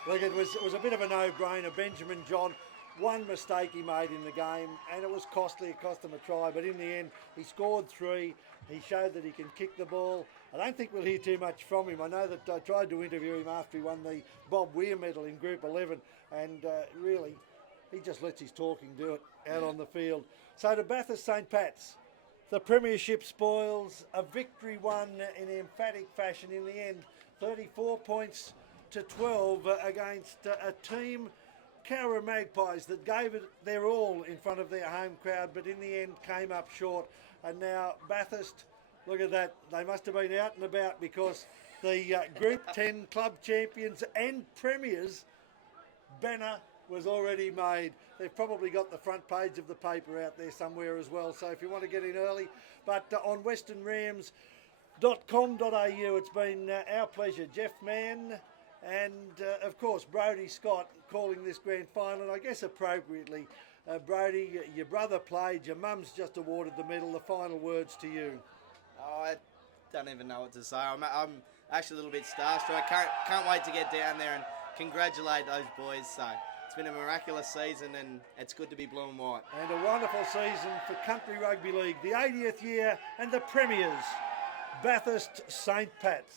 Look, it was a bit of a no-brainer. Benjamin John, one mistake he made in the game, and it was costly. It cost him a try, but in the end, he scored 3. He showed that he can kick the ball. I don't think we'll hear too much from him. I know that I tried to interview him after he won the Bob Weir medal in Group 11, and really, he just lets his talking do it out on the field. So to Bathurst St. Pat's, the premiership spoils, a victory won in emphatic fashion in the end, 34 points to 12 against a team, Cowra Magpies, that gave it their all in front of their home crowd, but in the end came up short. And now Bathurst, look at that, they must have been out and about, because the Group 10 club champions and premiers banner was already made. They've probably got the front page of the paper out there somewhere as well, so if you want to get in early. But on westernrams.com.au, it's been our pleasure, Jeff Mann, and of course Brodie Scott calling this grand final, and I guess appropriately. Brodie, your brother played, your mum's just awarded the medal. The final words to you. Oh, I don't even know what to say. I'm actually a little bit starstruck. Can't wait to get down there and congratulate those boys. So it's been a miraculous season, and it's good to be blue and white. And a wonderful season for Country Rugby League, the 80th year and the premiers, Bathurst St. Pat's.